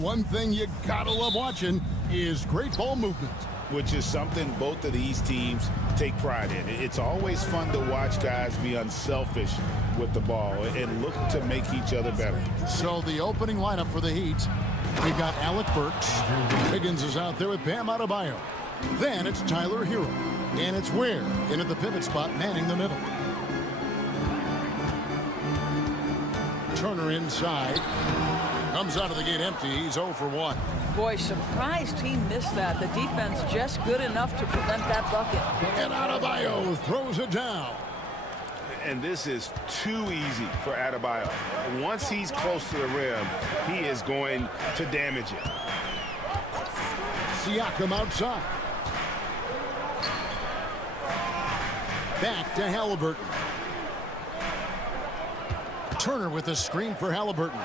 One thing you gotta love watching is great ball movement, which is something both of these teams take pride in. It's always fun to watch guys be unselfish with the ball and look to make each other better. So the opening lineup for the Heat, we've got Alec Burks. Wiggins is out there with Bam Adebayo. Then it's Tyler Hero. And it's Ware in at the pivot spot, manning the middle. Turner inside. Comes out of the gate empty. He's 0 for 1. Boy, surprised he missed that. The defense just good enough to prevent that bucket. And Adebayo throws it down. And this is too easy for Adebayo. Once he's close to the rim, he is going to damage it. Siakam outside. Back to Halliburton. Turner with a screen for Halliburton.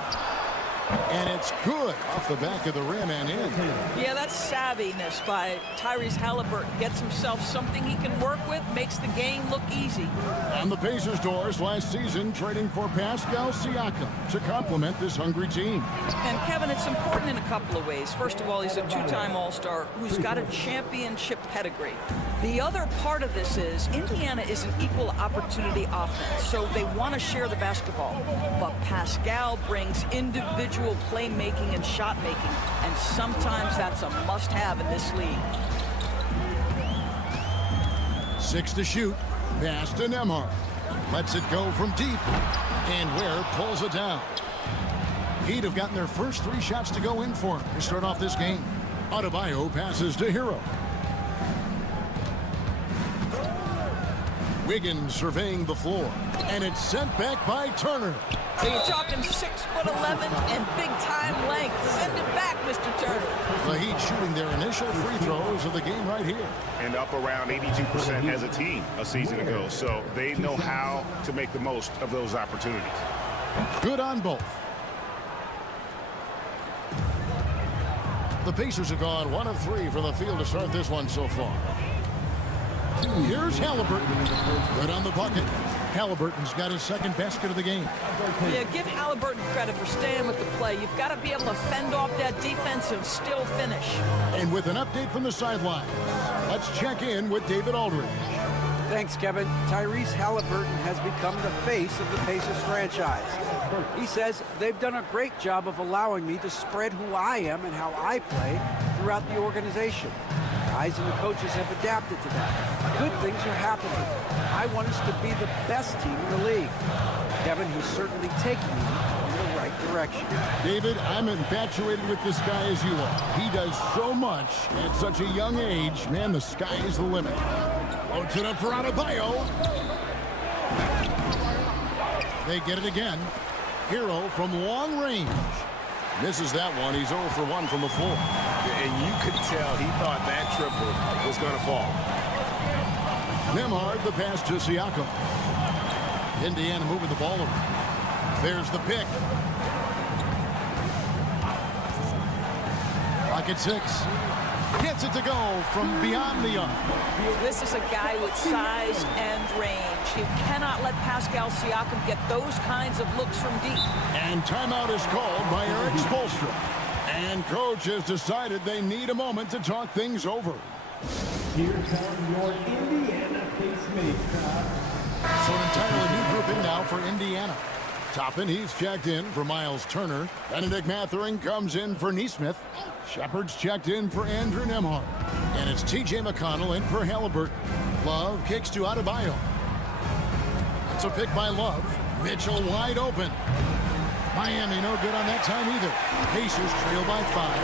And it's good off the back of the rim and in. Yeah, that's savviness by Tyrese Halliburton. Gets himself something he can work with, makes the game look easy. On the Pacers' doors last season, trading for Pascal Siakam to complement this hungry team. And Kevin, it's important in a couple of ways. First of all, he's a two-time All-Star who's got a championship pedigree. The other part of this is Indiana is an equal opportunity offense, so they want to share the basketball. But Pascal brings individual playmaking and shot making, and sometimes that's a must-have in this league. 6 to shoot. Pass to Nembhard. Lets it go from deep. And Ware pulls it down. Heat have gotten their first 3 shots to go in for him to start off this game. Adebayo passes to Hero. Wiggins surveying the floor. And it's sent back by Turner. So you're talking 6'11" and big-time length. Send it back, Mr. Turner. The Heat shooting their initial free throws of the game right here. And up around 82% as a team a season ago. So they know how to make the most of those opportunities. Good on both. The Pacers have gone 1 of 3 from the field to start this one so far. Here's Halliburton. Good on the bucket. Halliburton's got his second basket of the game. Yeah, give Halliburton credit for staying with the play. You've got to be able to fend off that defense and still finish. And with an update from the sideline, let's check in with David Aldridge. Thanks, Kevin. Tyrese Halliburton has become the face of the Pacers franchise. He says they've done a great job of allowing me to spread who I am and how I play throughout the organization. Guys and the coaches have adapted to that. Good things are happening. I want us to be the best team in the league. Kevin, he's certainly taking me in the right direction. David, I'm infatuated with this guy as you are. He does so much at such a young age. Man, the sky is the limit. Floats it up for Adebayo. They get it again. Hero from long range. Misses that one. He's 0 for 1 from the floor. And you could tell he thought that triple was going to fall. Nembhard, the pass to Siakam. Indiana moving the ball around. There's the pick. Pocket 6. Gets it to go from beyond the arc. This is a guy with size and range. You cannot let Pascal Siakam get those kinds of looks from deep. And timeout is called by Eric Spoelstra. And coach has decided they need a moment to talk things over. Here come your Indiana Pacemates crowd. So an entirely new group in now for Indiana. Toppin, he's checked in for Miles Turner. Benedict Mathurin comes in for Nesmith. Shepard's checked in for Andrew Nembhard. And it's T.J. McConnell in for Halliburton. Love kicks to Adebayo. It's a pick by Love. Mitchell wide open. Miami no good on that time either. Pacers trail by 5.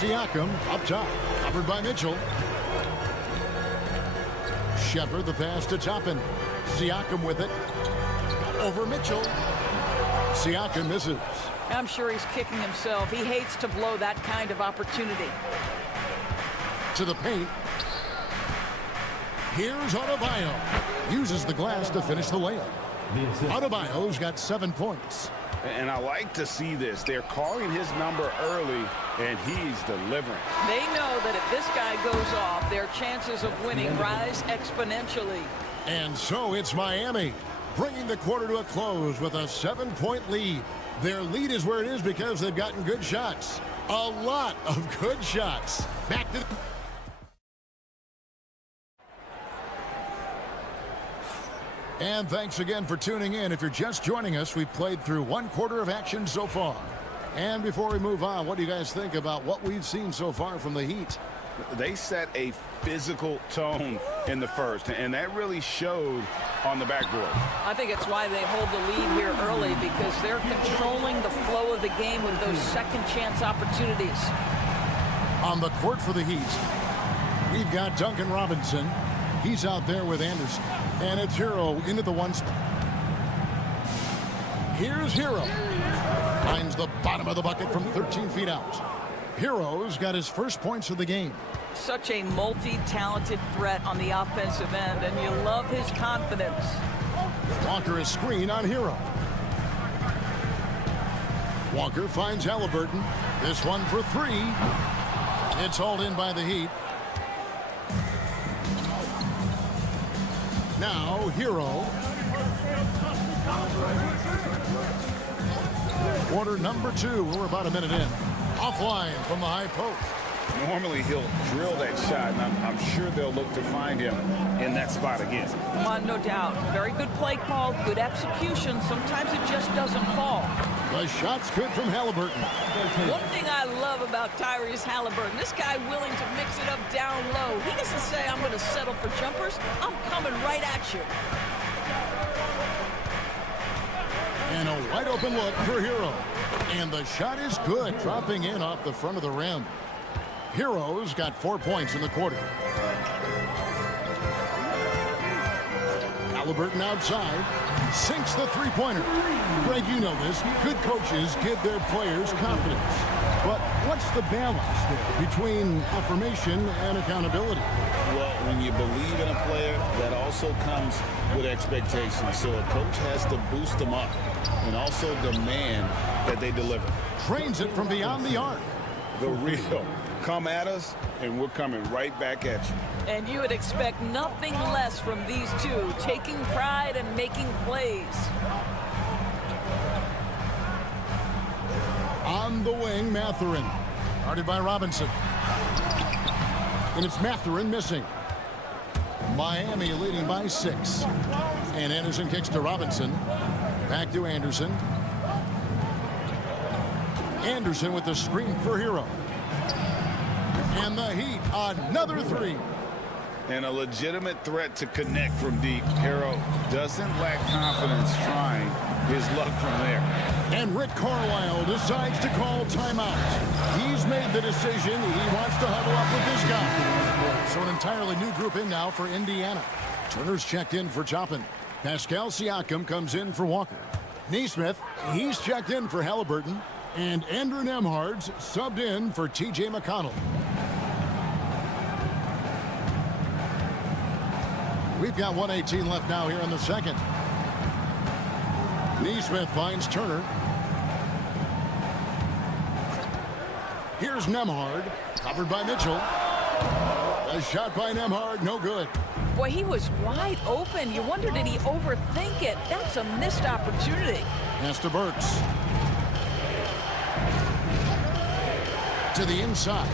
Siakam up top. Covered by Mitchell. Shepard the pass to Toppin. Siakam with it. Over Mitchell. Siakam misses. I'm sure he's kicking himself. He hates to blow that kind of opportunity. To the paint. Here's Adebayo. Uses the glass to finish the layup. Adebayo's got 7 points. And I like to see this. They're calling his number early, and he's delivering. They know that if this guy goes off, their chances of winning rise exponentially. And so it's Miami, bringing the quarter to a close with a 7-point lead. Their lead is where it is because they've gotten good shots. A lot of good shots. Back to... And thanks again for tuning in. If you're just joining us, we've played through one quarter of action so far. And before we move on, what do you guys think about what we've seen so far from the Heat? They set a physical tone in the first, and that really showed on the backboard. I think it's why they hold the lead here early, because they're controlling the flow of the game with those second chance opportunities. On the court for the Heat, we've got Duncan Robinson. He's out there with Anderson. And it's Hero into the one spot. Here's Hero. Finds the bottom of the bucket from 13 feet out. Hero's got his first points of the game. Such a multi-talented threat on the offensive end, and you love his confidence. Walker is screen on Hero. Walker finds Halliburton. This one for three. It's hauled in by the Heat. Now, Hero. Quarter number 2. We're about a minute in. Offline from the high post. Normally, he'll drill that shot, and I'm sure they'll look to find him in that spot again. No doubt. Very good play call, good execution. Sometimes it just doesn't fall. The shot's good from Halliburton. One thing I love about Tyrese Halliburton, this guy willing to mix it up down low. He doesn't say, I'm going to settle for jumpers. I'm coming right at you. And a wide open look for Hero. And the shot is good, dropping in off the front of the rim. Hero's got 4 points in the quarter. Halliburton outside. Sinks the three-pointer. Greg, you know this. Good coaches give their players confidence. But what's the balance there between affirmation and accountability? Well, when you believe in a player, that also comes with expectations. So a coach has to boost them up and also demand that they deliver. Trains it from beyond the arc. The real. Come at us, and we're coming right back at you. And you would expect nothing less from these two, taking pride and making plays. On the wing, Mathurin. Guarded by Robinson. And it's Mathurin missing. Miami leading by 6. And Anderson kicks to Robinson. Back to Anderson. Anderson with the screen for Hero. And the Heat, another three. And a legitimate threat to connect from deep. Hero doesn't lack confidence trying his luck from there. And Rick Carlisle decides to call timeout. He's made the decision. He wants to huddle up with this guy. So an entirely new group in now for Indiana. Turner's checked in for Toppin. Pascal Siakam comes in for Walker. Nesmith, he's checked in for Halliburton. And Andrew Nembhard's subbed in for T.J. McConnell. We've got 1:18 left now here in the second. Nesmith finds Turner. Here's Nembhard, covered by Mitchell. A shot by Nembhard, no good. Boy, he was wide open. You wonder, did he overthink it? That's a missed opportunity. Pass to Burks. To the inside.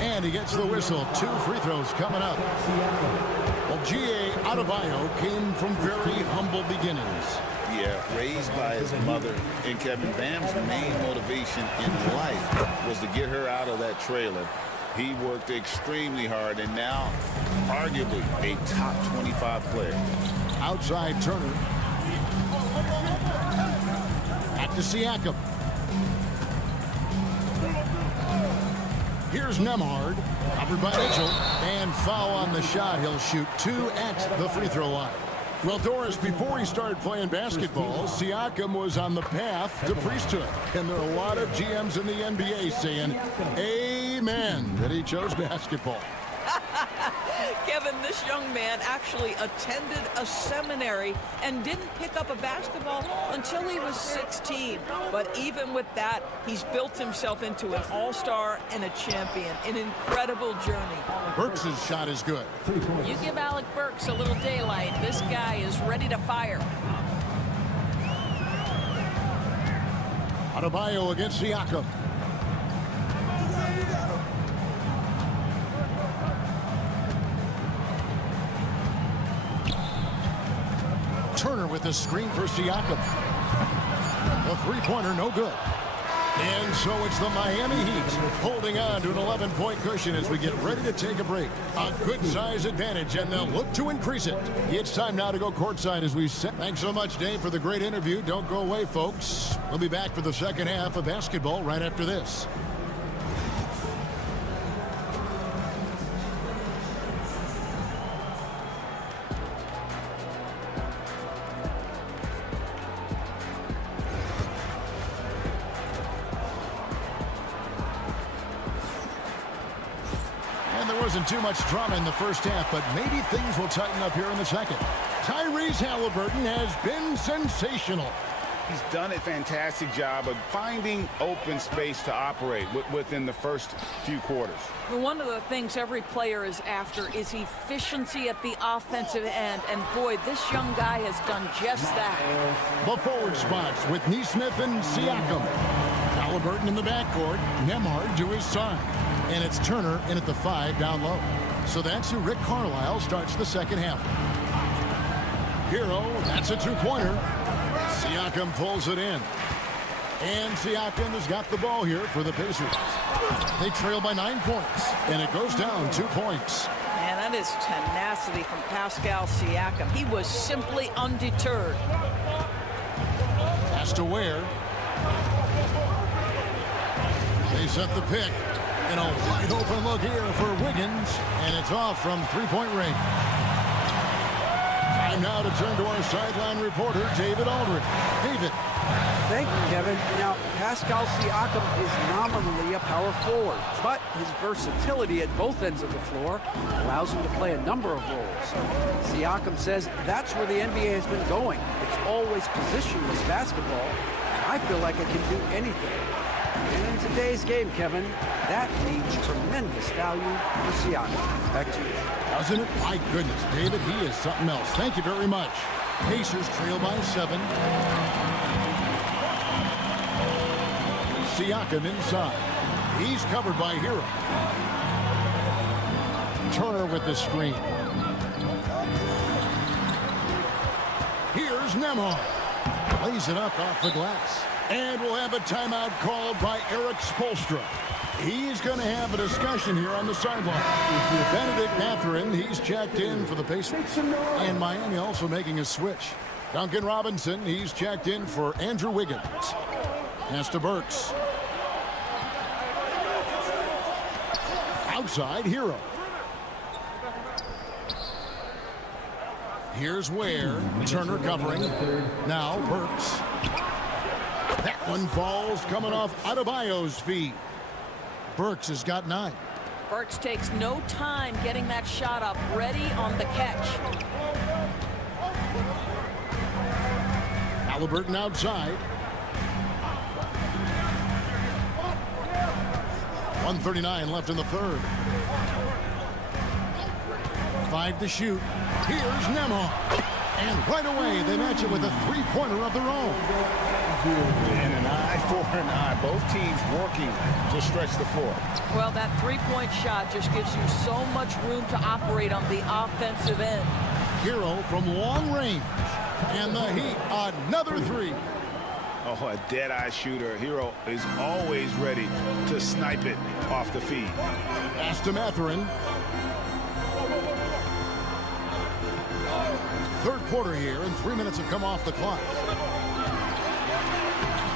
And he gets the whistle. 2 free throws coming up. Well, G.A. Adebayo came from very humble beginnings. Yeah, raised by his mother. And Kevin Bam's main motivation in life was to get her out of that trailer. He worked extremely hard and now arguably a top 25 player. Outside Turner. Back to Siakam. Here's Nembhard, covered by Mitchell, and foul on the shot. He'll shoot 2 at the free throw line. Well, Doris, before he started playing basketball, Siakam was on the path to priesthood. And there are a lot of GMs in the NBA saying, amen, that he chose basketball. Kevin, this young man actually attended a seminary and didn't pick up a basketball until he was 16. But even with that, he's built himself into an all-star and a champion. An incredible journey. Burks' shot is good. You give Alec Burks a little daylight, this guy is ready to fire. Adebayo against Siakam. Turner with the screen for Siakam. The three-pointer, no good. And so it's the Miami Heat holding on to an 11-point cushion as we get ready to take a break. A good size advantage, and they'll look to increase it. It's time now to go courtside as we set. Thanks so much, Dave, for the great interview. Don't go away, folks. We'll be back for the second half of basketball right after this. Wasn't too much drama in the first half, but maybe things will tighten up here in the second. Tyrese Halliburton has been sensational. He's done a fantastic job of finding open space to operate within the first few quarters. One of the things every player is after is efficiency at the offensive end, and boy, this young guy has done just that. The forward spots with Nesmith and Siakam. Halliburton in the backcourt, Nembhard to his side. And it's Turner in at the 5 down low. So that's who Rick Carlisle starts the second half. Hero, that's a two-pointer. Siakam pulls it in. And Siakam has got the ball here for the Pacers. They trail by 9 points, and it goes down 2 points. Man, that is tenacity from Pascal Siakam. He was simply undeterred. Pass to Ware. They set the pick. And a wide open look here for Wiggins, and it's off from three-point range. Time now to turn to our sideline reporter, David Aldridge. David. Thank you, Kevin. Now, Pascal Siakam is nominally a power forward, but his versatility at both ends of the floor allows him to play a number of roles. Siakam says that's where the NBA has been going. It's always positionless basketball, and I feel like I can do anything. And in today's game, Kevin, that means tremendous value for Siakam. Back to you. Doesn't it? My goodness, David, he is something else. Thank you very much. Pacers trail by 7. Siakam inside. He's covered by Hero. Turner with the screen. Here's Nembhard. Lays it up off the glass. And we'll have a timeout called by Eric Spoelstra. He's going to have a discussion here on the sideline. Benedict Mathurin, he's checked in for the Pacers. And Miami also making a switch. Duncan Robinson, he's checked in for Andrew Wiggins. Pass to Burks. Outside, Hero. Here's Ware. Turner covering. Now Burks. That one falls coming off Adebayo's feet. Burks has got 9. Burks takes no time getting that shot up, ready on the catch. Halliburton outside. 1:39 left in the third. 5 to shoot. Here's Nembhard. And right away, they match it with a three-pointer of their own. And an eye for an eye. Both teams working to stretch the floor. Well, that three-point shot just gives you so much room to operate on the offensive end. Hero from long range. And the Heat, another 3. Oh, a dead-eye shooter. Hero is always ready to snipe it off the feed. Pass to Mathurin. Third quarter here, and 3 minutes have come off the clock.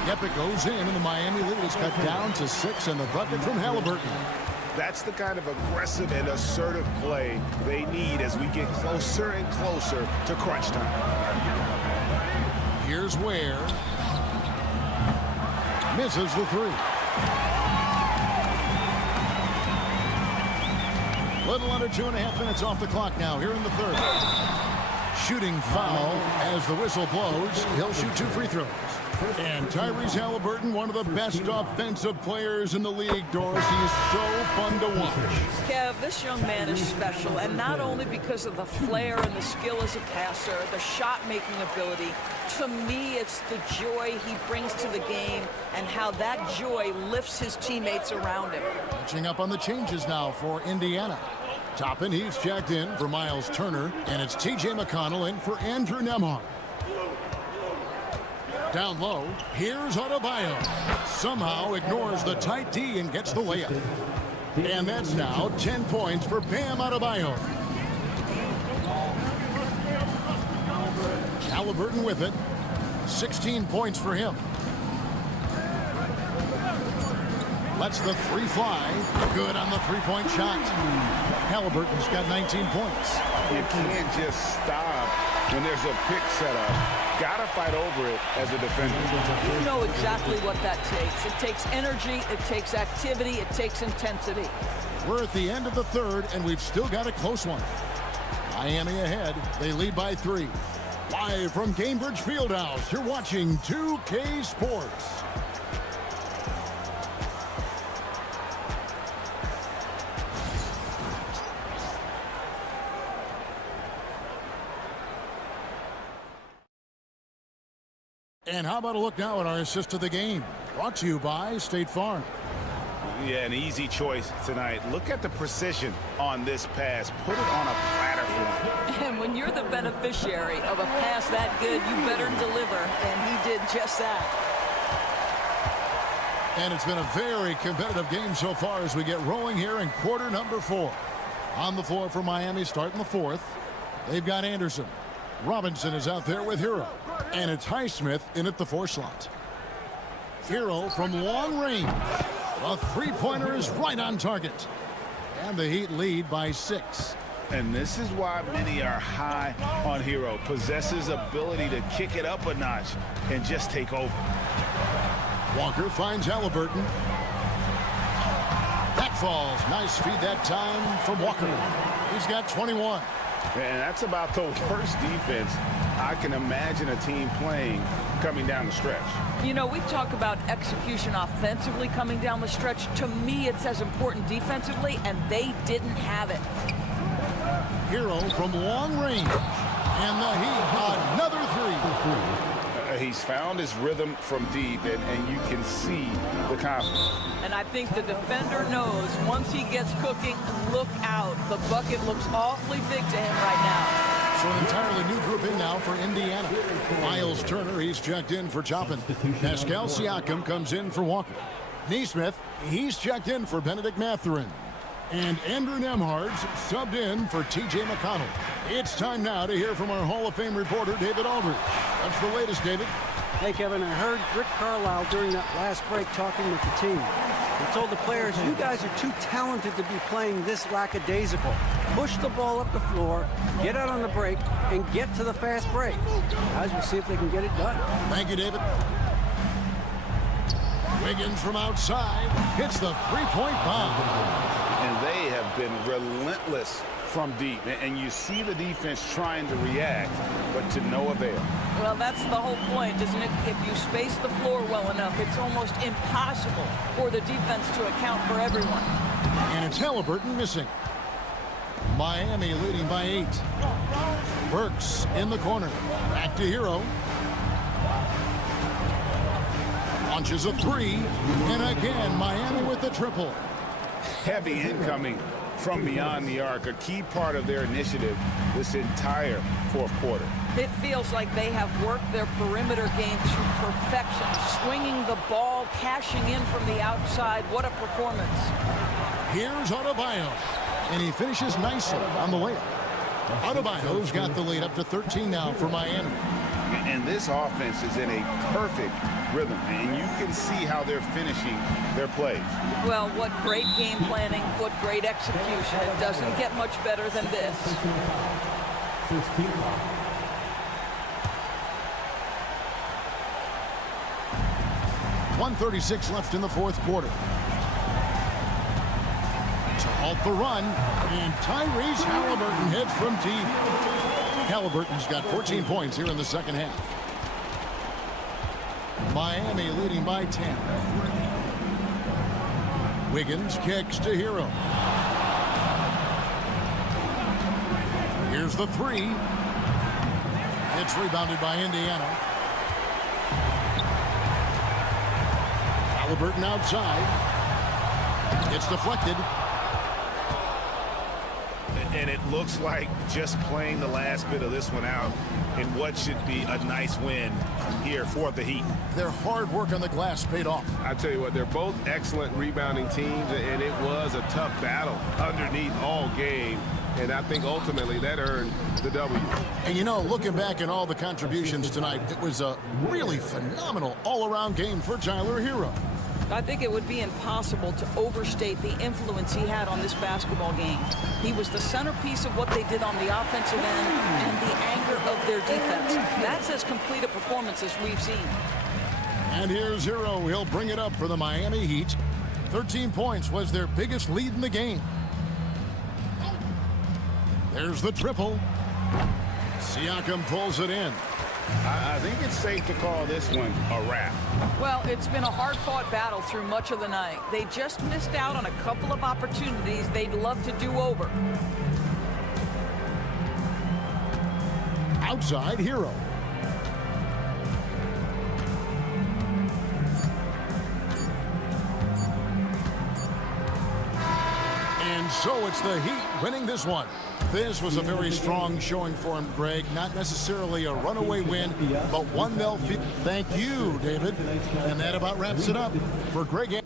Yep, it goes in, and the Miami lead is cut down to 6, and the bucket from Halliburton. That's the kind of aggressive and assertive play they need as we get closer and closer to crunch time. Here's Ware. Misses the 3. Little under 2.5 minutes off the clock now here in the third. Shooting foul as the whistle blows. He'll shoot 2 free throws. And Tyrese Halliburton, one of the best offensive players in the league, Doris. He is so fun to watch. Kev, this young man is special, and not only because of the flair and the skill as a passer, the shot-making ability. To me, it's the joy he brings to the game and how that joy lifts his teammates around him. Catching up on the changes now for Indiana. Toppin, he's checked in for Miles Turner, and it's T.J. McConnell in for Andrew Nembhard. Down low, here's Adebayo. Somehow ignores the tight D and gets the layup. And that's now 10 points for Bam Adebayo. Halliburton with it. 16 points for him. Lets the 3 fly. Good on the 3-point shot. Halliburton's got 19 points. You can't just stop when there's a pick set up. Gotta fight over it as a defender. You know exactly what that takes. It takes energy, it takes activity, it takes intensity. We're at the end of the third, and we've still got a close one. Miami ahead. They lead by 3. Live from Cambridge Fieldhouse, you're watching 2K Sports. And how about a look now at our assist of the game? Brought to you by State Farm. Yeah, an easy choice tonight. Look at the precision on this pass. Put it on a platter for him. And when you're the beneficiary of a pass that good, you better deliver, and he did just that. And it's been a very competitive game so far as we get rolling here in quarter number 4. On the floor for Miami starting the 4th. They've got Anderson. Robinson is out there with Hero. And it's Highsmith in at the 4 slot. Hero from long range. A 3-pointer is right on target. And the Heat lead by 6. And this is why many are high on Hero. Possesses ability to kick it up a notch and just take over. Walker finds Halliburton. That falls. Nice feed that time from Walker. He's got 21. And that's about the worst defense I can imagine a team playing coming down the stretch. You know, we talk about execution offensively coming down the stretch. To me, it's as important defensively, and they didn't have it. Hero from long range. And the Heat, another 3. He's found his rhythm from deep, and you can see the confidence. And I think the defender knows once he gets cooking, look out. The bucket looks awfully big to him right now. So an entirely new group in now for Indiana. Miles Turner, he's checked in for Toppin. Pascal Siakam comes in for Walker. Nesmith, he's checked in for Benedict Mathurin. And Andrew Nembhard's subbed in for T.J. McConnell. It's time now to hear from our Hall of Fame reporter, David Aldridge. What's the latest, David? Hey, Kevin, I heard Rick Carlisle during that last break talking with the team. He told the players, you guys are too talented to be playing this lackadaisical. Push the ball up the floor, get out on the break, and get to the fast break. Guys, we'll see if they can get it done. Thank you, David. Wiggins from outside hits the 3-point bomb. And they have been relentless from deep. And you see the defense trying to react, but to no avail. Well, that's the whole point, isn't it? If you space the floor well enough, it's almost impossible for the defense to account for everyone. And it's Halliburton missing. Miami leading by 8. Burks in the corner. Back to Hero. Launches a 3. And again, Miami with the triple. Heavy incoming from beyond the arc, a key part of their initiative this entire 4th quarter. It feels like they have worked their perimeter game to perfection, swinging the ball, cashing in from the outside. What a performance. Here's Adebayo, and he finishes nicely on the layup. Adebayo's got the lead up to 13 now for Miami. And this offense is in a perfect rhythm, and you can see how they're finishing their plays. Well, what great game planning, what great execution. It doesn't get much better than this. 1:36 left in the 4th quarter. To halt the run, and Tyrese Halliburton heads from deep. Halliburton's got 14 points here in the second half. Miami leading by 10. Wiggins kicks to Hero. Here's the three. It's rebounded by Indiana. Halliburton outside. It's deflected. And it looks like just playing the last bit of this one out in what should be a nice win here for the Heat. Their hard work on the glass paid off. I tell you what, they're both excellent rebounding teams, and it was a tough battle underneath all game. And I think ultimately that earned the W. And you know, looking back at all the contributions tonight, it was a really phenomenal all-around game for Tyler Hero. I think it would be impossible to overstate the influence he had on this basketball game. He was the centerpiece of what they did on the offensive end and the anchor of their defense. That's as complete a performance as we've seen. And here's Hero. He'll bring it up for the Miami Heat. 13 points was their biggest lead in the game. There's the triple. Siakam pulls it in. I think it's safe to call this one a wrap. Well, it's been a hard-fought battle through much of the night. They just missed out on a couple of opportunities they'd love to do over. Outside Hero. And so it's the Heat winning this one. This was a very strong showing for him, Greg. Not necessarily a runaway win, but one they'll feel. Thank you, David. And that about wraps it up for Greg.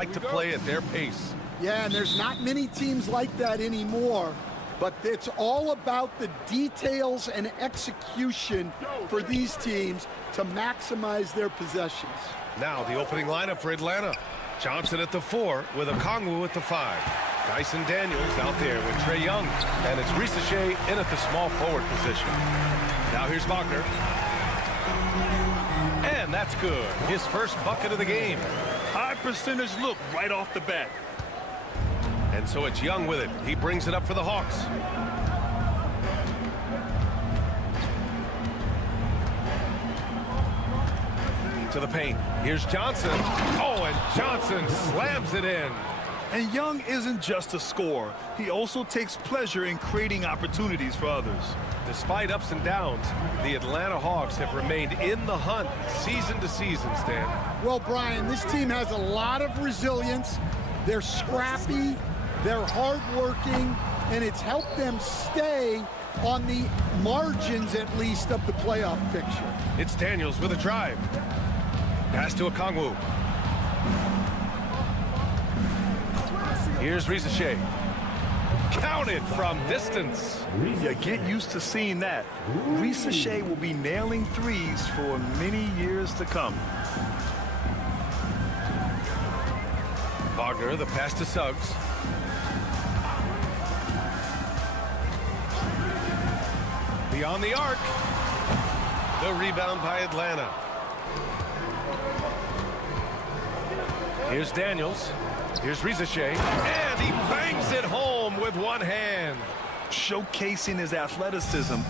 like to play at their pace. Yeah, and there's not many teams like that anymore, but it's all about the details and execution for these teams to maximize their possessions. Now the opening lineup for Atlanta. Johnson at the 4 with Okongwu at the 5. Dyson Daniels out there with Trae Young. And it's Risache in at the small forward position. Now here's Wagner. And that's good. His first bucket of the game. High percentage look right off the bat. And so it's Young with it. He brings it up for the Hawks. to the paint. Here's Johnson. Oh, and Johnson slams it in. And Young isn't just a scorer. He also takes pleasure in creating opportunities for others. Despite ups and downs, the Atlanta Hawks have remained in the hunt season to season, Stan. Well, Brian, this team has a lot of resilience. They're scrappy, they're hardworking, and it's helped them stay on the margins, at least, of the playoff picture. It's Daniels with a drive. Pass to Okongwu. Here's Risache. Counted from distance. Yeah, get used to seeing that. Risache will be nailing threes for many years to come. Wagner, the pass to Suggs. Beyond the arc. The rebound by Atlanta. Here's Daniels. Here's Risache. And he bangs it home with one hand. Showcasing his athleticism.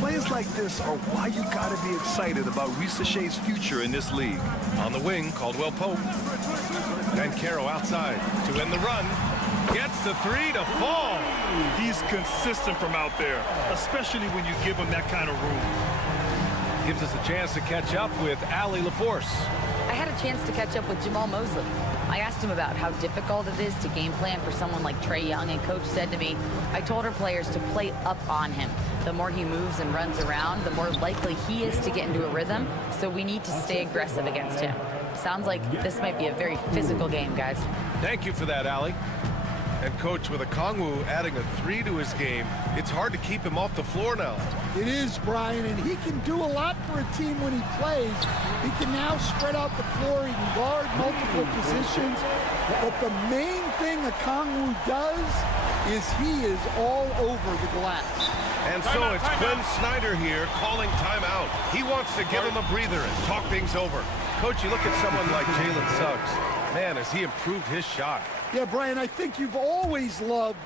Plays like this are why you gotta be excited about Risache's future in this league. On the wing, Caldwell Pope. Banchero outside to end the run. Gets the three to fall. He's consistent from out there, especially when you give him that kind of room. Gives us a chance to catch up with Allie LaForce. I had a chance to catch up with Jamal Mosley. I asked him about how difficult it is to game plan for someone like Trae Young, and Coach said to me, I told our players to play up on him. The more he moves and runs around, the more likely he is to get into a rhythm, so we need to stay aggressive against him. Sounds like this might be a very physical game, guys. Thank you for that, Allie. And Coach, with Okongwu adding a three to his game, it's hard to keep him off the floor now. It is, Brian, and he can do a lot for a team when he plays. He can now spread out the floor. He can guard multiple positions. But the main thing Okongwu does is he is all over the glass. And so it's Quinn Snyder here calling timeout. He wants to give him a breather and talk things over. Coach, you look at someone like Jalen Suggs. Man, has he improved his shot. Yeah, Brian, I think you've always loved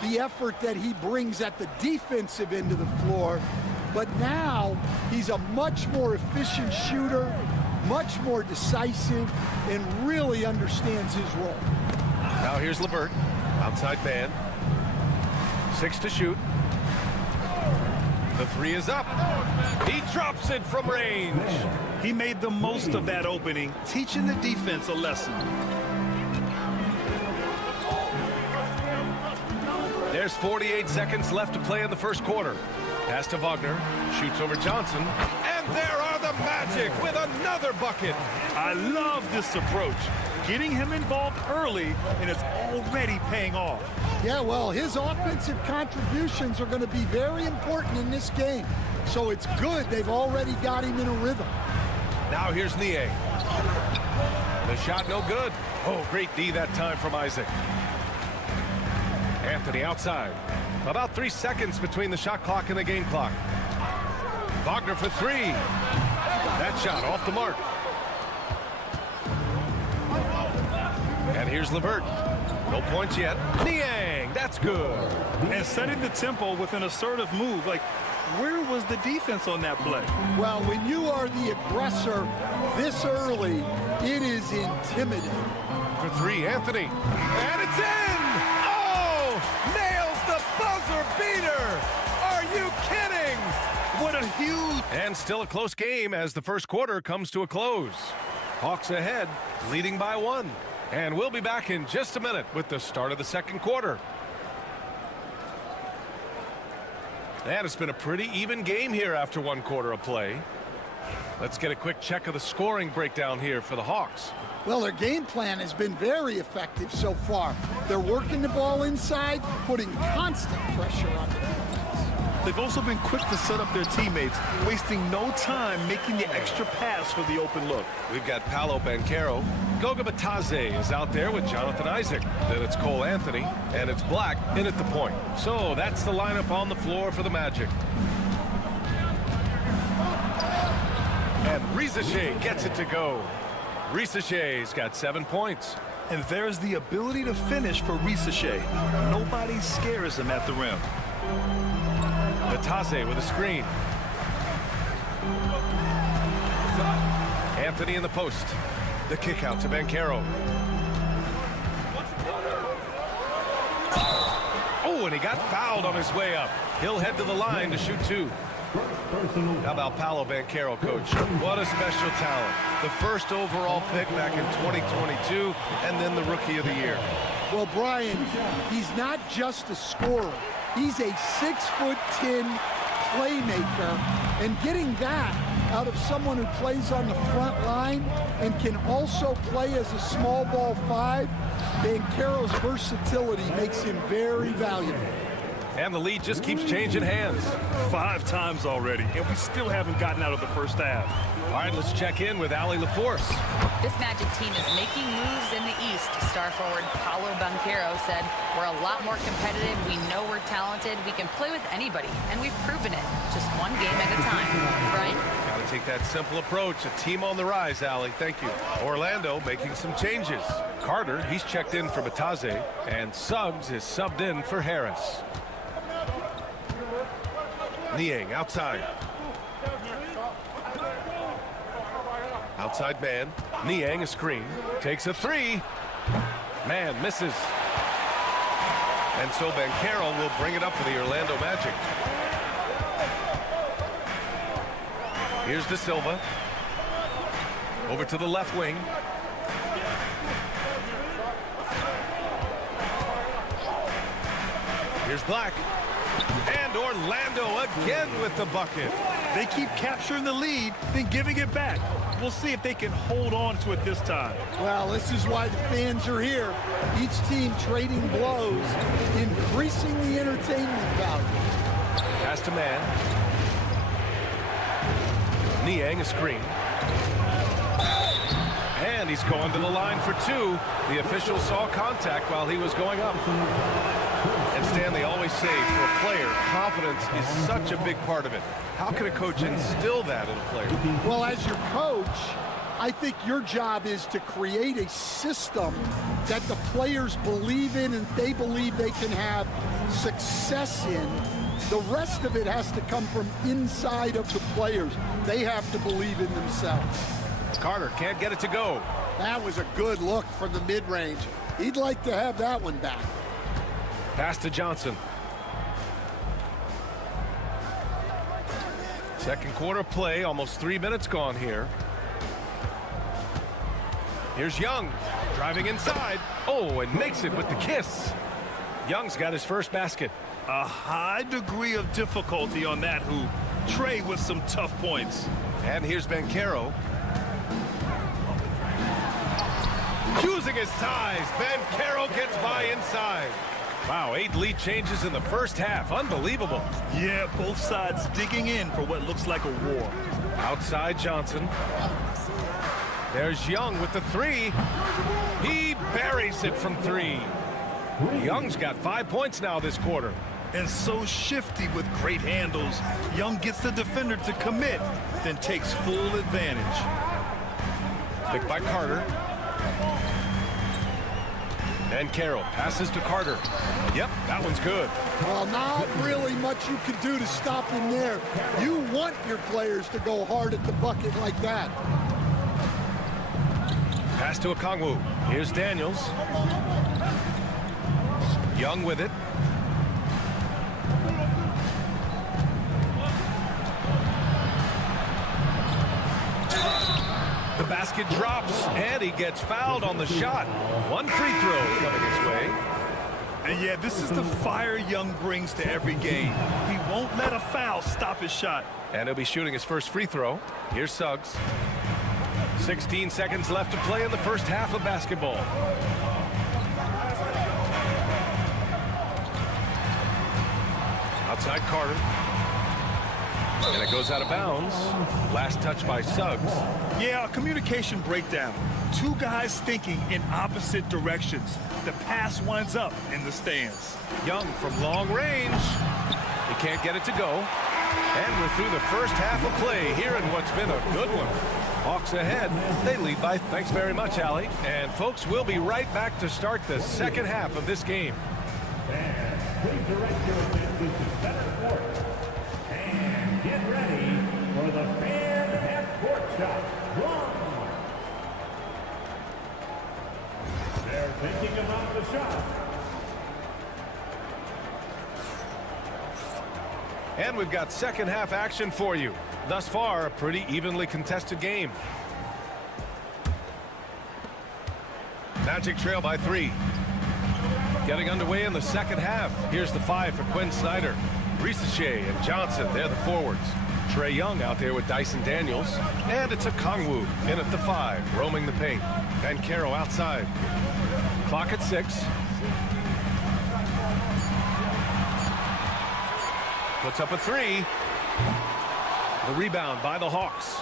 the effort that he brings at the defensive end of the floor. But now he's a much more efficient shooter, much more decisive, and really understands his role. Now here's LeVert, outside man. 6 to shoot. The three is up. He drops it from range. He made the most of that opening, teaching the defense a lesson. There's 48 seconds left to play in the first quarter. Pass to Wagner, shoots over Johnson, and there are the Magic with another bucket. I love this approach. Getting him involved early, and it's already paying off. Yeah, well, his offensive contributions are going to be very important in this game. So it's good they've already got him in a rhythm. Now here's Nie. The shot no good. Oh, great D that time from Isaac. Anthony outside. About 3 seconds between the shot clock and the game clock. Wagner for three. That shot off the mark. And here's LeVert. No points yet. Niang, that's good. And setting the tempo with an assertive move. Like, where was the defense on that play? Well, when you are the aggressor this early, it is intimidating. For three, Anthony. And it's in! Oh! Nails the buzzer beater! Are you kidding? What a huge... And still a close game as the first quarter comes to a close. Hawks ahead, leading by 1. And we'll be back in just a minute with the start of the second quarter. And it's been a pretty even game here after 1 quarter of play. Let's get a quick check of the scoring breakdown here for the Hawks. Well, their game plan has been very effective so far. They're working the ball inside, putting constant pressure on the defense. They've also been quick to set up their teammates, wasting no time making the extra pass for the open look. We've got Paolo Banchero. Goga Batadze is out there with Jonathan Isaac. Then it's Cole Anthony, and it's Black in at the point. So that's the lineup on the floor for the Magic. And Risache gets it to go. Risache's got 7 points. And there's the ability to finish for Risache. Nobody scares him at the rim. Batadze with a screen. Anthony in the post. The kick out to Banchero. Oh, and he got fouled on his way up. He'll head to the line to shoot 2. How about Paolo Banchero, coach? What a special talent. The first overall pick back in 2022, and then the Rookie of the Year. Well, Brian, he's not just a scorer. He's a 6'10" playmaker, and getting that out of someone who plays on the front line and can also play as a small ball 5, Banchero's versatility makes him very valuable. And the lead just keeps changing hands. 5 times already, and we still haven't gotten out of the first half. All right, let's check in with Allie LaForce. This Magic team is making moves in the East. Star forward Paolo Banchero said, "We're a lot more competitive. We know we're talented. We can play with anybody, and we've proven it. Just one game at a time." Brian? Got to take that simple approach. A team on the rise, Allie. Thank you. Orlando making some changes. Carter, he's checked in for Bataze, and Suggs is subbed in for Harris. Niang outside. Outside man. Niang a screen. Takes a 3. Man misses. And so Banchero will bring it up for the Orlando Magic. Here's De Silva. Over to the left wing. Here's Black. And Orlando again with the bucket. They keep capturing the lead, then giving it back. We'll see if they can hold on to it this time. Well, this is why the fans are here. Each team trading blows, increasing the entertainment value. Pass to man. Niang a screen. And he's going to the line for 2. The official saw contact while he was going up. And Stan, they always say for a player, confidence is such a big part of it. How can a coach instill that in a player? Well, as your coach, I think your job is to create a system that the players believe in and they believe they can have success in. The rest of it has to come from inside of the players. They have to believe in themselves. Carter can't get it to go. That was a good look from the mid-range. He'd like to have that one back. Pass to Johnson. Second quarter play, almost 3 minutes gone here. Here's Young, driving inside. Oh, and makes it with the kiss. Young's got his first basket. A high degree of difficulty on that hoop. Trey with some tough points. And here's Banchero. Using his size, Banchero gets by inside. Wow, 8 lead changes in the first half. Unbelievable. Yeah, both sides digging in for what looks like a war. Outside Johnson. There's Young with the 3. He buries it from 3. Young's got 5 points now this quarter. And so shifty with great handles. Young gets the defender to commit, then takes full advantage. Picked by Carter. And Carroll passes to Carter. Yep, that one's good. Well, not really much you can do to stop him there. You want your players to go hard at the bucket like that. Pass to Okongwu. Here's Daniels. Young with it. The basket drops, and he gets fouled on the shot. 1 free throw coming his way. And yeah, this is the fire Young brings to every game. He won't let a foul stop his shot. And he'll be shooting his first free throw. Here's Suggs. 16 seconds left to play in the first half of basketball. Outside Carter. And it goes out of bounds. Last touch by Suggs. Yeah, a communication breakdown. 2 guys thinking in opposite directions. The pass winds up in the stands. Young from long range. He can't get it to go. And we're through the first half of play here in what's been a good one. Hawks ahead. They lead by. Thanks very much, Allie. And folks, we'll be right back to start the second half of this game. Fans, please direct your attention to center court. And get ready for the fan half-court shot. 1. Thinking about the shot. And we've got second half action for you. Thus far, a pretty evenly contested game. Magic trail by 3. Getting underway in the second half. Here's the 5 for Quinn Snyder. Risacher and Johnson, they're the forwards. Trae Young out there with Dyson Daniels. And it's a Kongwu in at the 5, roaming the paint. Banchero outside. Clock at 6. Puts up a 3. The rebound by the Hawks.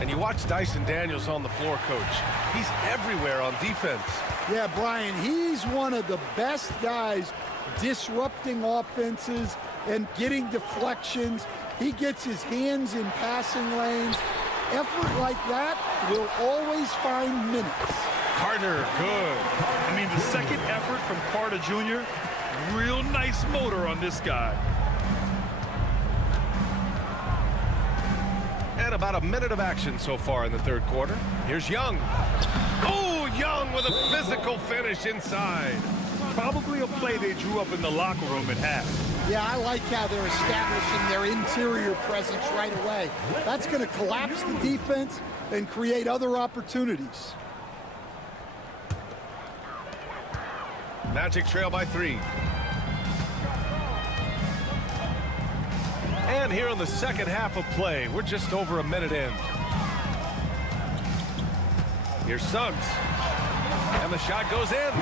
And you watch Dyson Daniels on the floor, Coach. He's everywhere on defense. Yeah, Brian, he's one of the best guys disrupting offenses and getting deflections. He gets his hands in passing lanes. Effort like that will always find minutes. Carter, good. I mean, the second effort from Carter Jr., real nice motor on this guy. And about a minute of action so far in the third quarter. Here's Young. Oh, Young with a physical finish inside. Probably a play they drew up in the locker room at half. Yeah, I like how they're establishing their interior presence right away. That's going to collapse the defense and create other opportunities. Magic trail by 3. And here in the second half of play, we're just over a minute in. Here's Suggs. And the shot goes in.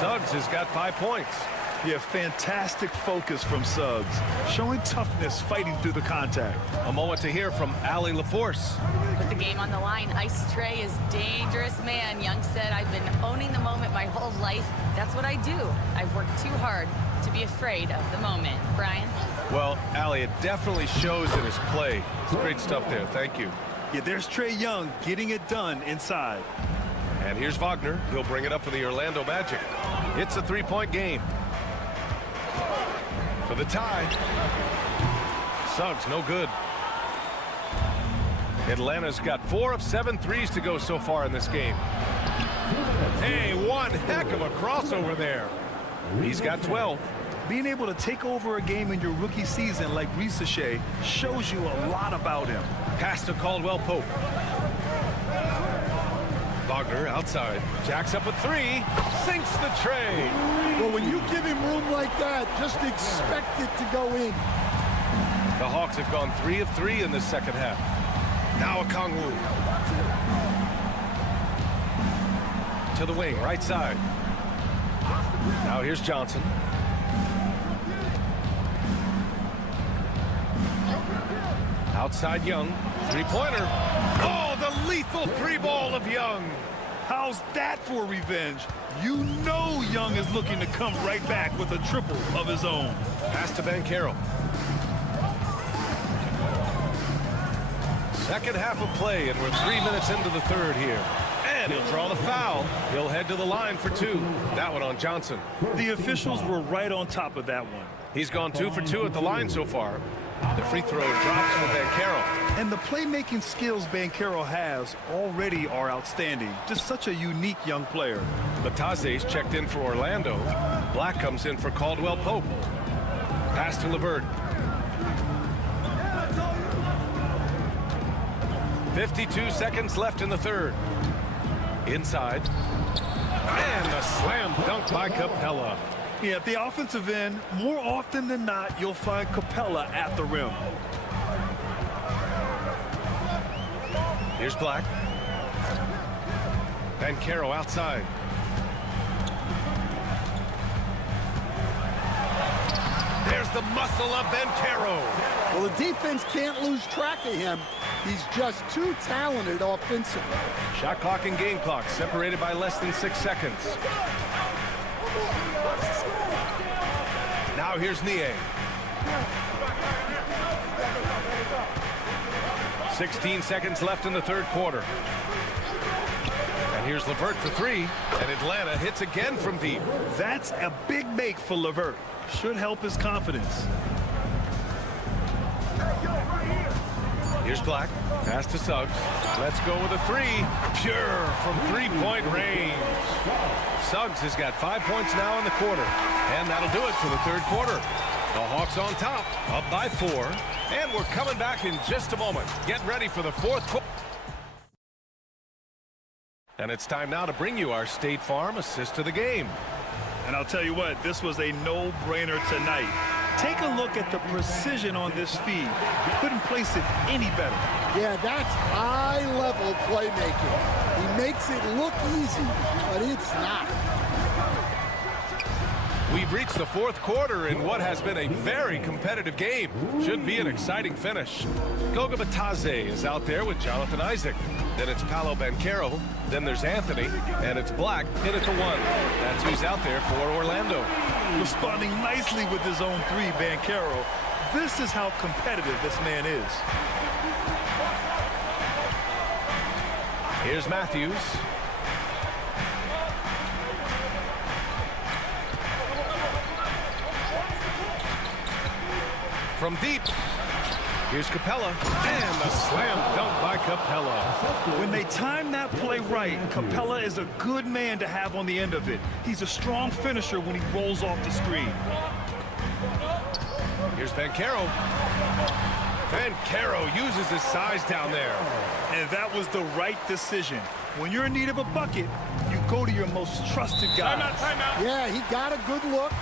Suggs has got 5 points. Yeah, fantastic focus from Suggs. Showing toughness, fighting through the contact. A moment to hear from Allie LaForce. With the game on the line, Ice Trae is dangerous man. Young said, I've been owning the moment my whole life. That's what I do. I've worked too hard to be afraid of the moment. Brian? Well, Allie, it definitely shows in his play. It's great stuff there. Thank you. Yeah, there's Trae Young getting it done inside. And here's Wagner. He'll bring it up for the Orlando Magic. It's a 3-point game. For the tie. Suggs, no good. Atlanta's got 4 of 7 threes to go so far in this game. Hey, one heck of a crossover there. He's got 12. Being able to take over a game in your rookie season like Risacher shows you a lot about him. Pass to Caldwell Pope. Wagner outside. Jacks up a 3. Sinks the tray. Well, when you give him room like that, just expect it to go in. The Hawks have gone 3 of 3 in this second half. Now a Kongwu. To the wing, right side. Now here's Johnson. Outside Young. 3-pointer. Oh, the lethal 3-ball of Young. How's that for revenge? You know Young is looking to come right back with a triple of his own. Pass to Banchero. Second half of play, and we're 3 minutes into the third here. And he'll draw the foul. He'll head to the line for 2. That one on Johnson. The officials were right on top of that one. He's gone 2 for 2 at the line so far. The free throw drops for Banchero. And the playmaking skills Banchero has already are outstanding. Just such a unique young player. Bataze's checked in for Orlando. Black comes in for Caldwell Pope. Pass to LeVert. 52 seconds left in the third. Inside. And a slam dunk by Capella. Yeah, at the offensive end, more often than not, you'll find Capella at the rim. Here's Black. Banchero outside. There's the muscle of Banchero. Well, the defense can't lose track of him. He's just too talented offensively. Shot clock and game clock separated by less than 6 seconds. Now here's Nie. 16 seconds left in the third quarter. And here's LeVert for 3. And Atlanta hits again from deep. That's a big make for LeVert. Should help his confidence. Here's Here's Black. Pass to Suggs. Let's go with a three. Pure from three-point range. Suggs has got 5 points now in the quarter. And that'll do it for the third quarter. The Hawks on top, up by 4. And we're coming back in just a moment. Get ready for the fourth quarter. And it's time now to bring you our State Farm assist of the game. And I'll tell you what, this was a no-brainer tonight. Take a look at the precision on this feed. You couldn't place it any better. Yeah, that's high-level playmaking. He makes it look easy, but it's not. We've reached the fourth quarter in what has been a very competitive game. Should be an exciting finish. Goga Batadze is out there with Jonathan Isaac. Then it's Paolo Banchero. Then there's Anthony. And it's Black in at the 1. That's who's out there for Orlando. Responding nicely with his own 3, Banchero. This is how competitive this man is. Here's Matthews. From deep, here's Capella, and a slam dunk by Capella. When they time that play right, Capella is a good man to have on the end of it. He's a strong finisher when he rolls off the screen. Here's Banchero. Banchero uses his size down there. And that was the right decision. When you're in need of a bucket, you go to your most trusted guy. Timeout. Yeah, he got a good look,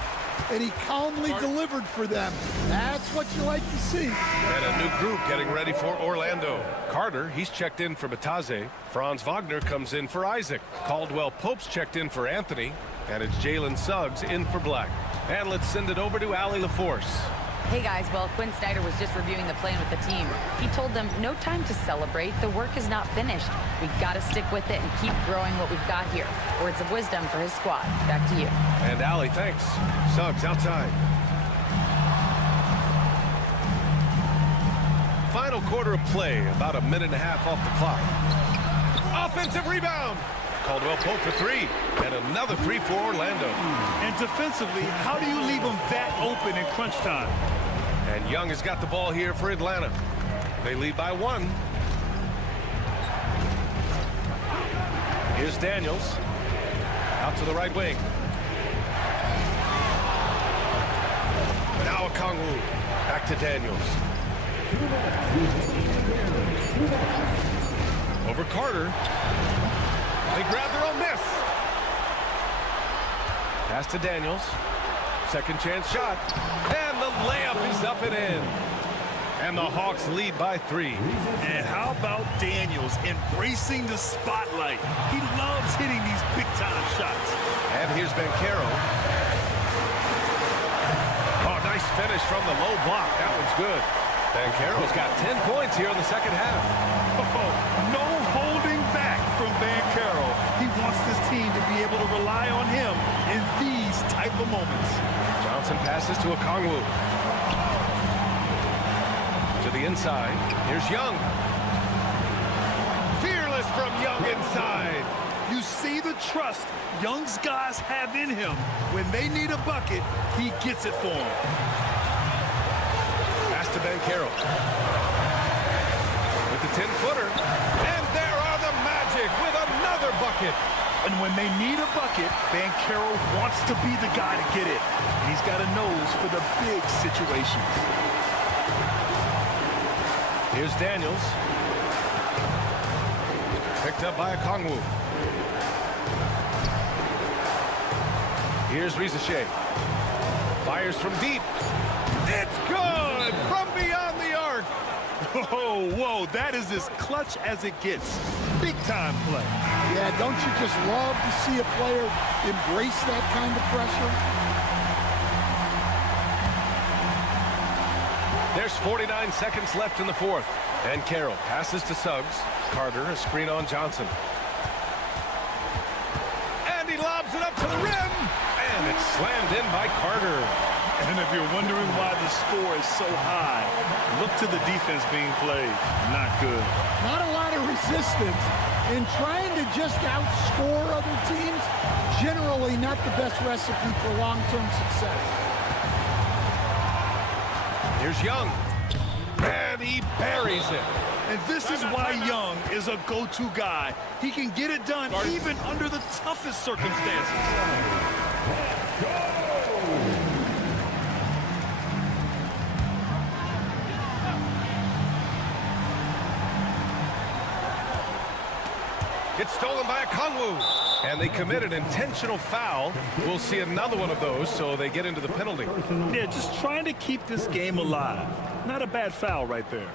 and he calmly delivered for them. That's what you like to see. And a new group getting ready for Orlando. Carter, he's checked in for Batadze. Franz Wagner comes in for Isaac. Caldwell Pope's checked in for Anthony. And it's Jalen Suggs in for Black. And let's send it over to Allie LaForce. Hey guys, well, Quinn Snyder was just reviewing the plan with the team. He told them no time to celebrate. The work is not finished. We've got to stick with it and keep growing what we've got here. Words of wisdom for his squad. Back to you. And Allie, thanks. Suggs outside. Final quarter of play, about a minute and a half off the clock. Offensive rebound. Caldwell Pope for 3, and another 3 for Orlando. And defensively, how do you leave them that open in crunch time? And Young has got the ball here for Atlanta. They lead by 1. Here's Daniels. Out to the right wing. Now Okongwu. Back to Daniels. Over Carter. They grab their own miss. Pass to Daniels. Second chance shot. And the layup is up and in. And the Hawks lead by 3. And how about Daniels embracing the spotlight? He loves hitting these big-time shots. And here's Banchero. Oh, nice finish from the low block. That one's good. Banchero's got 10 points here in the second half. Oh, no holding back from Banchero. He wants this team to be able to rely on him in these type of moments. Johnson passes to Okongwu. To the inside. Here's Young. Fearless from Young inside. You see the trust Young's guys have in him. When they need a bucket, he gets it for them. Pass to Banchero. With the 10-footer. And there are the Magic with another bucket. And when they need a bucket, Banchero wants to be the guy to get it. And he's got a nose for the big situations. Here's Daniels. Picked up by Okongwu. Here's Risache. Fires from deep. It's good from beyond the arc. Oh, whoa, that is as clutch as it gets. Big time play. Yeah, don't you just love to see a player embrace that kind of pressure? There's 49 seconds left in the fourth. And Carroll passes to Suggs. Carter, a screen on Johnson. And he lobs it up to the rim. And it's slammed in by Carter. And if you're wondering why the score is so high, look to the defense being played. Not good. Not a lot of resistance. And trying to just outscore other teams, generally not the best recipe for long-term success. Here's Young. And he buries it. And this is why Young is a go-to guy. He can get it done even under the toughest circumstances. It's stolen by a Kongwu. And they commit an intentional foul. We'll see another one of those, so they get into the penalty. Yeah, just trying to keep this game alive. Not a bad foul right there.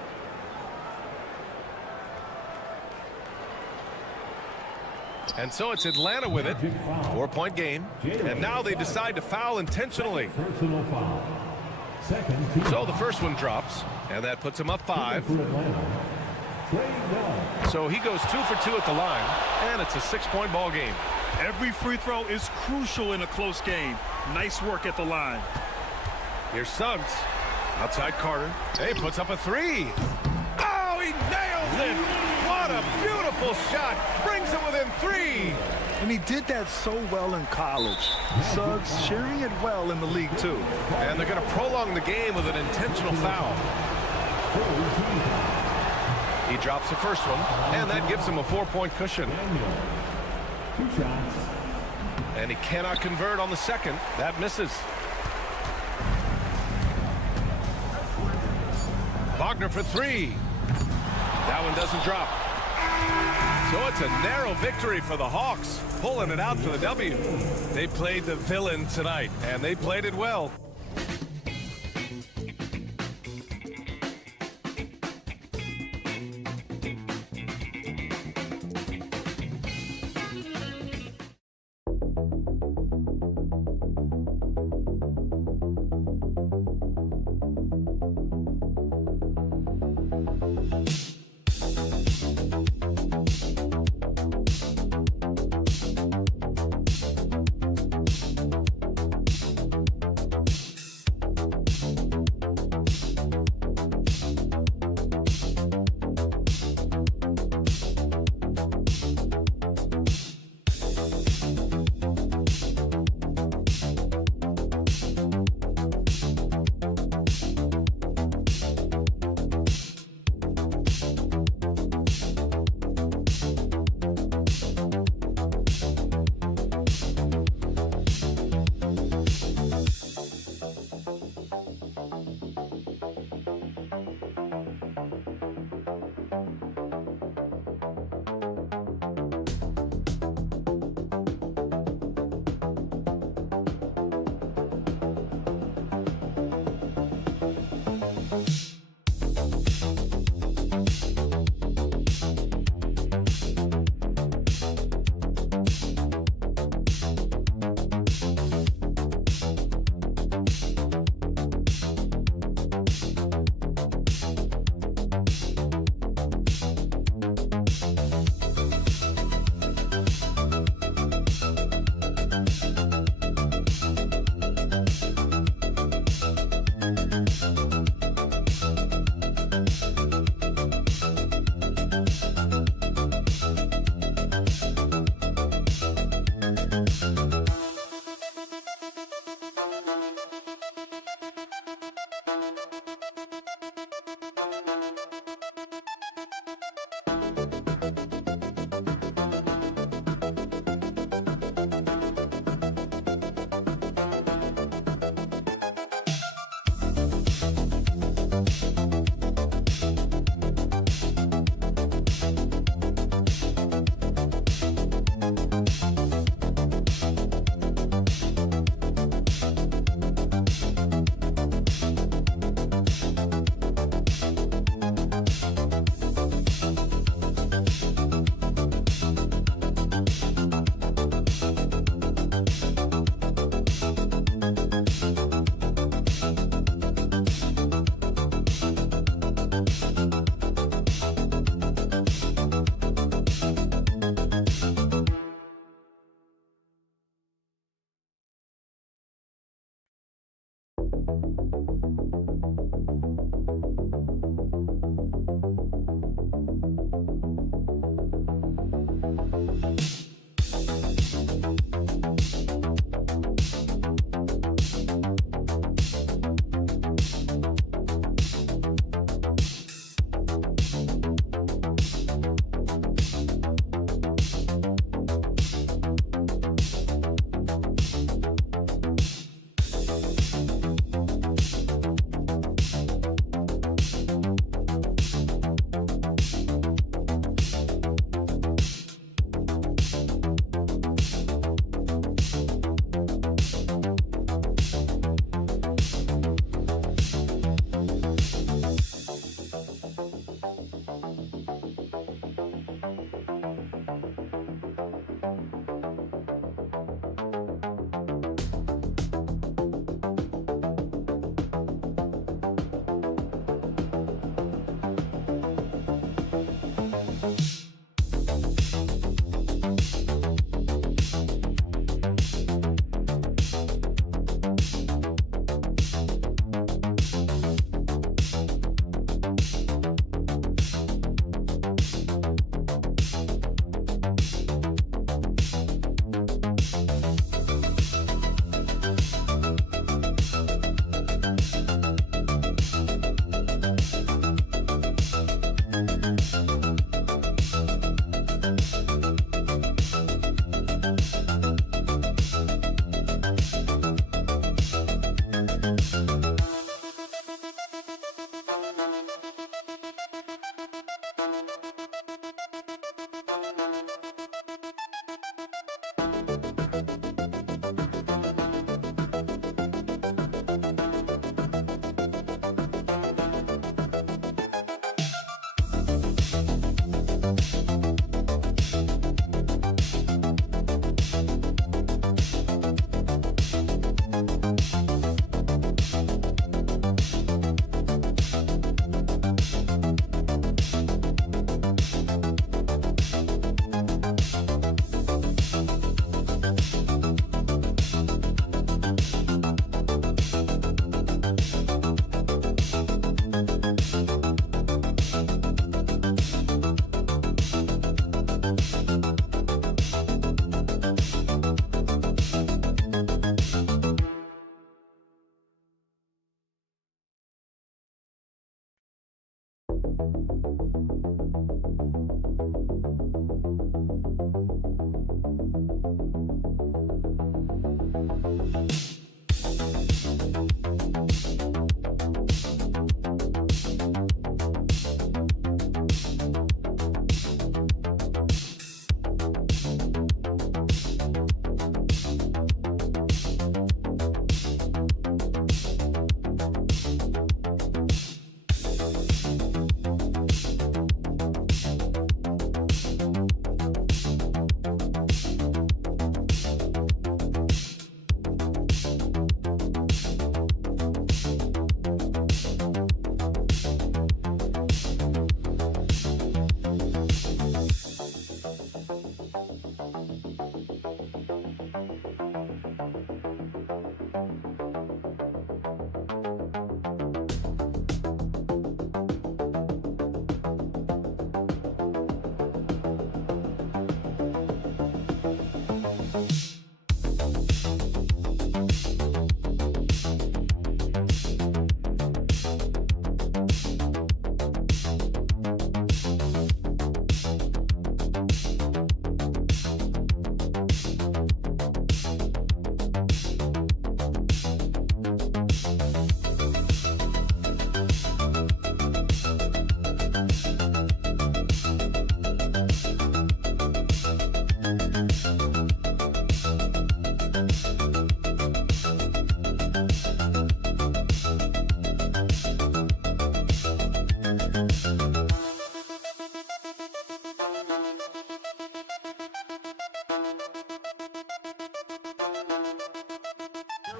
And so it's Atlanta with it. 4-point game. And now they decide to foul intentionally. Personal foul. Second team. So the first one drops, and that puts him up 5. So he goes 2 for 2 at the line, and it's a 6-point ball game. Every free throw is crucial in a close game. Nice work at the line. Here's Suggs. Outside Carter. He puts up a 3. Oh, he nails it! What a beautiful shot! Brings it within 3. And he did that so well in college. Suggs sharing it well in the league, too. And they're going to prolong the game with an intentional foul. He drops the first one, and that gives him a 4-point cushion. 2 shots. And he cannot convert on the second. That misses. Wagner for 3. That one doesn't drop. So it's a narrow victory for the Hawks, pulling it out for the W. They played the villain tonight, and they played it well.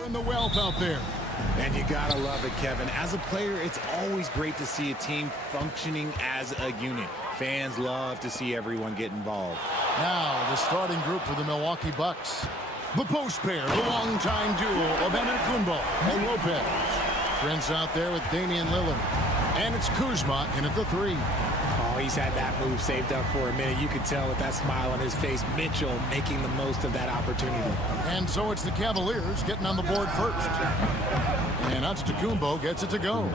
In the wealth out there. And you gotta love it, Kevin. As a player, it's always great to see a team functioning as a unit. Fans love to see everyone get involved. Now, the starting group for the Milwaukee Bucks. The post pair, the longtime duo of Antetokounmpo and Lopez. Prince out there with Damian Lillard. And it's Kuzma in at the 3. Oh, he's had that move saved up for a minute. You could tell with that smile on his face, Mitchell making the most of that opportunity. And so it's the Cavaliers getting on the board first. And Antetokounmpo gets it to go.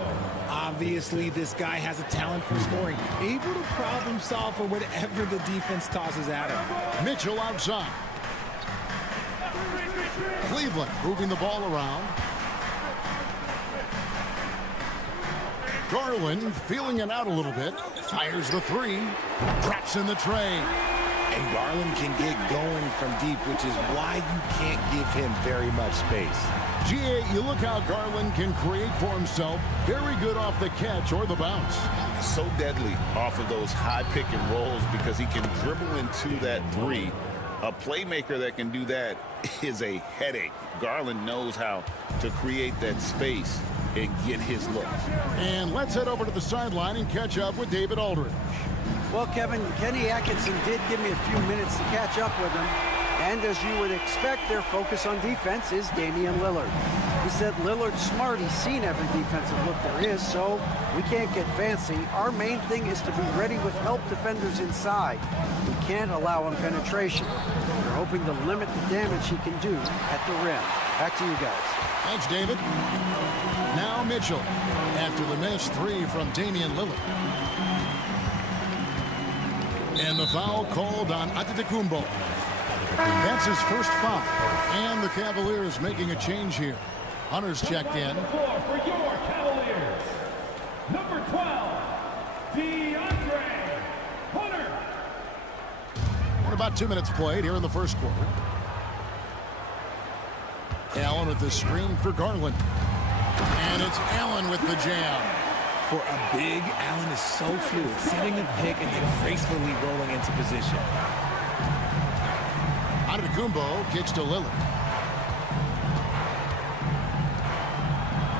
Obviously, this guy has a talent for scoring, able to problem solve for whatever the defense tosses at him. Mitchell outside. Cleveland moving the ball around. Garland feeling it out a little bit. Fires the 3. Traps in the tray. And Garland can get going from deep, which is why you can't give him very much space. GA, you look how Garland can create for himself. Very good off the catch or the bounce. So deadly off of those high pick and rolls because he can dribble into that 3. A playmaker that can do that is a headache. Garland knows how to create that space and get his look. And let's head over to the sideline and catch up with David Aldridge. Well, Kevin, Kenny Atkinson did give me a few minutes to catch up with him. And as you would expect, their focus on defense is Damian Lillard. He said Lillard's smart. He's seen every defensive look there is, so we can't get fancy. Our main thing is to be ready with help defenders inside. We can't allow him penetration. We're hoping to limit the damage he can do at the rim. Back to you guys. Thanks, David. Now Mitchell after the missed 3 from Damian Lillard. And the foul called on Antetokounmpo. That's his first foul. And the Cavaliers making a change here. Hunter's checked in. For your Cavaliers, number 12, DeAndre Hunter. And about 2 minutes played here in the first quarter. Allen with the screen for Garland. And it's Allen with the jam. For a big, Allen is so fluid, setting a pick and then gracefully rolling into position. Antetokounmpo kicks to Lillard.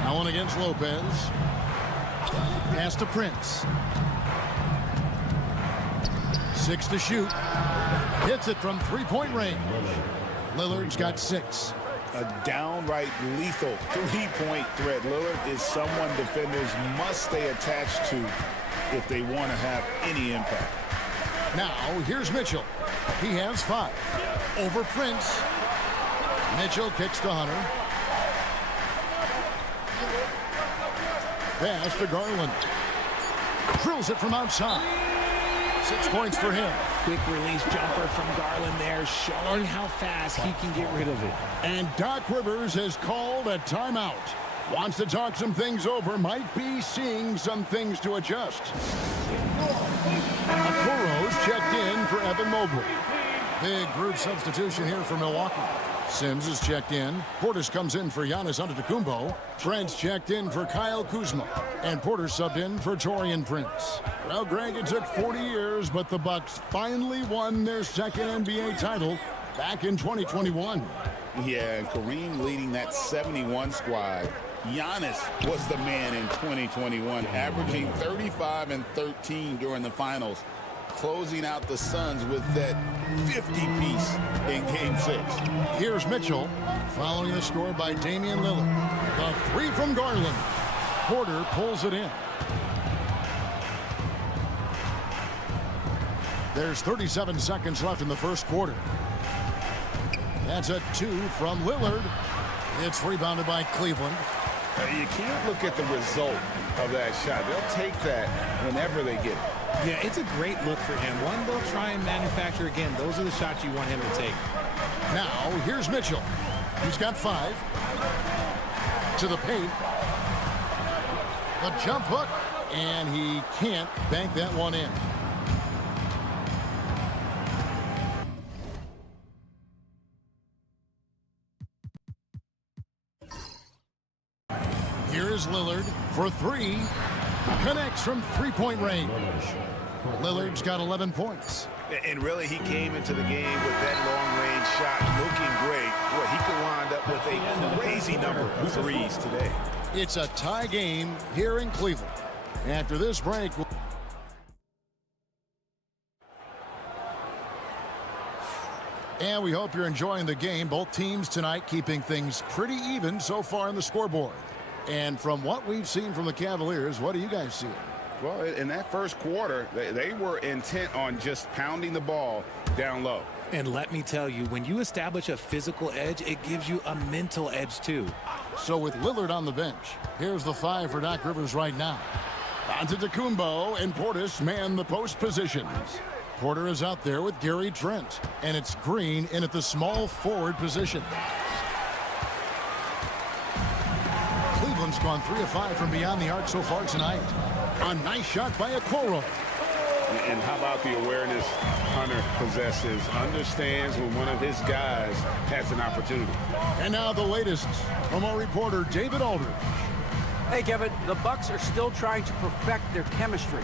Allen against Lopez. Pass to Prince. 6 to shoot. Hits it from three-point range. Lillard's got 6. A downright lethal three-point threat. Lillard is someone defenders must stay attached to if they want to have any impact. Now, here's Mitchell. He has 5. Over Prince. Mitchell kicks to Hunter. Pass to Garland. Drills it from outside. 6 points for him. Quick release jumper from Garland there, showing how fast he can get rid of it. And Doc Rivers has called a timeout. Wants to talk some things over, might be seeing some things to adjust. Okoro's checked in for Evan Mobley. Big group substitution here for Milwaukee. Sims is checked in. Portis comes in for Giannis Antetokounmpo. Trent's checked in for Kyle Kuzma. And Porter subbed in for Taurean Prince. Well, Greg, it took 40 years, but the Bucks finally won their second NBA title back in 2021. Yeah, and Kareem leading that 71 squad. Giannis was the man in 2021, averaging 35 and 13 during the finals, closing out the Suns with that 50-piece in Game 6. Here's Mitchell, following the score by Damian Lillard. The 3 from Garland. Porter pulls it in. There's 37 seconds left in the first quarter. That's a 2 from Lillard. It's rebounded by Cleveland. You can't look at the result of that shot. They'll take that whenever they get it. Yeah, it's a great look for him. One they'll try and manufacture again. Those are the shots you want him to take. Now, here's Mitchell. He's got 5. To the paint. A jump hook. And he can't bank that one in. Here is Lillard for 3. Connects from three-point range. Lillard's got 11 points. And really, he came into the game with that long-range shot looking great. Well, he could wind up with a crazy number of threes today. It's a tie game here in Cleveland. After this break, and we hope you're enjoying the game. Both teams tonight keeping things pretty even so far on the scoreboard. And from what we've seen from the Cavaliers, what do you guys see? Well, in that first quarter, they were intent on just pounding the ball down low. And let me tell you, when you establish a physical edge, it gives you a mental edge too. So with Lillard on the bench, here's the 5 for Doc Rivers right now. Antetokounmpo and Portis man the post positions. Porter is out there with Gary Trent, and it's Green in at the small forward position. Cleveland's gone 3 of 5 from beyond the arc so far tonight. A nice shot by Okoro. And how about the awareness Hunter possesses? Understands when one of his guys has an opportunity. And now the latest from our reporter, David Aldridge. Hey, Kevin, the Bucks are still trying to perfect their chemistry.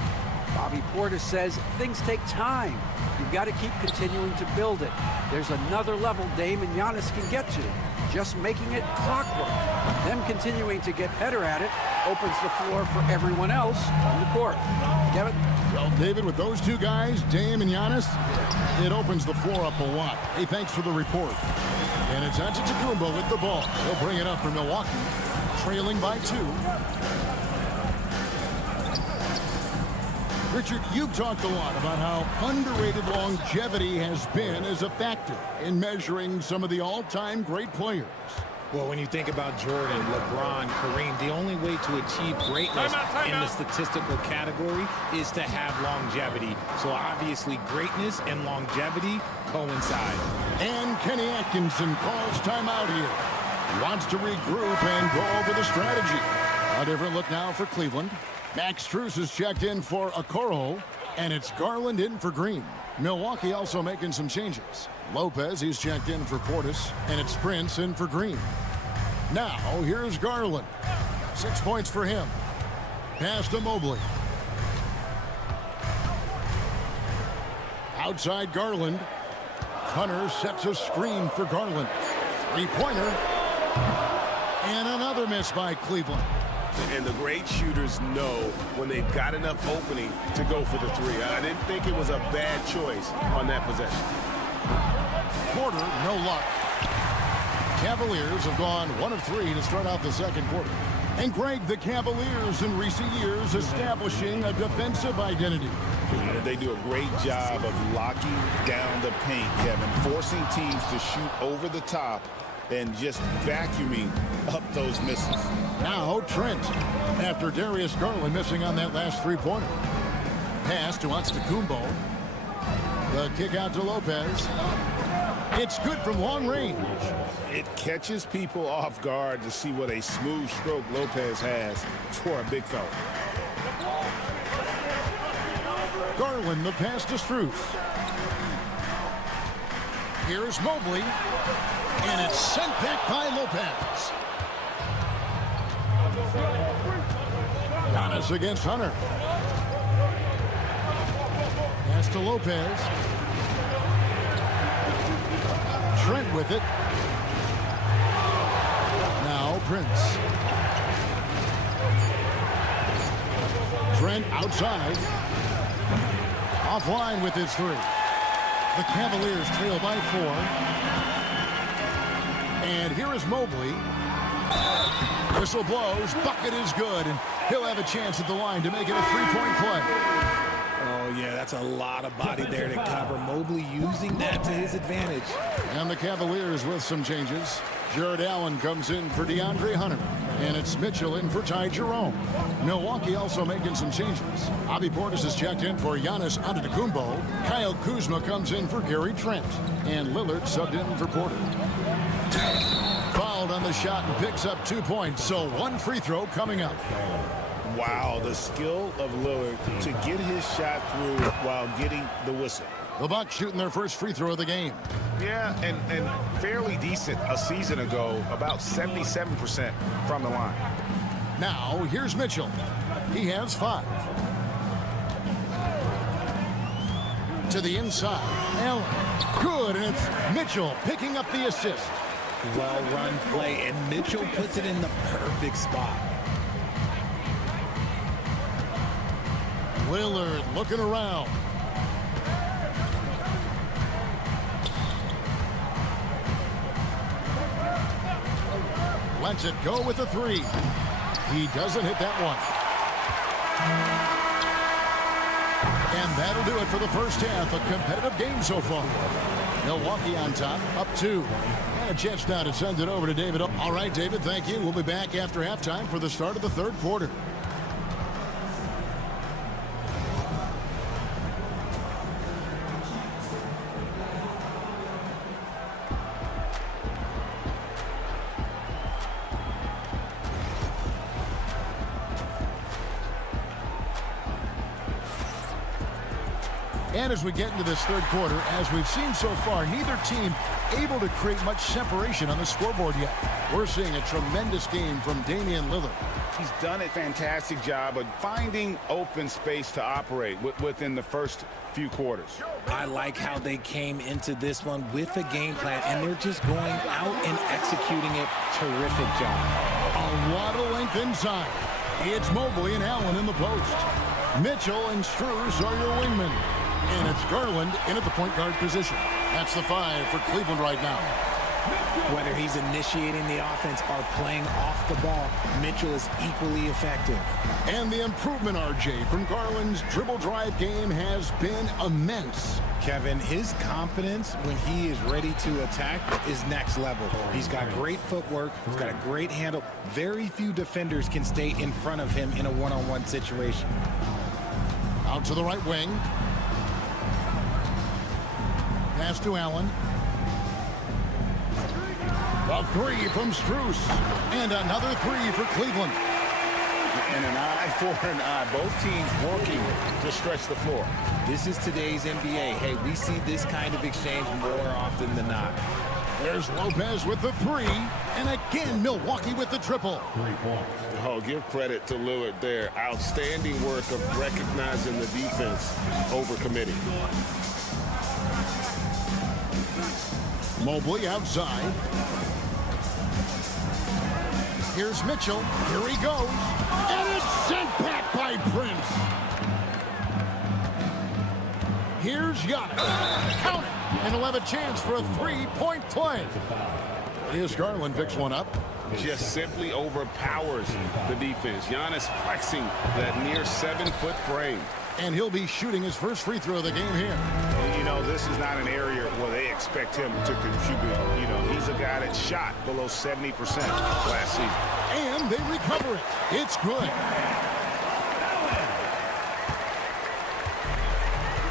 Bobby Portis says things take time. You've got to keep continuing to build it. There's another level Dame and Giannis can get to. Just making it clockwork. Them continuing to get better at it opens the floor for everyone else on the court. Kevin? Well, David, with those two guys, Dame and Giannis, it opens the floor up a lot. Hey, thanks for the report. And it's Antetokounmpo with the ball. He'll bring it up for Milwaukee, trailing by 2. Richard, you've talked a lot about how underrated longevity has been as a factor in measuring some of the all-time great players. Well, when you think about Jordan, LeBron, Kareem, the only way to achieve greatness in the statistical category is to have longevity. So obviously greatness and longevity coincide. And Kenny Atkinson calls timeout here. He wants to regroup and go over the strategy. A different look now for Cleveland. Max Strus is checked in for Okoro, and it's Garland in for Green. Milwaukee also making some changes. Lopez, he's checked in for Portis, and it's Prince in for Green. Now, here's Garland. 6 points for him. Pass to Mobley. Outside Garland. Hunter sets a screen for Garland. Three-pointer. And another miss by Cleveland. And the great shooters know when they've got enough opening to go for the three. I didn't think it was a bad choice on that possession. Porter, no luck. Cavaliers have gone 1 of 3 to start out the second quarter. And Greg, the Cavaliers in recent years establishing a defensive identity. They do a great job of locking down the paint, Kevin, forcing teams to shoot over the top and just vacuuming up those misses. Now Trent, after Darius Garland missing on that last three-pointer. Pass to Antetokounmpo. The kick out to Lopez. It's good from long range. It catches people off guard to see what a smooth stroke Lopez has for a big fella. Garland, the pass to Strus. Here's Mobley. And it's sent back by Lopez. Giannis against Hunter. Pass to Lopez. Trent with it. Now Prince. Trent outside. Offline with his three. The Cavaliers trail by 4. And here is Mobley. Whistle blows. Bucket is good. And he'll have a chance at the line to make it a three-point play. Oh, yeah, that's a lot of body there to cover. Mobley using that to his advantage. And the Cavaliers with some changes. Jared Allen comes in for DeAndre Hunter. And it's Mitchell in for Ty Jerome. Milwaukee also making some changes. Bobby Portis is checked in for Giannis Antetokounmpo. Kyle Kuzma comes in for Gary Trent. And Lillard subbed in for Porter. Fouled on the shot and picks up 2 points. So 1 free throw coming up. Wow, the skill of Lillard to get his shot through while getting the whistle. The Bucks shooting their first free throw of the game. Yeah, and fairly decent a season ago, about 77% from the line. Now, here's Mitchell. He has 5. To the inside. Allen. Good, and it's Mitchell picking up the assist. Well-run play, and Mitchell puts it in the perfect spot. Lillard looking around. Lets it go with a 3. He doesn't hit that one. And that'll do it for the first half. A competitive game so far. Milwaukee on top, up 2. And a chance now to send it over to David. All right, David, thank you. We'll be back after halftime for the start of the third quarter. And as we get into this third quarter, as we've seen so far, neither team able to create much separation on the scoreboard yet. We're seeing a tremendous game from Damian Lillard. He's done a fantastic job of finding open space to operate within the first few quarters. I like how they came into this one with a game plan, and they're just going out and executing it. Terrific job. A lot of length inside. It's Mobley and Allen in the post. Mitchell and Strus are your wingmen. And it's Garland in at the point guard position. That's the 5 for Cleveland right now. Whether he's initiating the offense or playing off the ball, Mitchell is equally effective. And the improvement, RJ, from Garland's dribble drive game has been immense. Kevin, his confidence when he is ready to attack is next level. He's got great footwork. He's got a great handle. Very few defenders can stay in front of him in a one-on-one situation. Out to the right wing. Pass to Allen. A 3 from Strus. And another 3 for Cleveland. And an eye for an eye. Both teams working to stretch the floor. This is today's NBA. Hey, we see this kind of exchange more often than not. There's Lopez with the 3. And again, Milwaukee with the triple. 3 points. Oh, give credit to Lillard there. Outstanding work of recognizing the defense over committing. Mobley outside. Here's Mitchell. Here he goes. And it's sent back by Prince. Here's Giannis. Count it. And he'll have a chance for a three-point play. Here's Garland picks one up. Just simply overpowers the defense. Giannis flexing that near 7-foot frame. And he'll be shooting his first free throw of the game here. You know, this is not an area where they expect him to contribute. You know, he's a guy that shot below 70% last season. And they recover it. It's good.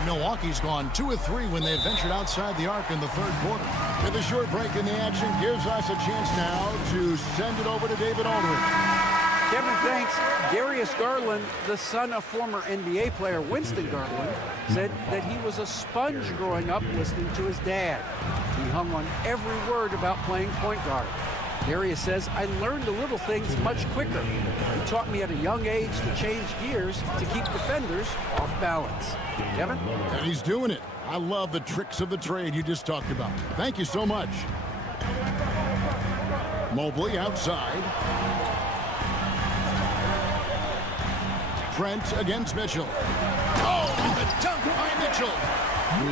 Milwaukee's gone 2 of 3 when they ventured outside the arc in the third quarter. With a short break in the action gives us a chance now to send it over to David Aldridge. Kevin, thanks. Darius Garland, the son of former NBA player Winston Garland, said that he was a sponge growing up listening to his dad. He hung on every word about playing point guard. Darius says, I learned the little things much quicker. He taught me at a young age to change gears to keep defenders off balance. Kevin? And he's doing it. I love the tricks of the trade you just talked about. Thank you so much. Mobley outside. Trent against Mitchell. Oh, and the dunk by Mitchell.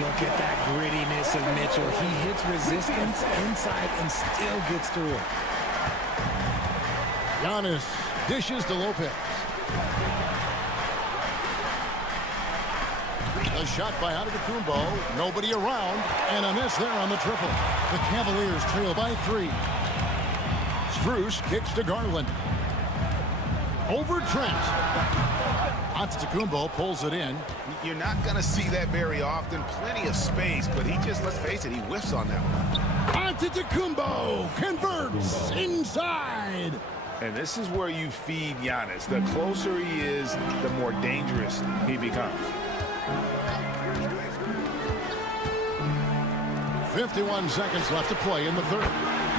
Look at that grittiness of Mitchell. He hits resistance inside and still gets through it. Giannis dishes to Lopez. A shot by Antetokounmpo. Nobody around. And a miss there on the triple. The Cavaliers trail by 3. Strus kicks to Garland. Over Trent. Antetokounmpo pulls it in. You're not going to see that very often. Plenty of space, but he just, let's face it, he whiffs on that one. Antetokounmpo converts inside. And this is where you feed Giannis. The closer he is, the more dangerous he becomes. 51 seconds left to play in the third.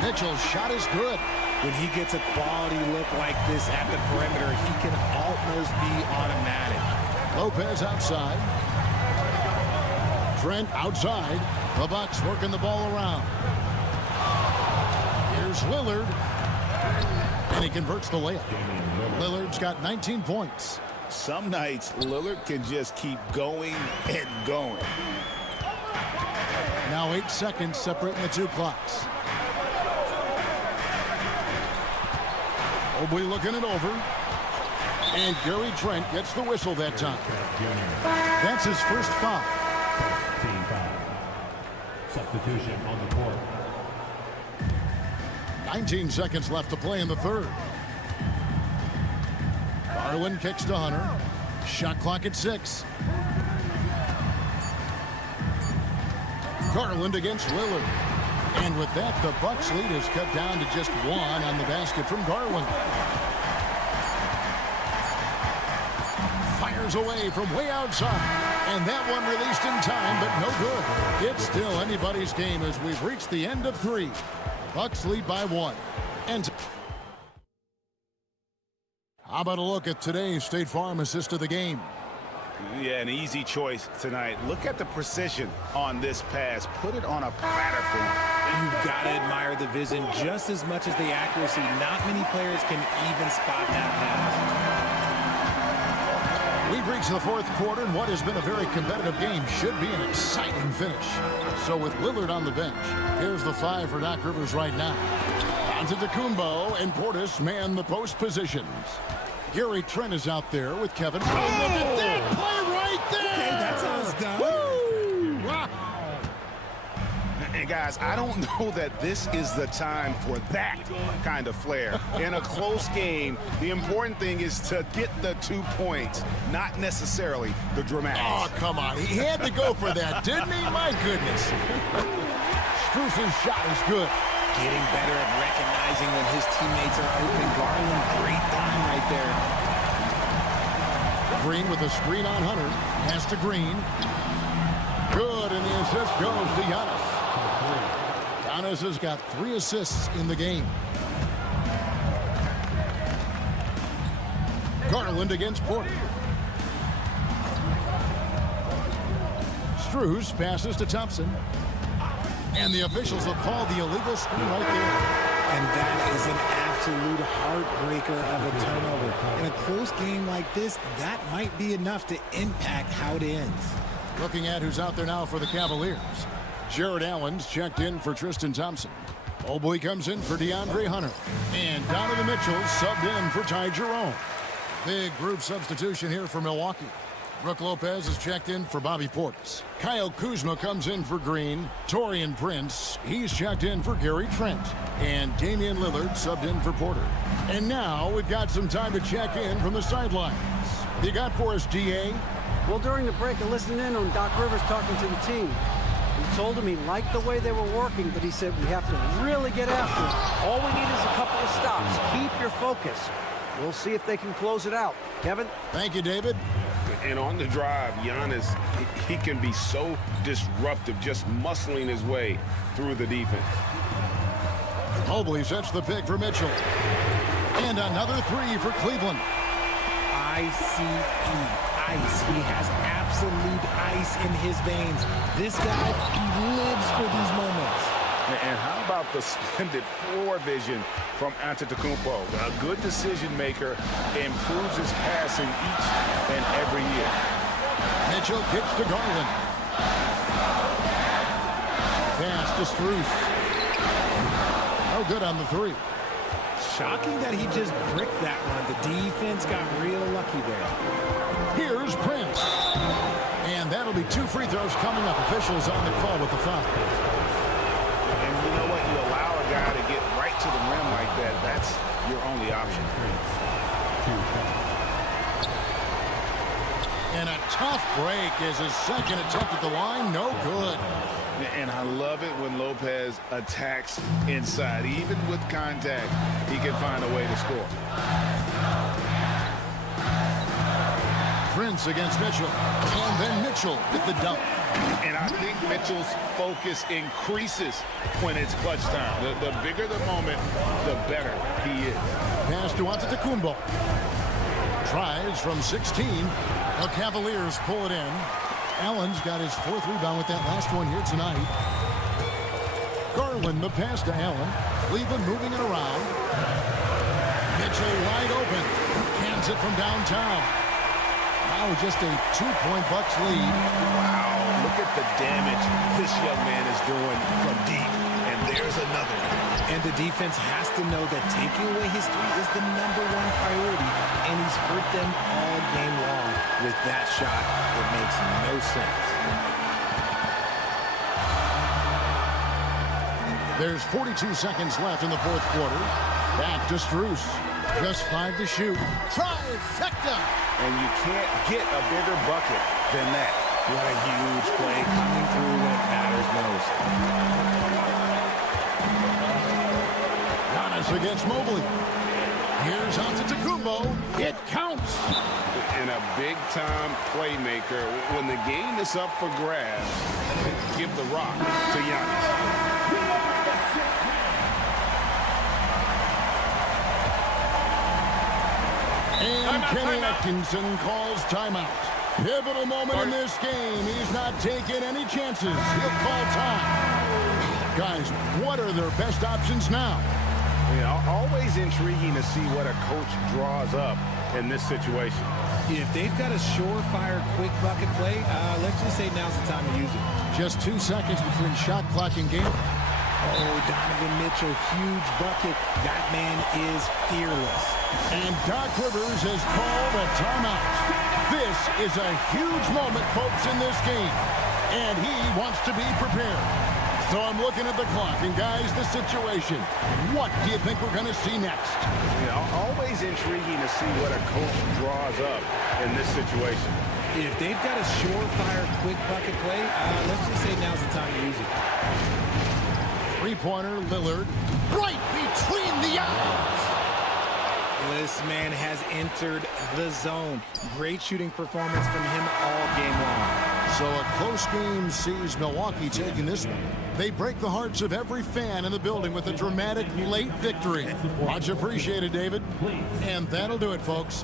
Mitchell's shot is good. When he gets a quality look like this at the perimeter, he can almost be automatic. Lopez outside. Trent outside. The Bucks working the ball around. Here's Lillard. And he converts the layup. Lillard's got 19 points. Some nights, Lillard can just keep going and going. Now 8 seconds separating the two clocks. Mobley looking it over. And Gary Trent gets the whistle that time. That's his first foul. Team foul. Substitution on the court. 19 seconds left to play in the third. Garland kicks to Hunter. Shot clock at 6. Garland against Lillard. And with that, the Bucks lead is cut down to just 1 on the basket from Garland. Fires away from way outside. And that one released in time, but no good. It's still anybody's game as we've reached the end of 3. Bucks lead by 1. And how about a look at today's State Farm assist of the game? Yeah, an easy choice tonight. Look at the precision on this pass. Put it on a platter for him. You've got to admire the vision just as much as the accuracy. Not many players can even spot that pass. We've reached the fourth quarter, and what has been a very competitive game should be an exciting finish. So with Lillard on the bench, here's the 5 for Doc Rivers right now. Antetokounmpo and Portis man the post positions. Gary Trent is out there with Kevin. Oh, look at that play right there! Okay, that's how it's done. Woo! Wow. And guys, I don't know that this is the time for that kind of flair. In a close game, the important thing is to get the 2 points, not necessarily the dramatics. Oh, come on. He had to go for that, didn't he? My goodness. Strus's shot is good. Getting better at recognizing when his teammates are open. Garland, great dime right there. Green with a screen on Hunter. Pass to Green. Good, and the assist goes to Giannis. Giannis has got 3 assists in the game. Garland against Porter. Strus passes to Thompson. And the officials will call the illegal screen right there. And that is an absolute heartbreaker of a turnover. In a close game like this, that might be enough to impact how it ends. Looking at who's out there now for the Cavaliers. Jared Allen's checked in for Tristan Thompson. Mobley comes in for DeAndre Hunter. And Donovan Mitchell subbed in for Ty Jerome. Big group substitution here for Milwaukee. Brook Lopez is checked in for Bobby Portis. Kyle Kuzma comes in for Green. Taurean Prince, he's checked in for Gary Trent. And Damian Lillard subbed in for Porter. And now we've got some time to check in from the sidelines. You got for us, DA? Well, during the break, I listened in on Doc Rivers talking to the team. He told him he liked the way they were working, but he said we have to really get after it. All we need is a couple of stops. Keep your focus. We'll see if they can close it out. Kevin? Thank you, David. And on the drive, Giannis, he can be so disruptive, just muscling his way through the defense. Mobley sets the pick for Mitchell. And another three for Cleveland. ICE. Ice. He has absolute ice in his veins. This guy, he lives for these moments. And how about the splendid floor vision from Antetokounmpo? A good decision maker, improves his passing each and every year. Mitchell kicks to Garland. Pass to Strus. No good on the three. Shocking that he just bricked that one. The defense got real lucky there. Here's Prince. And that'll be 2 free throws coming up. Officials on the call with the foul. And you know what? You allow a guy to get right to the rim like that. That's your only option. And a tough break is his second attempt at the line. No good. And I love it when Lopez attacks inside. Even with contact, he can find a way to score. Prince against Mitchell. And then Mitchell with the dunk. And I think Mitchell's focus increases when it's clutch time. The bigger the moment, the better he is. Pass to Antetokounmpo. Tries from 16. The Cavaliers pull it in. Allen's got his 4th rebound with that last one here tonight. Garland, the pass to Allen. Cleveland moving it around. Mitchell wide open. Cans it from downtown. Now just a 2-point Bucks lead. Wow, look at the damage this young man is doing from deep. And there's another one. And the defense has to know that taking away his three is the #1 priority. And he's hurt them all game long with that shot. It makes no sense. There's 42 seconds left in the 4th quarter. Back to Strus. Just 5 to shoot. Trifecta! And you can't get a bigger bucket than that. What a huge play coming through when it matters most. Giannis against Mobley. Here's Antetokounmpo. It counts. And a big-time playmaker. When the game is up for grabs, give the rock to Giannis. And Kenny Atkinson calls timeout. Pivotal moment in this game. He's not taking any chances. He'll call time. Guys, what are their best options now? You know, always intriguing to see what a coach draws up in this situation. If they've got a surefire quick bucket play, let's just say now's the time to use it. Just 2 seconds between shot clock and game. Oh, Donovan Mitchell, huge bucket. That man is fearless. And Doc Rivers has called a timeout. This is a huge moment, folks, in this game. And he wants to be prepared. So I'm looking at the clock. And, guys, the situation. What do you think we're going to see next? You know, always intriguing to see what a coach draws up in this situation. If they've got a surefire quick bucket play, let's just say now's the time to use it. Three-pointer, Lillard. Right between the eyes. This man has entered the zone. Great shooting performance from him all game long. So a close game sees Milwaukee taking this one. They break the hearts of every fan in the building with a dramatic late victory. Much appreciated, David. And that'll do it, folks.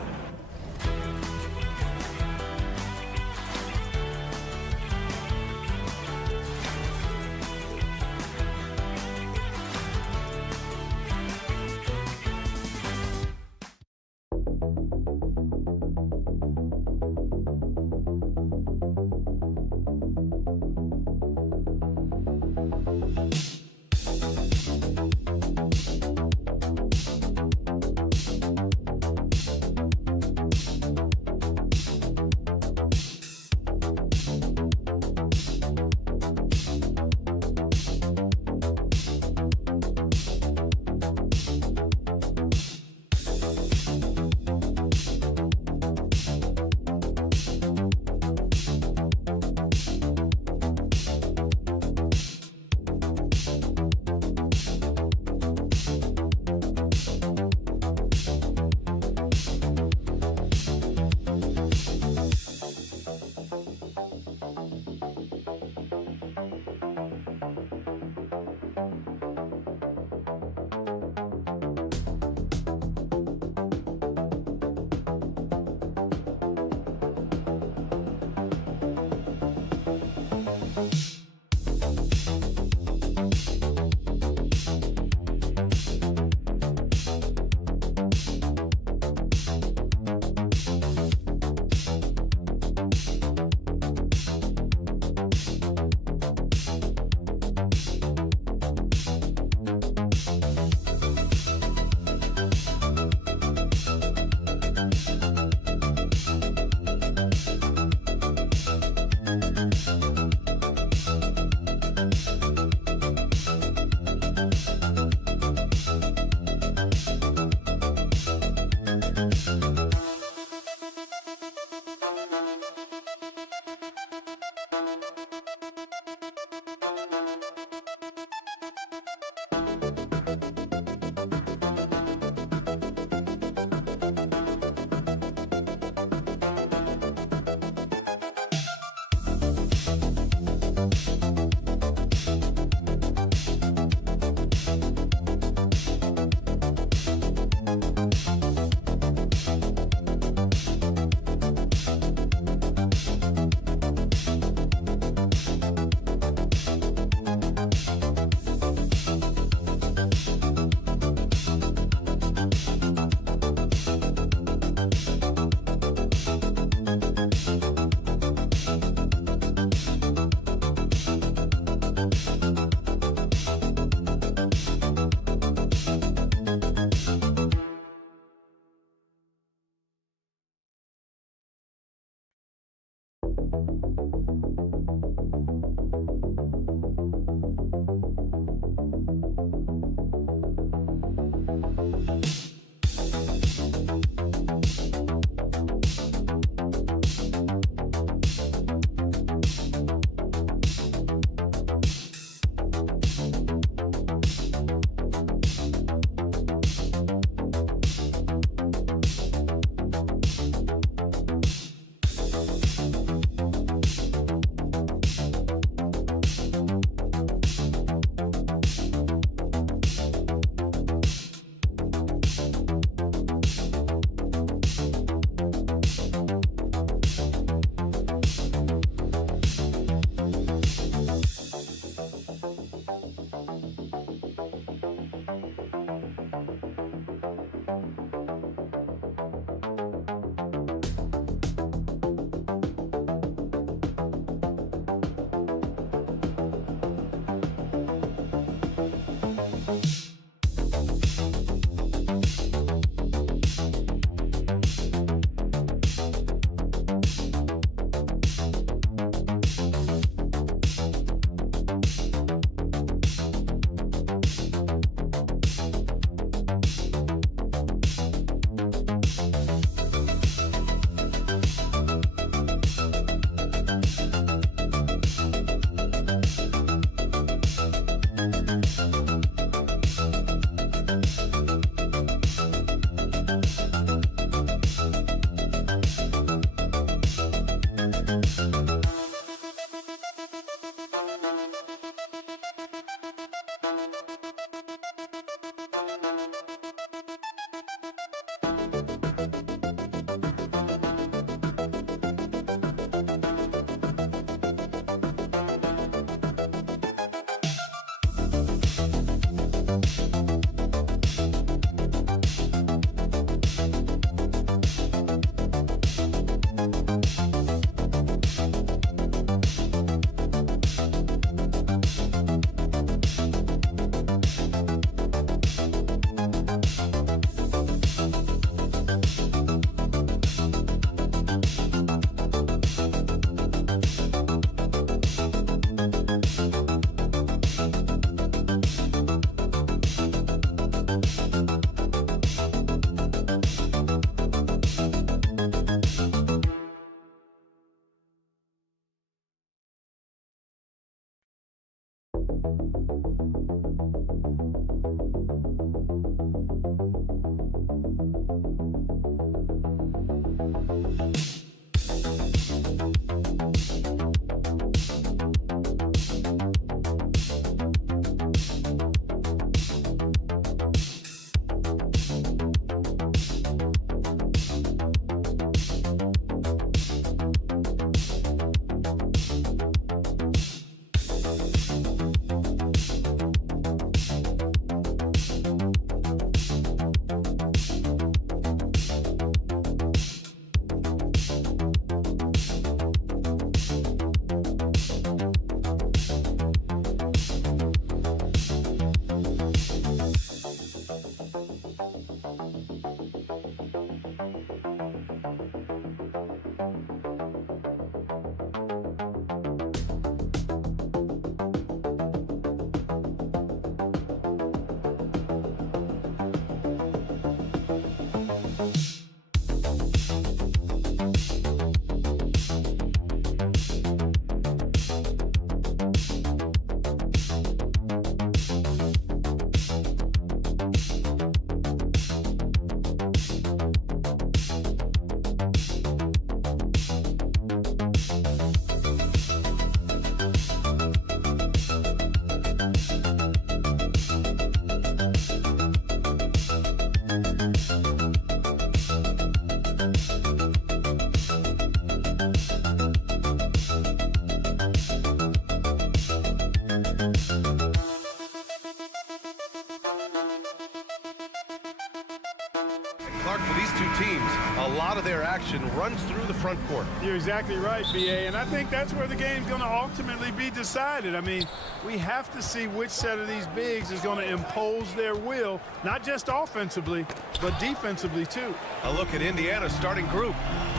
Clark, for these two teams, a lot of their action runs through the front court. You're exactly right, B.A., and I think that's where the game's going to ultimately be decided. I mean, we have to see which set of these bigs is going to impose their will, not just offensively, but defensively, too. A look at Indiana's starting group.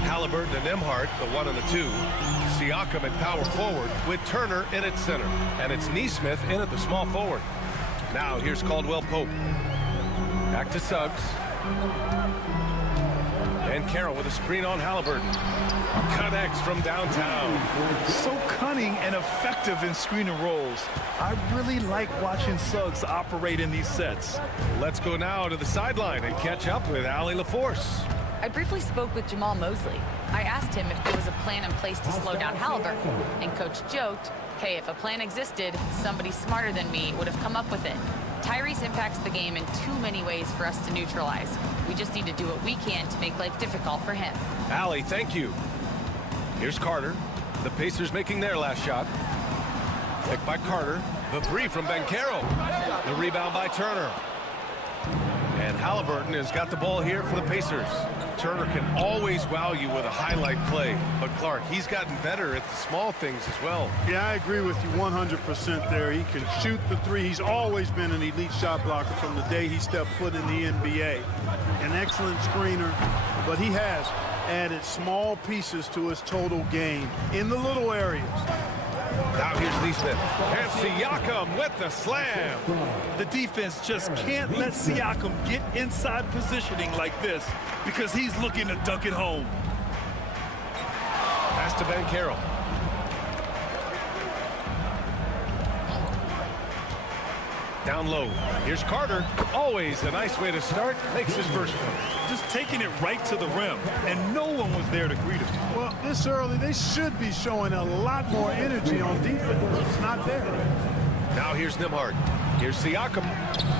Halliburton and Nembhard, the 1 and the 2. Siakam at power forward with Turner in at center. And it's Nesmith in at the small forward. Now here's Caldwell Pope. Back to Suggs. And Carroll with a screen on Halliburton. Connects from downtown. So cunning and effective in screen and rolls. I really like watching Suggs operate in these sets. Let's go now to the sideline and catch up with Allie LaForce. I briefly spoke with Jamal Mosley. I asked him if there was a plan in place to slow down Halliburton, and Coach joked, hey, if a plan existed, somebody smarter than me would have come up with it. Tyrese impacts the game in too many ways for us to neutralize. We just need to do what we can to make life difficult for him. Allie, thank you. Here's Carter. The Pacers making their last shot. Picked by Carter. The 3 from Banchero. The rebound by Turner. And Halliburton has got the ball here for the Pacers. Turner can always wow you with a highlight play, but Clark, he's gotten better at the small things as well. Yeah, I agree with you 100% there. He can shoot the three. He's always been an elite shot blocker from the day he stepped foot in the NBA. An excellent screener, but he has added small pieces to his total game in the little areas. Now here's Neesmith. And Siakam with the slam. The defense just can't let Siakam get inside positioning like this because he's looking to dunk it home. Pass to Ben Carroll. Down low. Here's Carter. Always a nice way to start. Makes his first one. Just taking it right to the rim, and no one was there to greet him. Well, this early, they should be showing a lot more energy on defense. It's not there. Now here's Nembhard. Here's Siakam.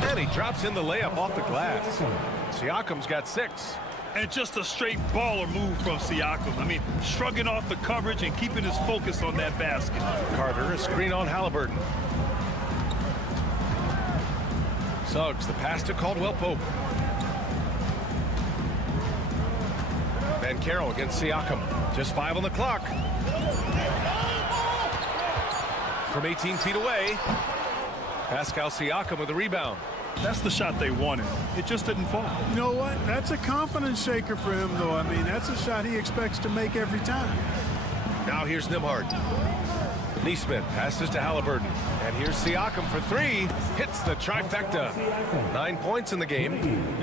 And he drops in the layup off the glass. Siakam's got 6. And just a straight baller move from Siakam. I mean, shrugging off the coverage and keeping his focus on that basket. Carter, a screen on Halliburton. Suggs, the pass to Caldwell-Pope. Ben Carroll against Siakam. Just 5 on the clock. From 18 feet away, Pascal Siakam with the rebound. That's the shot they wanted. It just didn't fall. You know what? That's a confidence shaker for him, though. I mean, that's a shot he expects to make every time. Now here's Nembhard. Neesmith passes to Halliburton. And here's Siakam for 3. Hits the trifecta. 9 points in the game.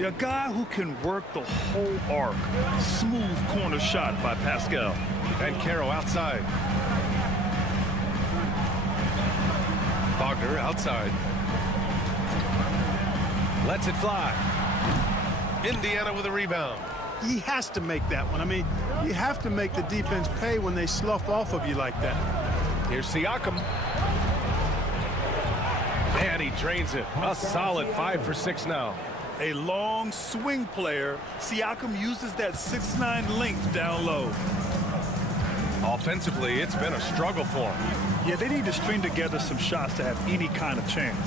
A guy who can work the whole arc. Smooth corner shot by Pascal. And Carroll outside. Wagner outside. Lets it fly. Indiana with a rebound. He has to make that one. I mean, you have to make the defense pay when they slough off of you like that. Here's Siakam. And he drains it. A solid 5 for 6 now. A long swing player. Siakam uses that 6'9" length down low. Offensively, it's been a struggle for him. Yeah, they need to string together some shots to have any kind of chance.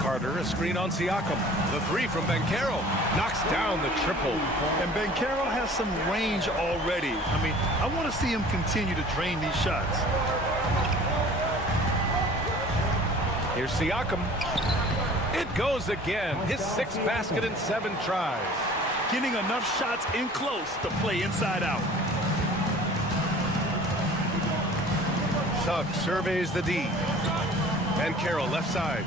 Carter, a screen on Siakam. The 3 from Ben Carroll. Knocks down the triple. And Ben Carroll has some range already. I mean, I want to see him continue to drain these shots. Here's Siakam. It goes again. His 6th basket in 7 tries. Getting enough shots in close to play inside out. Suggs surveys the D. Ben Carroll left side.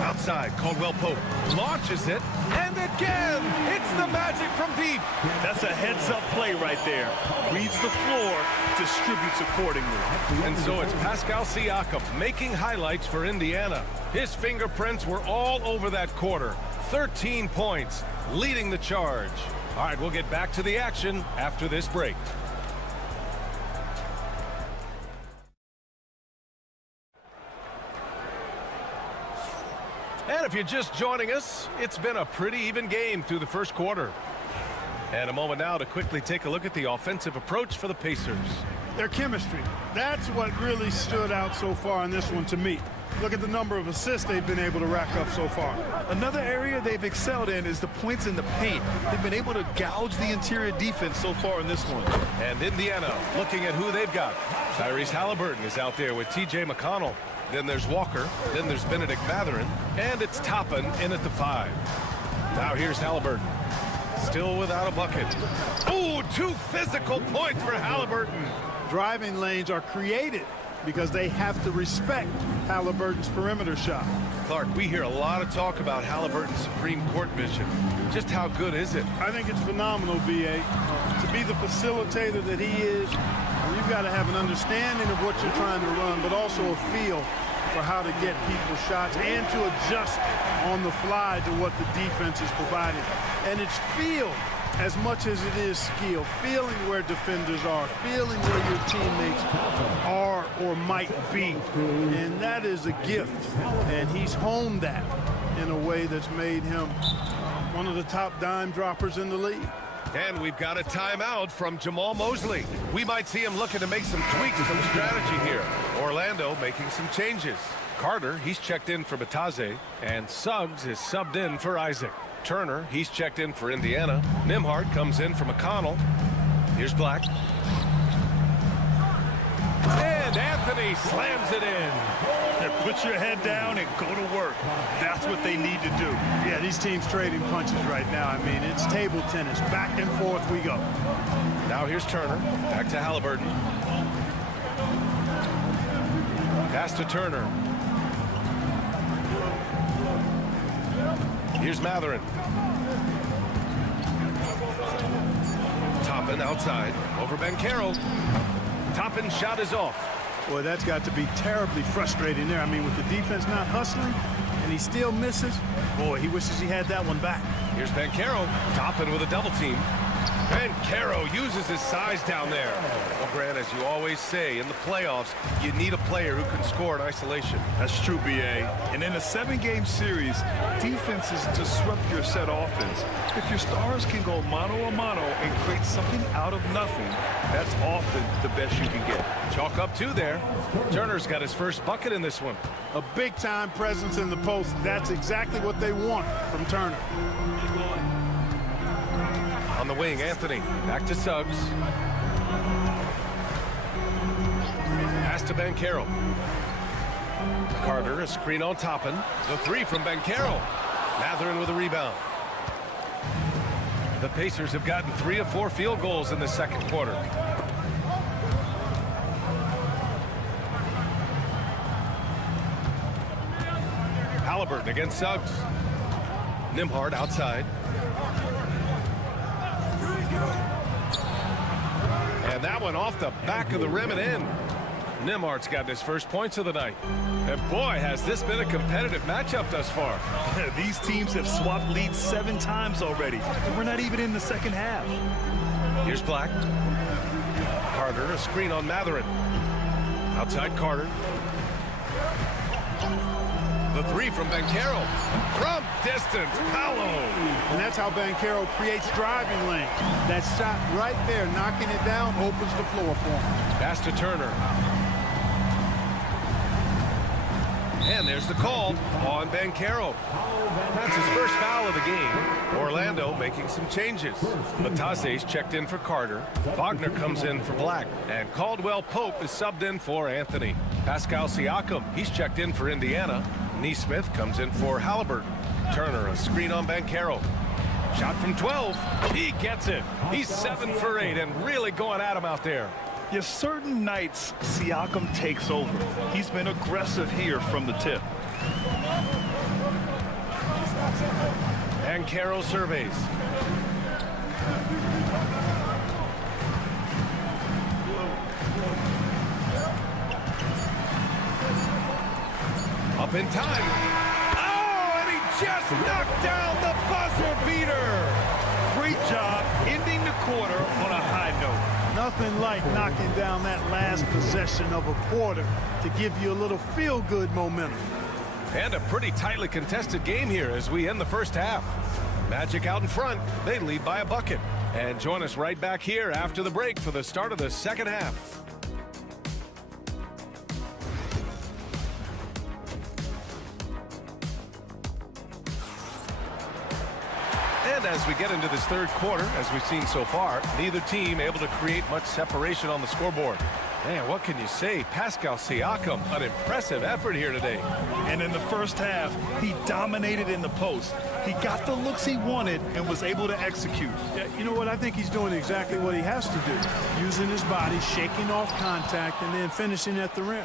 Outside, Caldwell-Pope launches it, and again, it's the Magic from deep. That's a heads-up play right there. Reads the floor, distributes accordingly. And so it's Pascal Siakam making highlights for Indiana. His fingerprints were all over that quarter. 13 points, leading the charge. All right, we'll get back to the action after this break. And if you're just joining us, it's been a pretty even game through the first quarter. And a moment now to quickly take a look at the offensive approach for the Pacers. Their chemistry. That's what really stood out so far in this one to me. Look at the number of assists they've been able to rack up so far. Another area they've excelled in is the points in the paint. They've been able to gouge the interior defense so far in this one. And Indiana looking at who they've got. Tyrese Halliburton is out there with T.J. McConnell. Then there's Walker. Then there's Benedict Mathurin. And it's Toppin in at the 5. Now here's Halliburton. Still without a bucket. Ooh, 2 physical points for Halliburton. Driving lanes are created because they have to respect Halliburton's perimeter shot. Clark, we hear a lot of talk about Halliburton's supreme court vision. Just how good is it? I think it's phenomenal, B.A. To be the facilitator that he is, you've got to have an understanding of what you're trying to run, but also a feel for how to get people's shots and to adjust on the fly to what the defense is providing. And it's feel as much as it is skill, feeling where defenders are, feeling where your teammates are or might be. And that is a gift. And he's honed that in a way that's made him one of the top dime droppers in the league. And we've got a timeout from Jamal Mosley. We might see him looking to make some tweaks to the strategy here. Orlando making some changes. Carter, he's checked in for Batase, and Suggs is subbed in for Isaac. Turner, he's checked in for Indiana. Nembhard comes in for McConnell. Here's Black. And Anthony slams it in. Put your head down and go to work. That's what they need to do. Yeah, these teams trading punches right now. I mean, it's table tennis. Back and forth we go. Now here's Turner. Back to Halliburton. Pass to Turner. Here's Matherin. Toppin outside. Over Banchero. Toppin's shot is off. Boy, that's got to be terribly frustrating there. I mean, with the defense not hustling and he still misses, boy, he wishes he had that one back. Here's Banchero. Toppin with a double team. Banchero uses his size down there. Well, Grant, as you always say, in the playoffs, you need a player who can score in isolation. That's true, B.A. And in a 7-game series, defenses disrupt your set offense. If your stars can go mano-a-mano and create something out of nothing, that's often the best you can get. Chalk up 2 there. Turner's got his first bucket in this one. A big-time presence in the post. That's exactly what they want from Turner. On the wing, Anthony. Back to Suggs. Pass to Banchero. Carter, a screen on Toppin. The 3 from Banchero. Matherin with a rebound. The Pacers have gotten 3 of 4 field goals in the second quarter. Halliburton against Suggs. Nembhard outside. And that one off the back of the rim and in. Nembhard's gotten his first points of the night. And boy, has this been a competitive matchup thus far. These teams have swapped leads 7 times already. And we're not even in the second half. Here's Black. Carter, a screen on Matherin. Outside Carter. The 3 from Banchero. From distance, Paolo. And that's how Banchero creates driving lanes. That shot right there, knocking it down, opens the floor for him. Pass to Turner. And there's the call on Banchero. That's his first foul of the game. Orlando making some changes. Batase's checked in for Carter. Wagner comes in for Black. And Caldwell Pope is subbed in for Anthony. Pascal Siakam, he's checked in for Indiana. Nesmith comes in for Halliburton. Turner, a screen on Banchero. Shot from 12. He gets it. He's 7 for 8 and really going at him out there. Yes, certain nights, Siakam takes over. He's been aggressive here from the tip. Banchero surveys. Up in time. Oh, and he just knocked down the buzzer beater. Great job ending the quarter on a high note. Nothing like knocking down that last possession of a quarter to give you a little feel-good momentum. And a pretty tightly contested game here as we end the first half. Magic out in front. They lead by a bucket. And join us right back here after the break for the start of the second half. And as we get into this third quarter, as we've seen so far, neither team able to create much separation on the scoreboard. Man, what can you say? Pascal Siakam, an impressive effort here today. And in the first half, he dominated in the post. He got the looks he wanted and was able to execute. Yeah, you know what? I think he's doing exactly what he has to do. Using his body, shaking off contact, and then finishing at the rim.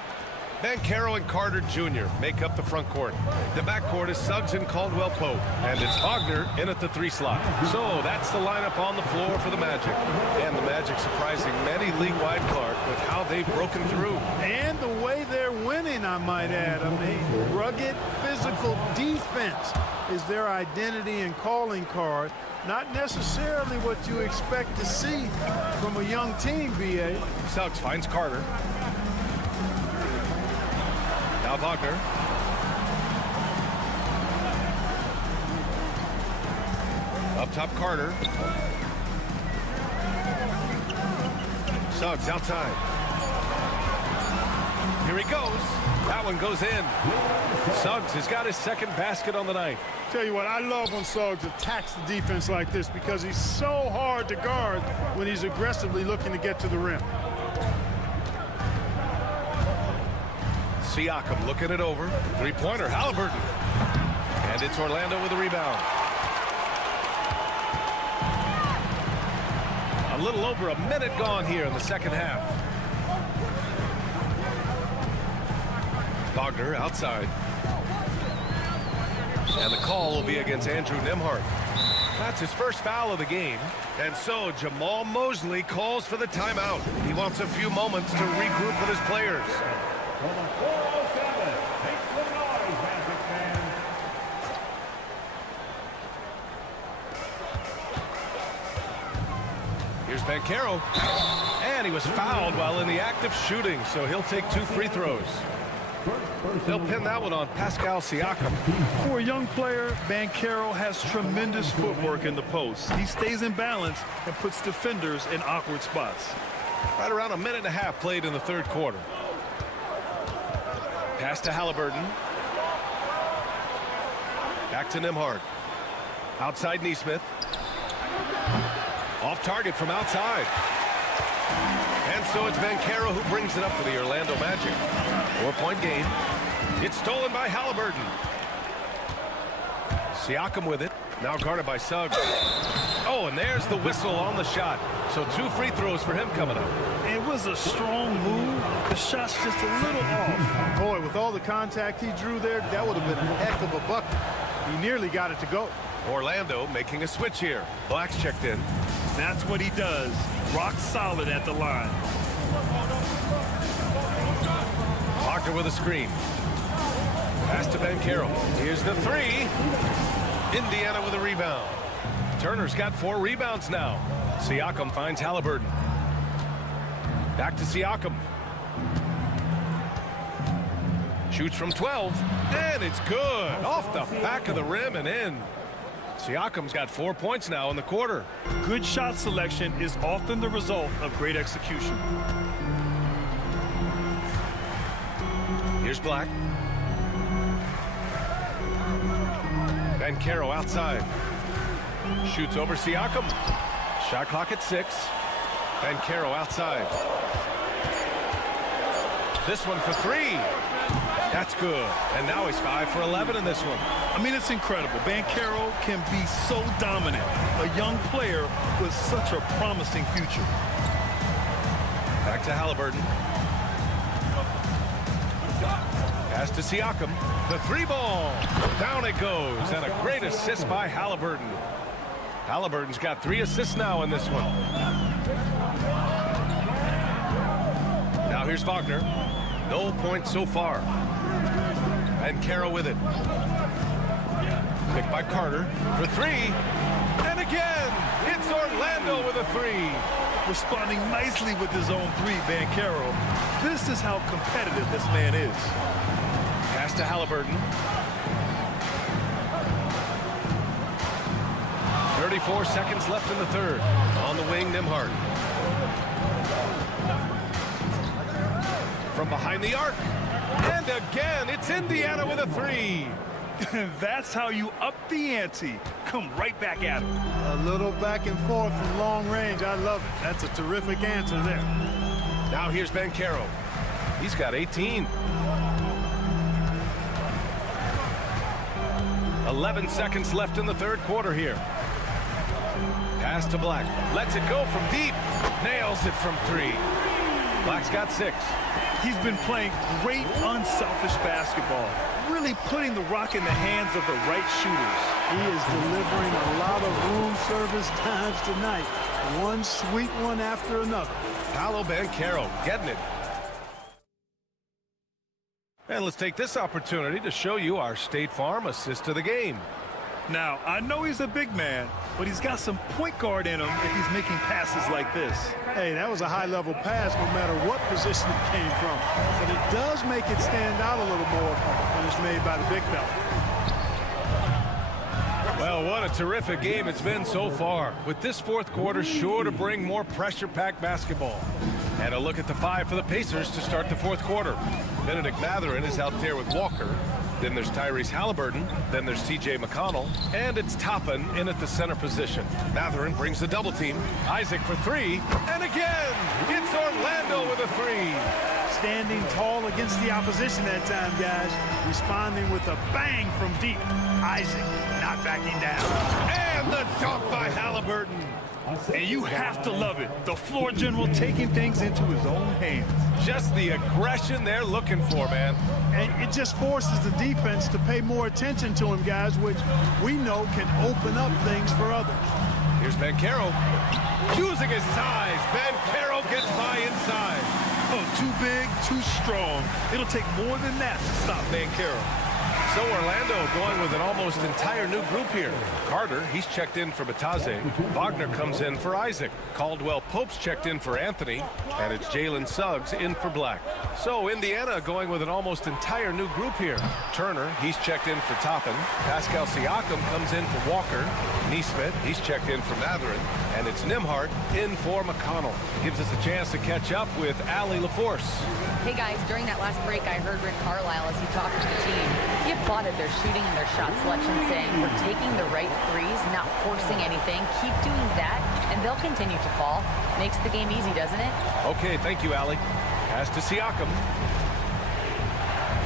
Banchero and Carter Jr. make up the front court. The back court is Suggs and Caldwell Pope. And it's Wagner in at the 3 slot. So that's the lineup on the floor for the Magic. And the Magic surprising many league-wide, Clark, with how they've broken through. And the way they're winning, I might add. I mean, rugged physical defense is their identity and calling card. Not necessarily what you expect to see from a young team, B.A. Suggs finds Carter. Now Wagner. Up top, Carter. Suggs outside. Here he goes. That one goes in. Suggs has got his second basket on the night. Tell you what, I love when Suggs attacks the defense like this because he's so hard to guard when he's aggressively looking to get to the rim. Siakam looking it over. Three-pointer, Halliburton. And it's Orlando with a rebound. A little over a minute gone here in the second half. Wagner outside. And the call will be against Andrew Nembhard. That's his first foul of the game. And so Jamal Mosley calls for the timeout. He wants a few moments to regroup with his players. Here's Banchero. And he was fouled while in the act of shooting, so he'll take 2 free throws. They'll pin that one on Pascal Siakam. For a young player, Banchero has tremendous footwork in the post. He stays in balance and puts defenders in awkward spots. Right around a minute and a half played in the third quarter. Pass to Halliburton. Back to Nembhard. Outside Nesmith. Off target from outside. And so it's Banchero who brings it up for the Orlando Magic. 4-point game. It's stolen by Halliburton. Siakam with it. Now guarded by Suggs. Oh, and there's the whistle on the shot. So 2 free throws for him coming up. It was a strong move. The shot's just a little off. Boy, with all the contact he drew there, that would have been a heck of a bucket. He nearly got it to go. Orlando making a switch here. Black's checked in. That's what he does. Rock solid at the line. Wagner with a screen. Pass to Banchero. Here's the 3. Indiana with a rebound. Turner's got 4 rebounds now. Siakam finds Halliburton. Back to Siakam. Shoots from 12. And it's good. Off the back of the rim and in. Siakam's got 4 points now in the quarter. Good shot selection is often the result of great execution. Here's Black. Banchero outside. Shoots over Siakam. Shot clock at 6. Banchero outside. This one for 3. That's good. And now he's 5 for 11 in this one. I mean, it's incredible. Banchero can be so dominant. A young player with such a promising future. Back to Halliburton. Pass to Siakam. The 3-ball. Down it goes. And a great assist by Halliburton. Halliburton's got 3 assists now in this one. Now here's Wagner. No points so far. Banchero with it. Picked by Carter for 3. And again, it's Orlando with a 3. Responding nicely with his own 3, Banchero. This is how competitive this man is. Pass to Halliburton. 34 seconds left in the third. On the wing, Nembhard. From behind the arc. And again, it's Indiana with a 3. That's how you up the ante. Come right back at him. A little back and forth from long range. I love it. That's a terrific answer there. Now here's Banchero. He's got 18. 11 seconds left in the third quarter here. Pass to Black. Lets it go from deep. Nails it from 3. Black's got 6. He's been playing great, unselfish basketball. Really putting the rock in the hands of the right shooters. He is delivering a lot of room service times tonight. One sweet one after another. Paolo Banchero getting it. And let's take this opportunity to show you our State Farm assist to the game. Now, I know he's a big man, but he's got some point guard in him if he's making passes like this. Hey, that was a high-level pass no matter what position it came from. But it does make it stand out a little more when it's made by the big fella. Well, Well, what a terrific game it's been so far, with this fourth quarter sure to bring more pressure-packed basketball. And a look at the five for the Pacers to start the fourth quarter. Benedict Mathurin is out there with Walker. Then there's Tyrese Halliburton. Then there's T.J. McConnell. And it's Toppin in at the center position. Mathurin brings the double team. Isaac for three. And again, it's Orlando with a three. Standing tall against the opposition that time, guys. Responding with a bang from deep. Isaac not backing down. And the dunk by Halliburton. And you have to love it. The floor general taking things into his own hands. Just the aggression they're looking for, man. And it just forces the defense to pay more attention to him, guys, which we know can open up things for others. Here's Banchero. Using his size, Banchero gets by inside. Oh, too big, too strong. It'll take more than that to stop Banchero. So Orlando going with an almost entire new group here. Carter, he's checked in for Bataze. Wagner comes in for Isaac. Caldwell Pope's checked in for Anthony. And it's Jalen Suggs in for Black. So Indiana going with an almost entire new group here. Turner, he's checked in for Toppin. Pascal Siakam comes in for Walker. Neesmith, he's checked in for Mathurin. And it's Nembhard in for McConnell. Gives us a chance to catch up with Allie LaForce. Hey guys, during that last break, I heard Rick Carlisle as he talked to the team. He applauded their shooting and their shot selection, saying, "We're taking the right threes, not forcing anything. Keep doing that, and they'll continue to fall." Makes the game easy, doesn't it? Okay, thank you, Allie. Pass to Siakam.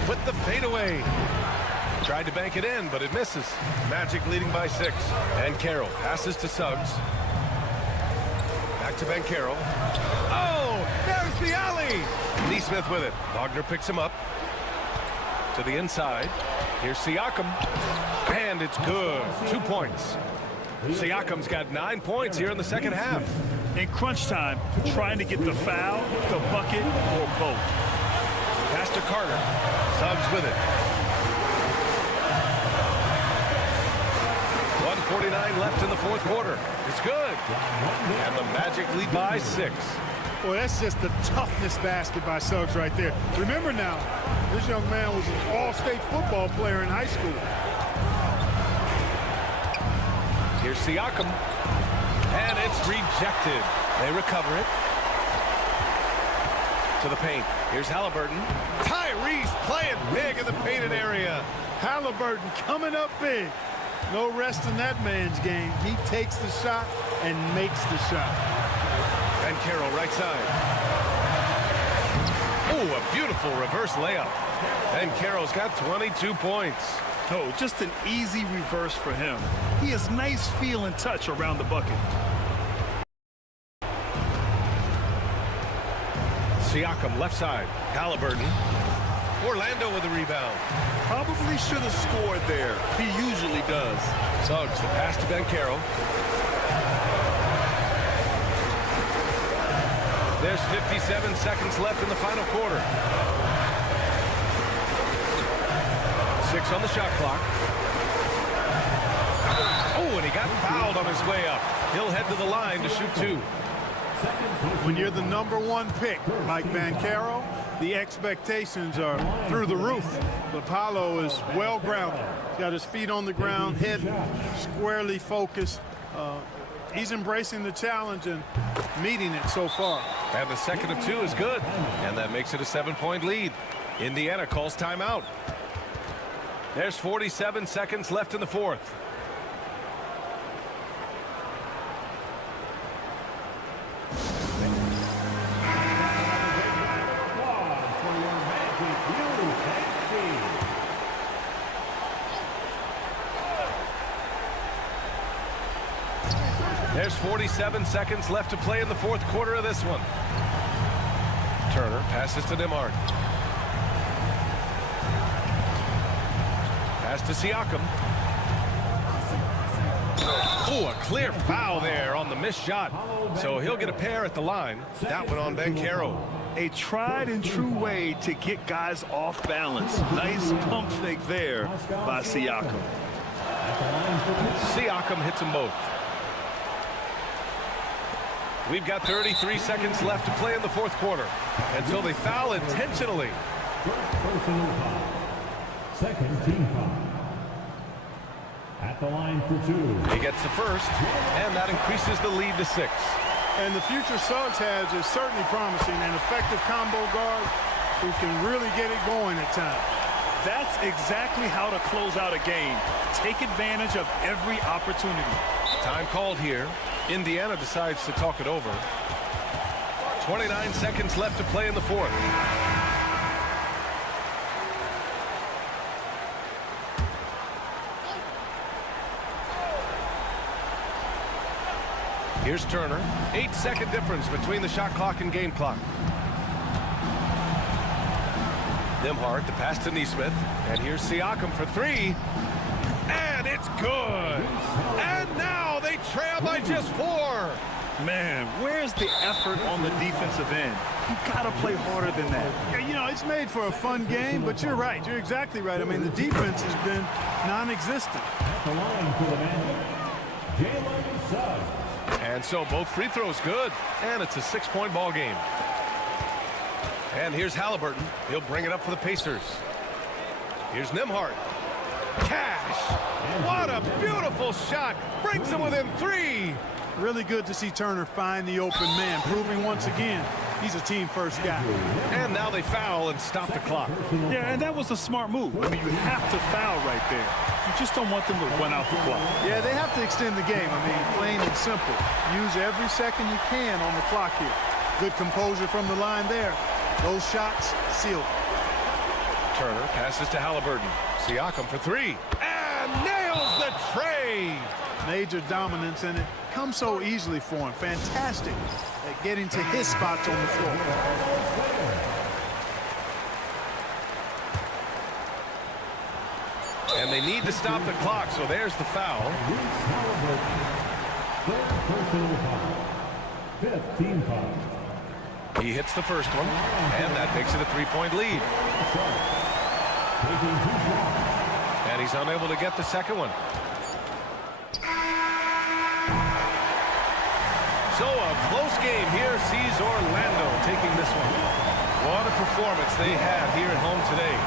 With the fadeaway. Tried to bank it in, but it misses. Magic leading by 6. And Carroll passes to Suggs. Back to Banchero. Oh, there's the alley. Neesmith with it. Wagner picks him up. To the inside. Here's Siakam. And it's good. 2 points. Siakam's got 9 points here in the second half. In crunch time, trying to get the foul, the bucket, or both. Pass to Carter. Suggs with it. 1:49 left in the fourth quarter. It's good. And the Magic lead by 6. Boy, that's just the toughness basket by Suggs right there. Remember now, this young man was an all-state football player in high school. Here's Siakam. And it's rejected. They recover it. To the paint. Here's Halliburton. Tyrese playing big in the painted area. Halliburton coming up big. No rest in that man's game. He takes the shot and makes the shot. And Carroll right side. Oh, a beautiful reverse layup. And Carroll's got 22 points. Oh, just an easy reverse for him. He has nice feel and touch around the bucket. Siakam left side. Halliburton. Orlando with the rebound. Probably should have scored there. He usually does. Suggs, the pass to Banchero. There's 57 seconds left in the final quarter. 6 on the shot clock. Oh, and he got fouled on his way up. He'll head to the line to shoot 2. When you're the #1 pick, like Banchero, the expectations are through the roof. But Paolo is well grounded. He's got his feet on the ground, head squarely focused. He's embracing the challenge and meeting it so far. And the second of 2 is good. And that makes it a 7-point lead. Indiana calls timeout. There's 47 seconds left in the fourth. There's 47 seconds left to play in the fourth quarter of this one. Turner passes to Nembhard. Pass to Siakam. Oh, a clear foul there on the missed shot. So he'll get a pair at the line. That one on Banchero. A tried and true way to get guys off balance. Nice pump fake there by Siakam. Siakam hits them both. We've got 33 seconds left to play in the fourth quarter. And so they foul intentionally. Second team foul. At the line for 2. He gets the first, and that increases the lead to 6. And the future Suggs has is certainly promising, an effective combo guard who can really get it going at times. That's exactly how to close out a game. Take advantage of every opportunity. Time called here. Indiana decides to talk it over. 29 seconds left to play in the fourth. Here's Turner. 8-second difference between the shot clock and game clock. Nembhard, the pass to Nesmith. And here's Siakam for 3. And it's good. And now they trail by just 4. Man, where's the effort on the defensive end? You gotta play harder than that. Yeah, you know, it's made for a fun game, but you're right. You're exactly right. I mean, the defense has been non-existent. At the line for the Magic, Jalen Suggs. And so both free throws good. And it's a 6-point ball game. And here's Halliburton. He'll bring it up for the Pacers. Here's Nembhard. Cash. What a beautiful shot. Brings them within 3. Really good to see Turner find the open man, proving once again he's a team-first guy. And now they foul and stop the clock. Yeah, and that was a smart move. I mean, you have to foul right there. You just don't want them to run out the clock. Yeah, they have to extend the game. I mean, plain and simple. Use every second you can on the clock here. Good composure from the line there. Those shots sealed. Turner passes to Halliburton. Siakam for 3. And nails the trade. Major dominance, and it comes so easily for him. Fantastic at getting to his spots on the floor. And they need to stop the clock, so there's the foul. Third personal foul. 5th team foul. He hits the first one, and that makes it a 3-point lead. Taking 2 shots. And he's unable to get the second one. So a close game here sees Orlando taking this one. What a performance they had here at home today.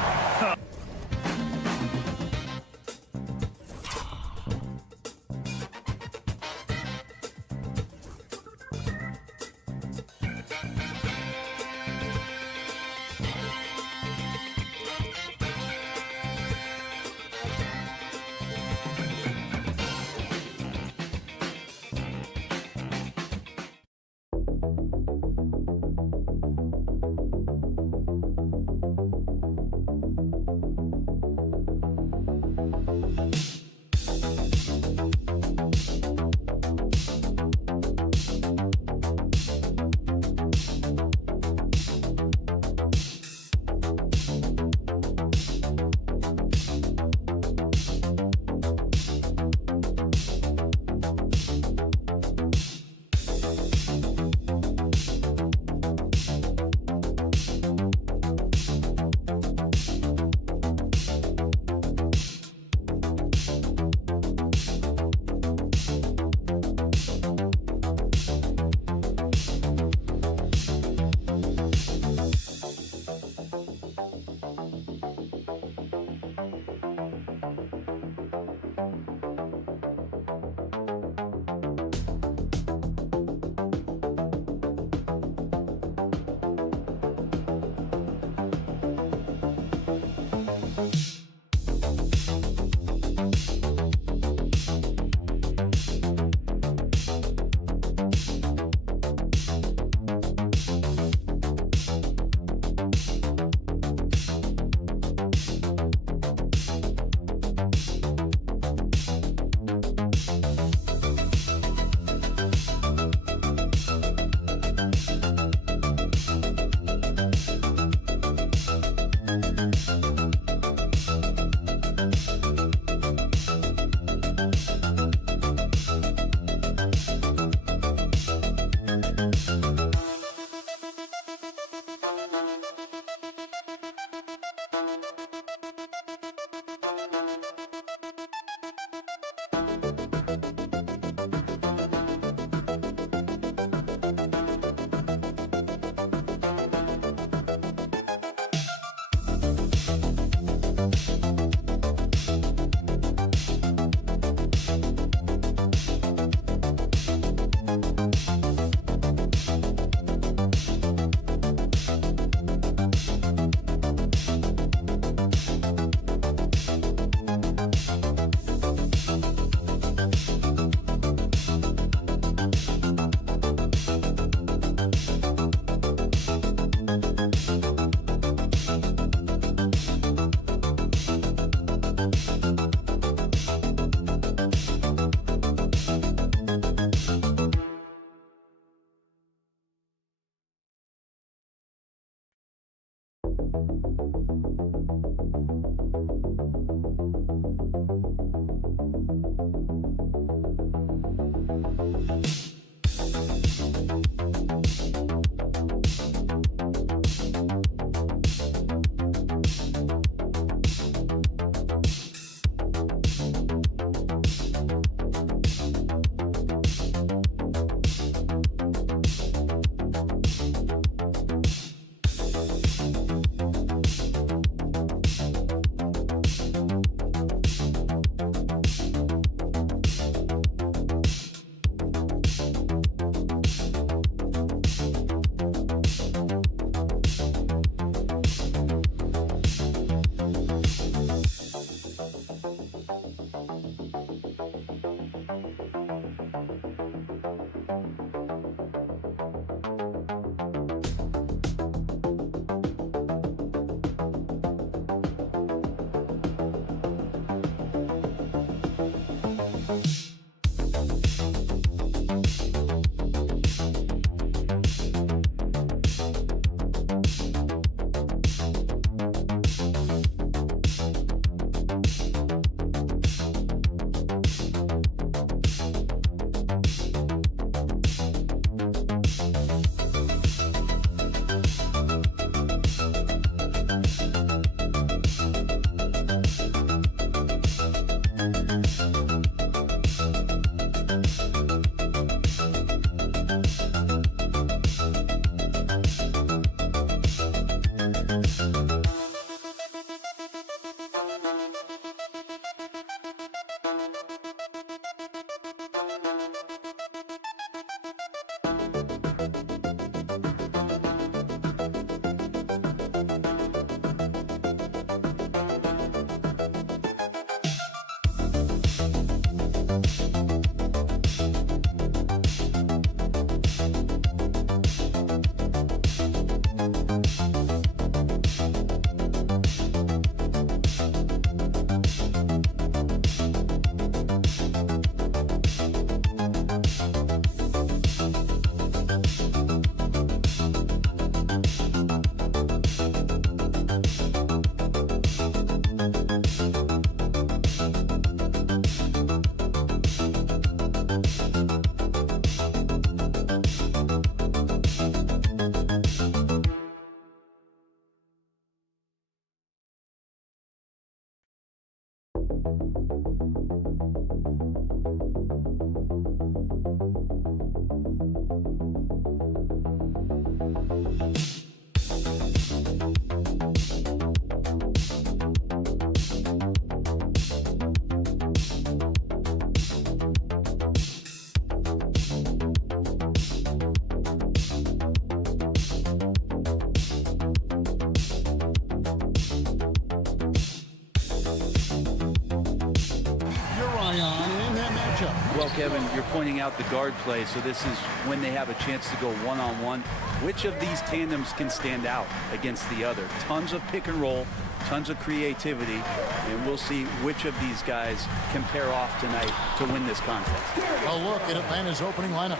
Well, Kevin, you're pointing out the guard play, so this is when they have a chance to go one-on-one. Which of these tandems can stand out against the other? Tons of pick and roll, tons of creativity, and we'll see which of these guys can pair off tonight to win this contest. A look at Atlanta's opening lineup.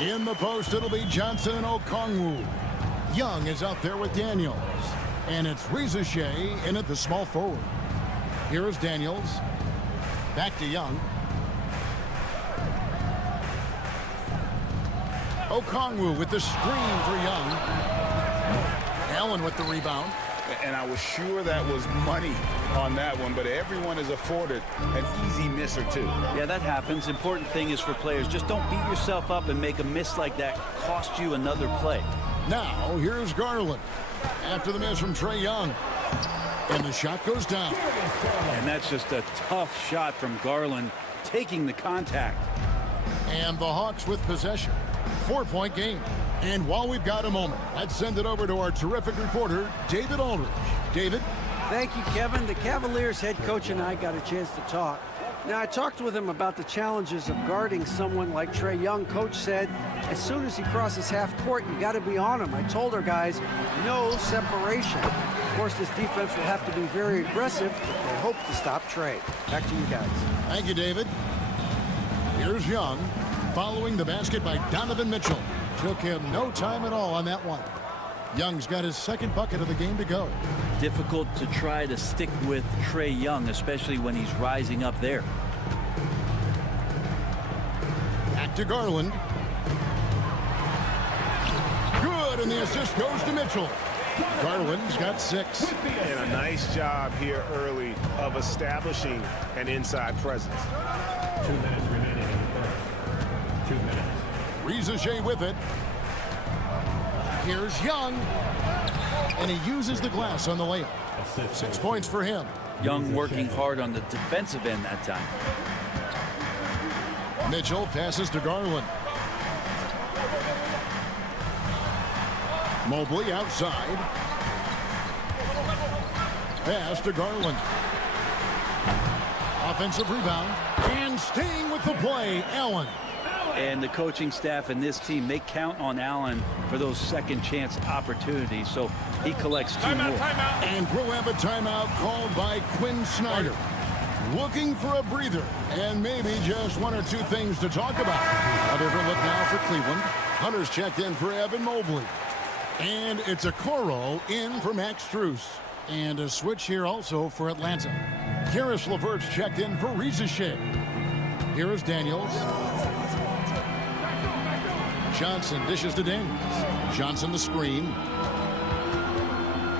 In the post, it'll be Johnson and Okongwu. Young is out there with Daniels. And it's Riza-Shea in at the small forward. Here's Daniels. Back to Young. Okongwu with the screen for Young. Allen with the rebound. And I was sure that was money on that one, but everyone is afforded an easy miss or two. Yeah, that happens. Important thing is for players, just don't beat yourself up and make a miss like that cost you another play. Now, here's Garland. After the miss from Trae Young. And the shot goes down. And that's just a tough shot from Garland, taking the contact. And the Hawks with possession. 4-point game. And while we've got a moment, let's send it over to our terrific reporter, David Aldridge. David? Thank you, Kevin. The Cavaliers head coach and I got a chance to talk. Now, I talked with him about the challenges of guarding someone like Trae Young. Coach said, as soon as he crosses half court, you got to be on him. I told our guys, no separation. Of course, this defense will have to be very aggressive if they hope to stop Trae. Back to you guys. Thank you, David. Here's Young, following the basket by Donovan Mitchell. Took him no time at all on that one. Young's got his second bucket of the game to go. Difficult to try to stick with Trae Young, especially when he's rising up there. Back to Garland. Good, and the assist goes to Mitchell. Garland's got 6. And a nice job here early of establishing an inside presence. 2 minutes remaining in the first. 2 minutes. Rizachet with it. Here's Young. And he uses the glass on the layup. 6 points for him. Young working hard on the defensive end that time. Mitchell passes to Garland. Mobley outside. Pass to Garland. Offensive rebound. And staying with the play, Allen. And the coaching staff and this team, they count on Allen for those second chance opportunities. So he collects 2 more. And we'll have a timeout called by Quinn Snyder. Looking for a breather and maybe just 1 or 2 things to talk about. A different look now for Cleveland. Hunter's checked in for Evan Mobley. And it's a Coro in for Max Strus. And a switch here also for Atlanta. Karis LeVert's checked in for Rizachet. Here is Daniels. Johnson dishes to Daniels. Johnson the screen.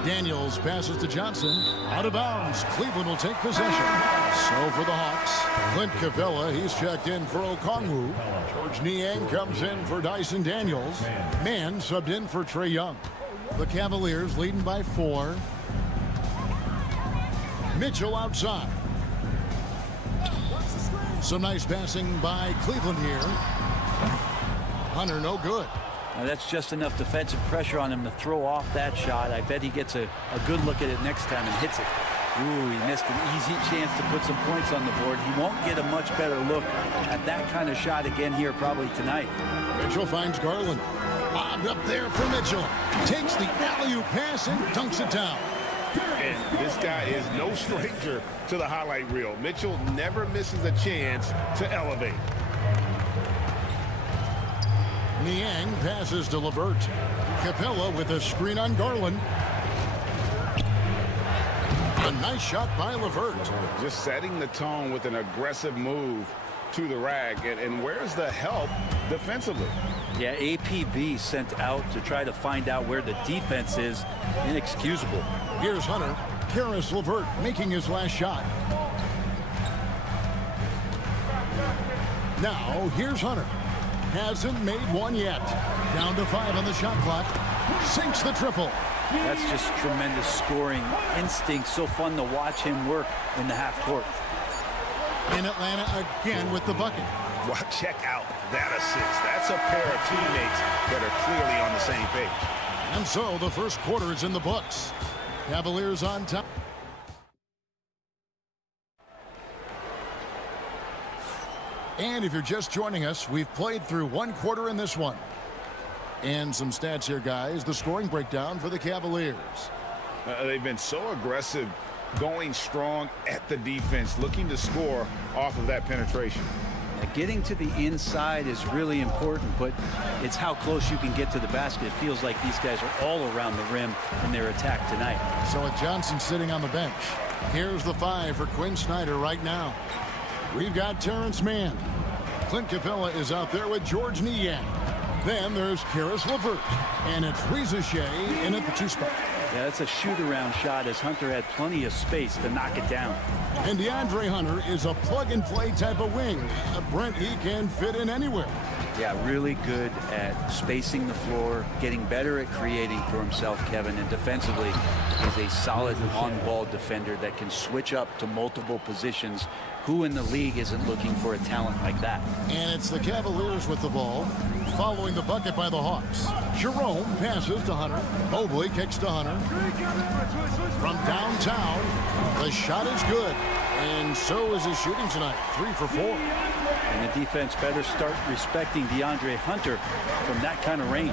Daniels passes to Johnson. Out of bounds. Cleveland will take possession. So for the Hawks, Clint Capella, he's checked in for Okongwu. George Niang comes in for Dyson Daniels. Mann subbed in for Trae Young. The Cavaliers leading by 4. Mitchell outside. Some nice passing by Cleveland here. Hunter no good. Now that's just enough defensive pressure on him to throw off that shot. I bet he gets a good look at it next time and hits it. Ooh, he missed an easy chance to put some points on the board. He won't get a much better look at that kind of shot again here probably tonight. Mitchell finds Garland. Lobbed up there for Mitchell. Takes the alley-oop pass and dunks it down. And this guy is no stranger to the highlight reel. Mitchell never misses a chance to elevate. Niang passes to LeVert. Capella with a screen on Garland. A nice shot by LeVert. Just setting the tone with an aggressive move to the rack. And where's the help defensively? Yeah, APB sent out to try to find out where the defense is. Inexcusable. Here's Hunter. Karis LeVert making his last shot. Now, here's Hunter. Hasn't made one yet. Down to 5 on the shot clock. Sinks the triple. That's just tremendous scoring instinct. So fun to watch him work in the half court. In Atlanta again with the bucket. Well, check out that assist. That's a pair of teammates that are clearly on the same page. And so the first quarter is in the books. Cavaliers on top. And if you're just joining us, we've played through 1 quarter in this one. And some stats here, guys. The scoring breakdown for the Cavaliers. They've been so aggressive, going strong at the defense, looking to score off of that penetration. Getting to the inside is really important, but it's how close you can get to the basket. It feels like these guys are all around the rim in their attack tonight. So with Johnson sitting on the bench, here's the 5 for Quinn Snyder right now. We've got Terrence Mann. Clint Capella is out there with George Niang. Then there's Karis LeVert. And it's Rizachet in at the 2 spot. Yeah, that's a shoot-around shot as Hunter had plenty of space to knock it down. And DeAndre Hunter is a plug-and-play type of wing. Brent, he can fit in anywhere. Yeah, really good at spacing the floor, getting better at creating for himself, Kevin, and defensively is a solid on-ball defender that can switch up to multiple positions. Who in the league isn't looking for a talent like that? And it's the Cavaliers with the ball, following the bucket by the Hawks. Jerome passes to Hunter. Mobley kicks to Hunter. From downtown, the shot is good. And so is his shooting tonight, 3 for 4. And the defense better start respecting DeAndre Hunter from that kind of range.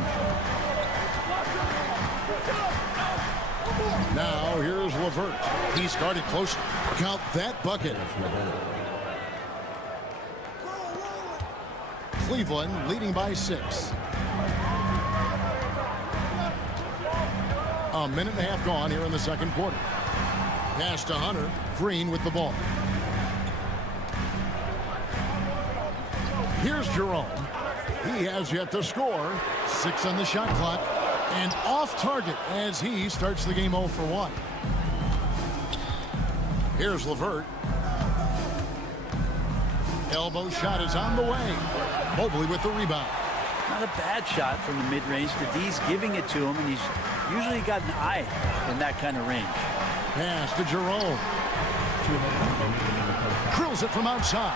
Now here's LeVert. He's guarded close. Count that bucket. Cleveland leading by 6. A minute and a half gone here in the second quarter. Pass to Hunter. Green with the ball. Here's Jerome. He has yet to score. 6 on the shot clock. And off target as he starts the game 0 for 1. Here's LeVert. Elbow shot is on the way. Mobley with the rebound. Not a bad shot from the mid-range. The D's giving it to him, and he's usually got an eye in that kind of range. Pass to Jerome. Drills it from outside.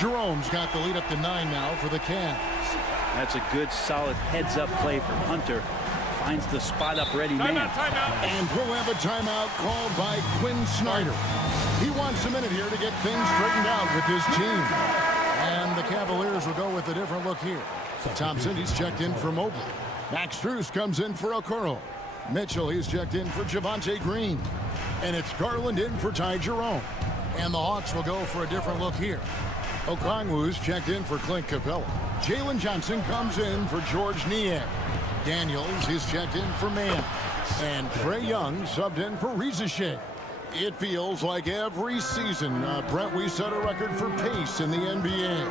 Jerome's got the lead up to 9 now for the Cavs. That's a good, solid heads-up play from Hunter. Finds the spot-up ready man. Timeout. And we'll have a timeout called by Quinn Snyder. He wants a minute here to get things straightened out with his team. And the Cavaliers will go with a different look here. Thompson, he's checked in for Mobley. Max Strus comes in for Okoro. Mitchell, he's checked in for Javonte Green. And it's Garland in for Ty Jerome. And the Hawks will go for a different look here. Okongwu's checked in for Clint Capella. Jalen Johnson comes in for George Niang. Daniels, he's checked in for Mann. And Trae Young subbed in for Rizachet. It feels like every season, Brett, we set a record for pace in the NBA.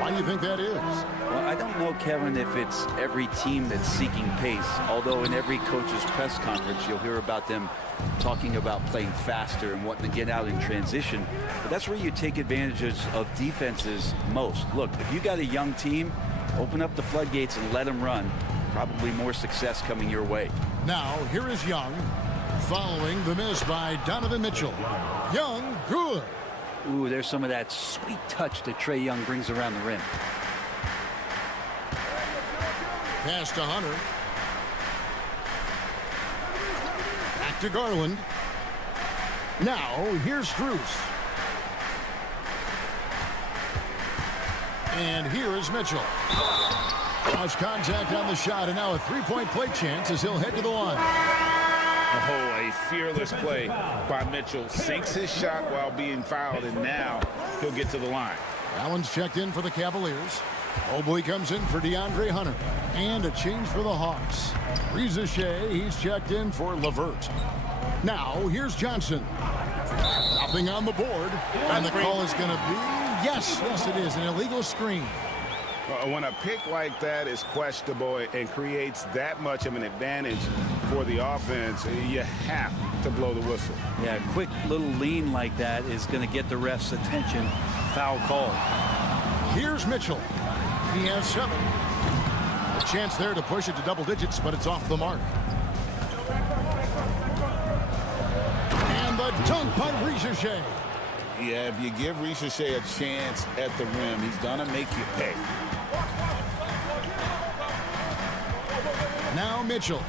Why do you think that is? Well, I don't know, Kevin, if it's every team that's seeking pace, although in every coach's press conference you'll hear about them talking about playing faster and wanting to get out in transition. But that's where you take advantages of defenses most. Look, if you got a young team, open up the floodgates and let them run. Probably more success coming your way. Now, here is Young, following the miss by Donovan Mitchell. Young, good. Ooh, there's some of that sweet touch that Trae Young brings around the rim. Pass to Hunter. Back to Garland. Now, here's Strus. And here is Mitchell. Cross contact on the shot, and now a three-point play chance as he'll head to the line. Oh, a fearless play by Mitchell. Sinks his shot while being fouled, and now he'll get to the line. Allen's checked in for the Cavaliers. Mobley comes in for DeAndre Hunter. And a change for the Hawks. Rizachet, he's checked in for LeVert. Now, here's Johnson. Nothing on the board. And the call is going to be, yes, it is, an illegal screen. When a pick like that is questionable and creates that much of an advantage for the offense, you have to blow the whistle. Yeah, a quick little lean like that is going to get the ref's attention. Foul call. Here's Mitchell. He has 7. A chance there to push it to double digits, but it's off the mark. And the dunk by Rizachet. Yeah, if you give Rizachet a chance at the rim, he's going to make you pay. Now Mitchell.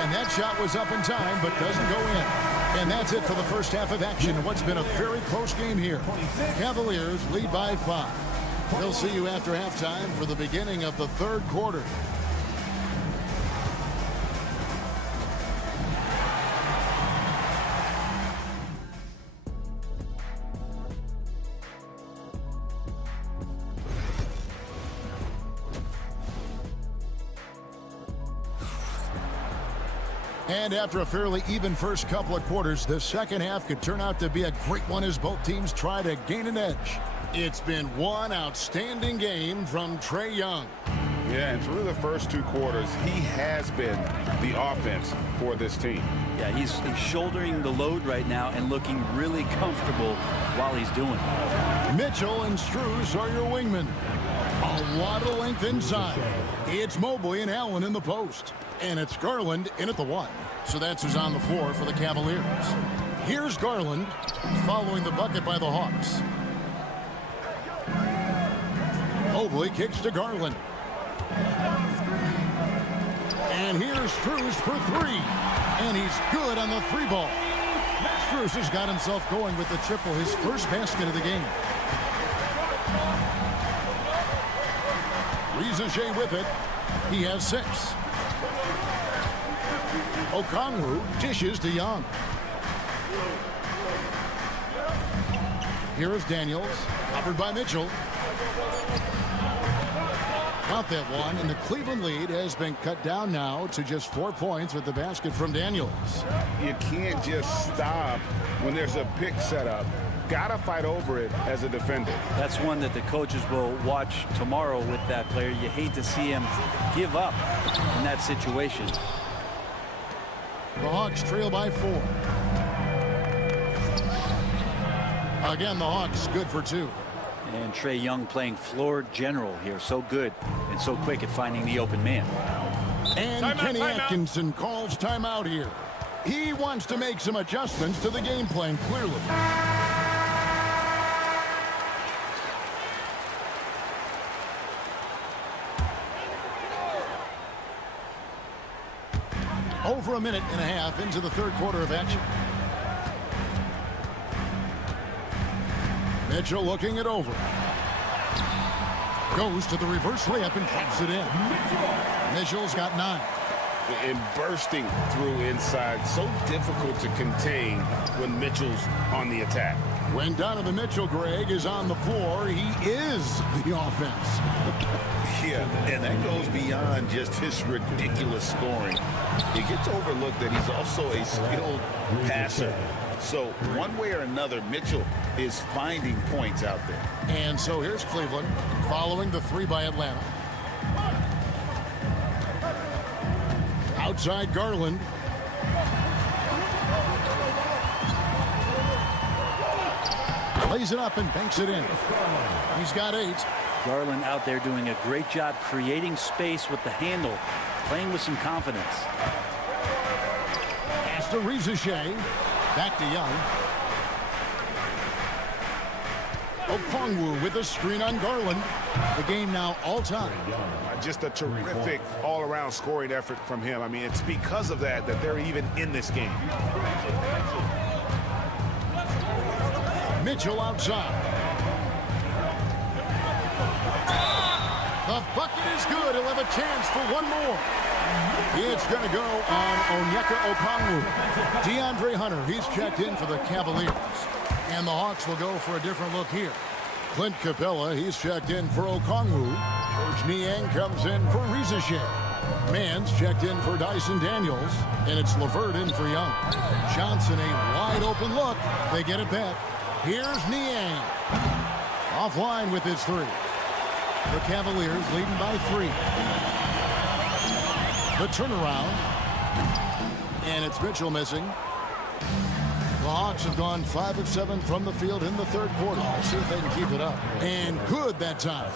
And that shot was up in time, but doesn't go in. And that's it for the first half of action in what's been a very close game here. Cavaliers lead by 5. We'll see you after halftime for the beginning of the third quarter. And after a fairly even first couple of quarters, the second half could turn out to be a great one as both teams try to gain an edge. It's been one outstanding game from Trae Young. Yeah, and through the first 2 quarters, he has been the offense for this team. Yeah, he's shouldering the load right now and looking really comfortable while he's doing it. Mitchell and Strus are your wingmen. A lot of length inside. It's Mobley and Allen in the post. And it's Garland in at the 1. So that's who's on the floor for the Cavaliers. Here's Garland following the bucket by the Hawks. Mobley kicks to Garland. And here's Strus for 3. And he's good on the 3 ball. Strus has got himself going with the triple, his first basket of the game. Rizachet with it. He has 6. Okongwu dishes to Young. Here is Daniels, covered by Mitchell. Got that one, and the Cleveland lead has been cut down now to just 4 points with the basket from Daniels. You can't just stop when there's a pick set up. Gotta fight over it as a defender. That's one that the coaches will watch tomorrow with that player. You hate to see him give up in that situation. The Hawks trail by 4. Again, the Hawks good for 2. And Trae Young playing floor general here. So good and so quick at finding the open man. And Kenny Atkinson calls timeout here. He wants to make some adjustments to the game plan, clearly. Over a minute and a half into the third quarter of action. Mitchell looking it over. Goes to the reverse layup and drops it in. Mitchell's got 9. And bursting through inside. So difficult to contain when Mitchell's on the attack. When Donovan Mitchell, Greg, is on the floor, he is the offense. Yeah, and that goes beyond just his ridiculous scoring. It gets overlooked that he's also a skilled passer. So one way or another, Mitchell is finding points out there. And so here's Cleveland following the 3 by Atlanta. Outside Garland. Lays it up and banks it in. He's got 8. Garland out there doing a great job creating space with the handle, playing with some confidence. Pass to Rizachet. Back to Young. Okongwu with a screen on Garland. The game now all time. Just a terrific all-around scoring effort from him. I mean, it's because of that they're even in this game. Mitchell outside. The bucket is good. He'll have a chance for one more. It's going to go on Onyeka Okongwu. DeAndre Hunter, he's checked in for the Cavaliers. And the Hawks will go for a different look here. Clint Capella, he's checked in for Okongwu. George Niang comes in for Rizachet. Mann's checked in for Dyson Daniels. And it's LeVert in for Young. Johnson, a wide open look. They get it back. Here's Niang. Offline with his 3. The Cavaliers leading by 3. The turnaround. And it's Mitchell missing. The Hawks have gone 5 of 7 from the field in the third quarter. Let's see if they can keep it up. And good that time.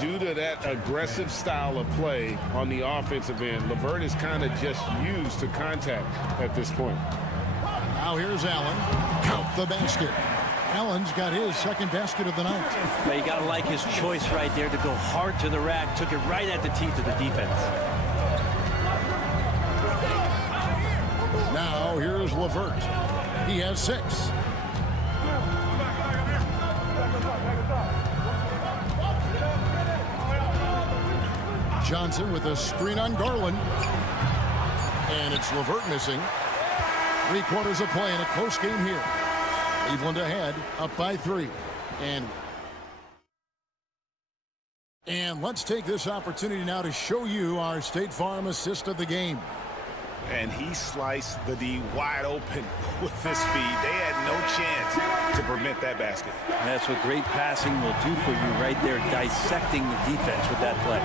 Due to that aggressive style of play on the offensive end, LeVert is kind of just used to contact at this point. Now here's Allen. Count the basket. Allen's got his second basket of the night. But you got to like his choice right there to go hard to the rack. Took it right at the teeth of the defense. Now here's LeVert. He has 6. Johnson with a screen on Garland. And it's LeVert missing. 3 quarters of play in a close game here. Cleveland ahead, up by 3. And let's take this opportunity now to show you our State Farm assist of the game. And he sliced the D wide open with this feed. They had no chance to prevent that basket. And that's what great passing will do for you right there, dissecting the defense with that play.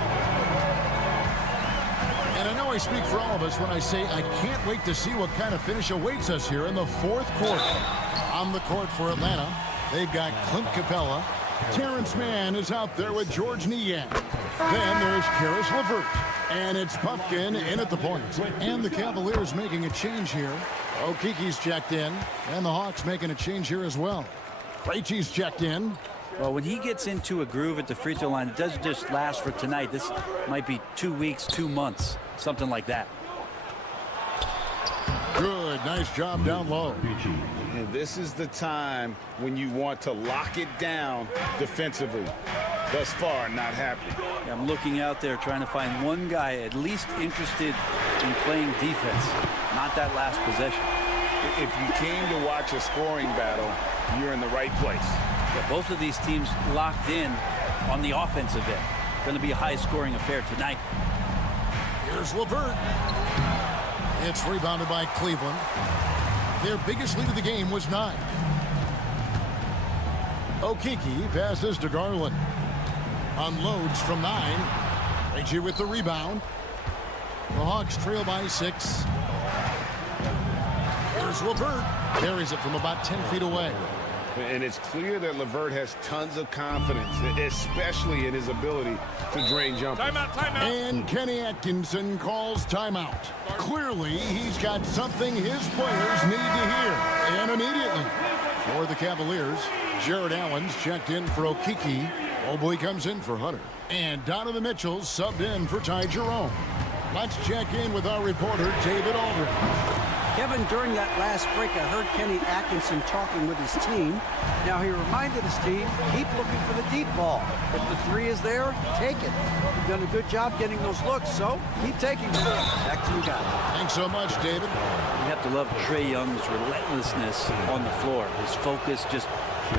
And I know I speak for all of us when I say I can't wait to see what kind of finish awaits us here in the fourth quarter. On the court for Atlanta, they've got Clint Capella. Terrence Mann is out there with George Niang. Then there's Karis LeVert. And it's Puffkin in at the point. And the Cavaliers making a change here. Okiki's checked in. And the Hawks making a change here as well. Krejci's checked in. Well, when he gets into a groove at the free throw line, it doesn't just last for tonight. This might be 2 weeks, 2 months, something like that. Good, nice job down low. And this is the time when you want to lock it down defensively. Thus far, not happening. Yeah, I'm looking out there trying to find one guy at least interested in playing defense, not that last possession. If you came to watch a scoring battle, you're in the right place. Yeah, both of these teams locked in on the offensive end. Going to be a high-scoring affair tonight. Here's LeVert. It's rebounded by Cleveland. Their biggest lead of the game was 9. Okeke passes to Garland. Unloads from 9. Reggie with the rebound. The Hawks trail by 6. Here's LeVert. Carries it from about 10 feet away. And it's clear that LeVert has tons of confidence, especially in his ability to drain jumpers. Timeout. And Kenny Atkinson calls timeout. Clearly, he's got something his players need to hear. And immediately, for the Cavaliers, Jared Allen's checked in for Okeke. Mobley comes in for Hunter. And Donovan Mitchell subbed in for Ty Jerome. Let's check in with our reporter, David Aldridge. Kevin, during that last break, I heard Kenny Atkinson talking with his team. Now, he reminded his team, keep looking for the deep ball. If the 3 is there, take it. You've done a good job getting those looks, so keep taking them. Back to you guys. Thanks so much, David. You have to love Trae Young's relentlessness on the floor. His focus, just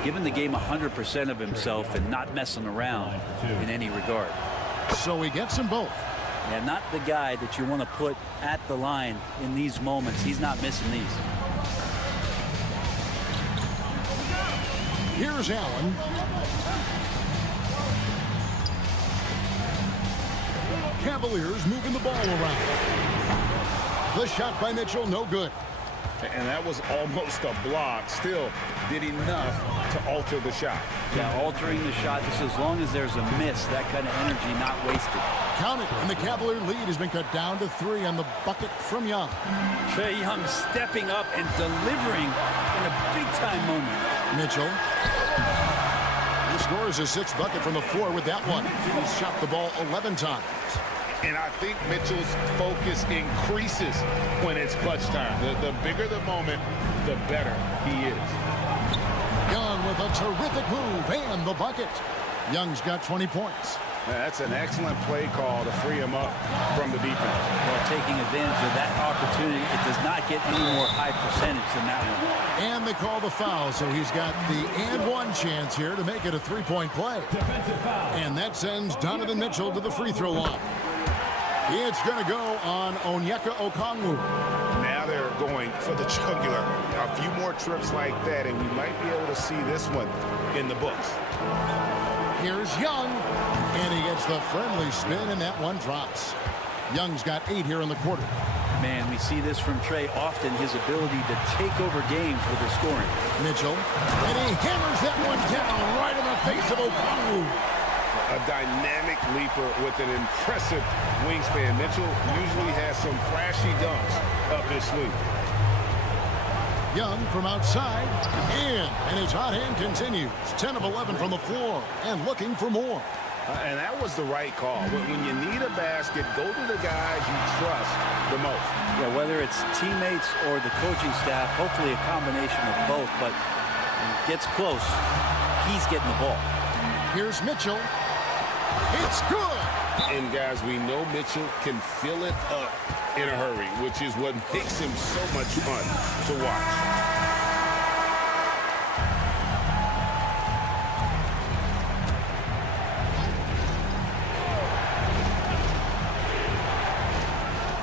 giving the game 100% of himself and not messing around in any regard. So he gets them both. Yeah, not the guy that you want to put at the line in these moments. He's not missing these. Here's Allen. Cavaliers moving the ball around. The shot by Mitchell, no good. And that was almost a block. Still did enough to alter the shot. Yeah, altering the shot just as long as there's a miss. That kind of energy not wasted. Count it, and the Cavalier lead has been cut down to 3 on the bucket from Young. Trae Young stepping up and delivering in a big-time moment. Mitchell. He scores his 6th bucket from the floor with that one. He's shot the ball 11 times. And I think Mitchell's focus increases when it's clutch time. The bigger the moment, the better he is. Young with a terrific move and the bucket. Young's got 20 points. That's an excellent play call to free him up from the defense. Well, taking advantage of that opportunity, it does not get any more high percentage than that one. And they call the foul, so he's got the and 1 chance here to make it a 3-point play. And that sends Donovan Mitchell to the free throw line. It's going to go on Onyeka Okongwu. Now they're going for the jugular. A few more trips like that, and we might be able to see this one in the books. Here's Young, and he gets the friendly spin, and that one drops. Young's got 8 here in the quarter. Man, we see this from Trae often, his ability to take over games with his scoring. Mitchell, and he hammers that one down right in the face of Okongwu. A dynamic leaper with an impressive wingspan. Mitchell usually has some flashy dunks up his sleeve. Young from outside, in, and his hot hand continues. 10 of 11 from the floor, and looking for more. And that was the right call. When you need a basket, go to the guys you trust the most. Yeah, whether it's teammates or the coaching staff, hopefully a combination of both, but when it gets close, he's getting the ball. Here's Mitchell. It's good. And guys, we know Mitchell can fill it up in a hurry, which is what makes him so much fun to watch.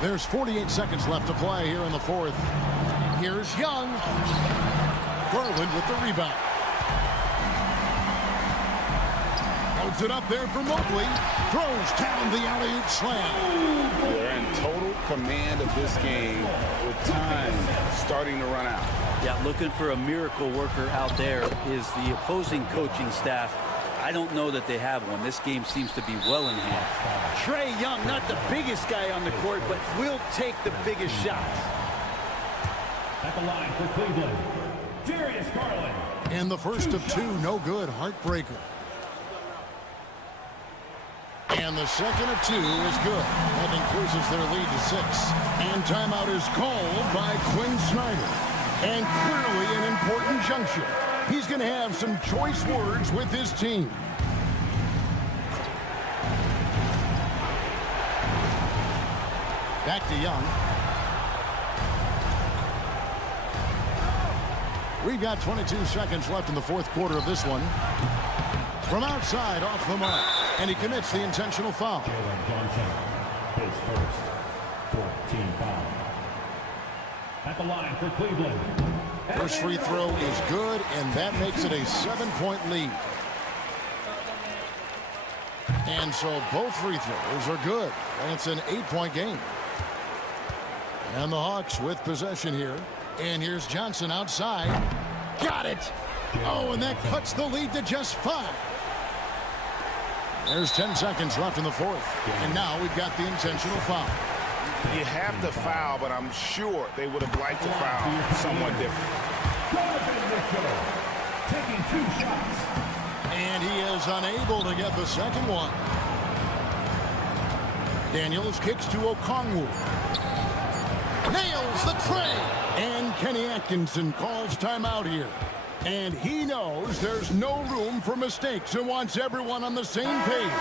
There's 48 seconds left to play here in the 4th. Here's Young. Garland with the rebound. Holds it up there for Mobley. Throws down the alley-oop slam. They're in total command of this game with time starting to run out. Yeah, looking for a miracle worker out there is the opposing coaching staff. I don't know that they have one. This game seems to be well in hand. Trae Young, not the biggest guy on the court, but will take the biggest shots. At the line for Cleveland, Darius Garland. And the first of 2, no good, heartbreaker. And the second of 2 is good. That increases their lead to 6. And timeout is called by Quinn Snyder. And clearly an important juncture. He's going to have some choice words with his team. Back to Young. We've got 22 seconds left in the 4th quarter of this one. From outside, off the mark, and he commits the intentional foul. Jalen Johnson, his first 14 foul. At the line for Cleveland. First free throw is good, and that makes it a 7-point lead. And so both free throws are good, and it's an 8-point game. And the Hawks with possession here. And here's Johnson outside. Got it! Oh, and that cuts the lead to just 5. There's 10 seconds left in the fourth. And now we've got the intentional foul. You have to foul, but I'm sure they would have liked to foul someone different. Taking 2 shots. And he is unable to get the second one. Daniels kicks to Okongwu. Nails the tray. And Kenny Atkinson calls timeout here. And he knows there's no room for mistakes and wants everyone on the same page.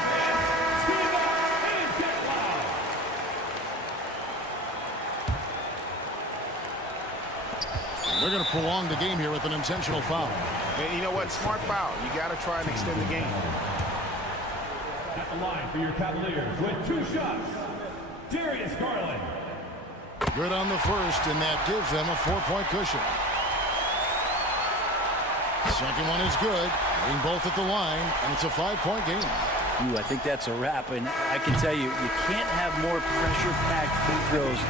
They're going to prolong the game here with an intentional foul. And you know what? Smart foul. You got to try and extend the game. At the line for your Cavaliers with 2 shots, Darius Garland. Good on the first, and that gives them a 4-point cushion. Second one is good. Getting both at the line, and it's a 5-point game. Ooh, I think that's a wrap, and I can tell you, you can't have more pressure-packed free throws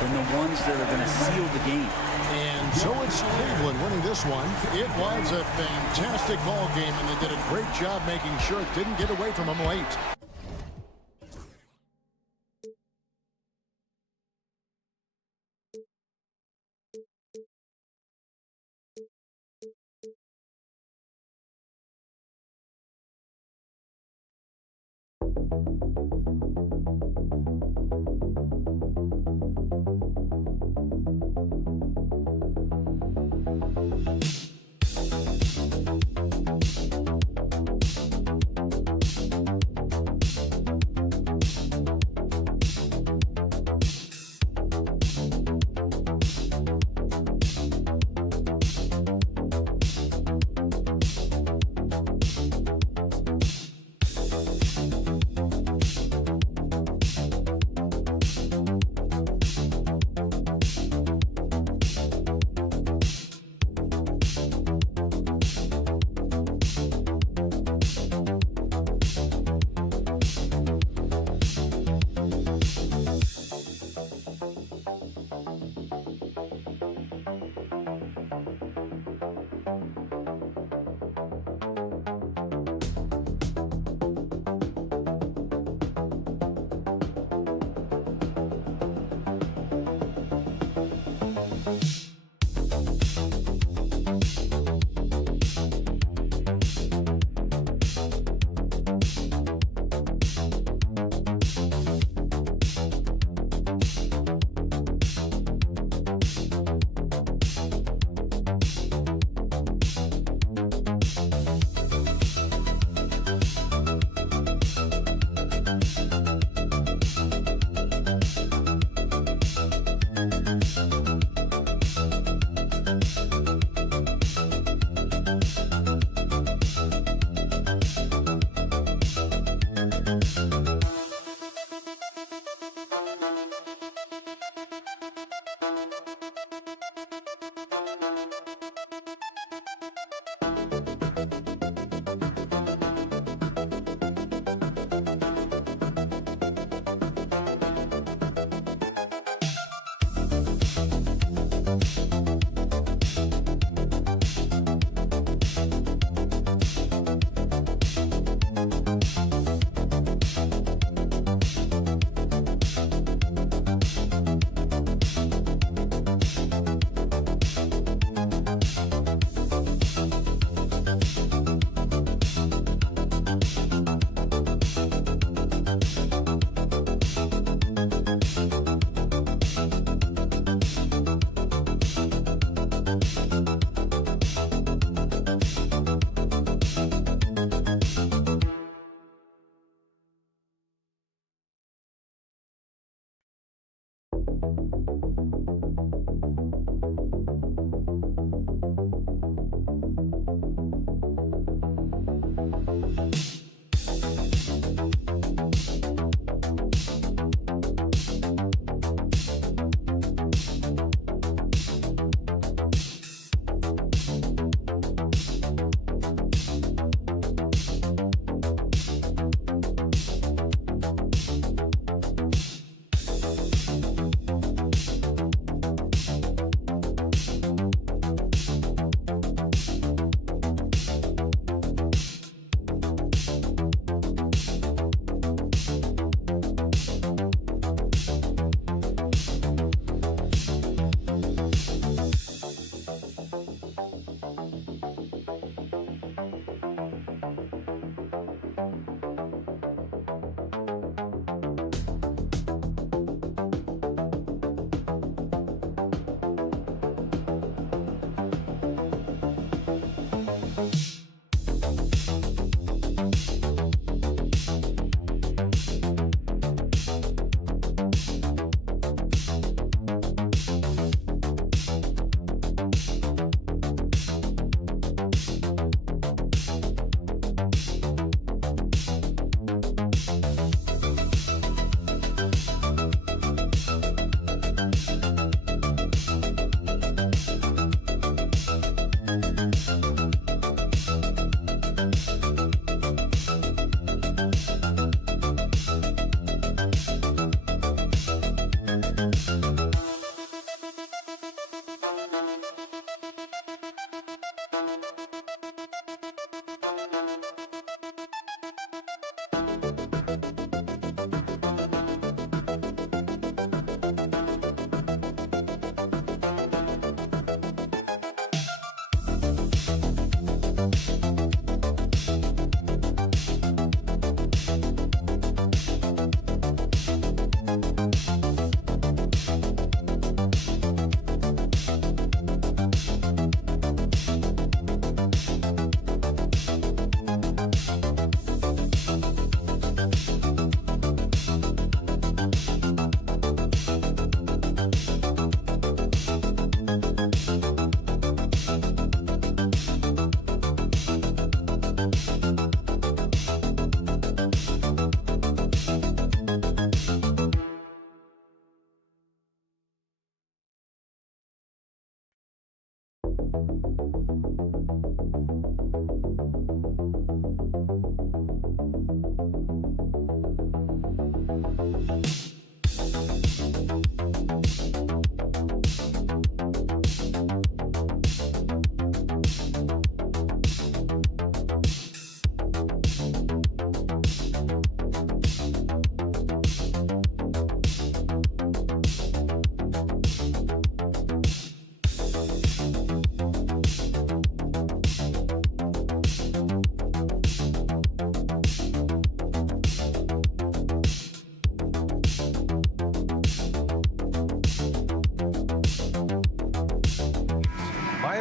than the ones that are going to seal the game. And so it's Cleveland winning this one. It was a fantastic ball game, and they did a great job making sure it didn't get away from them late.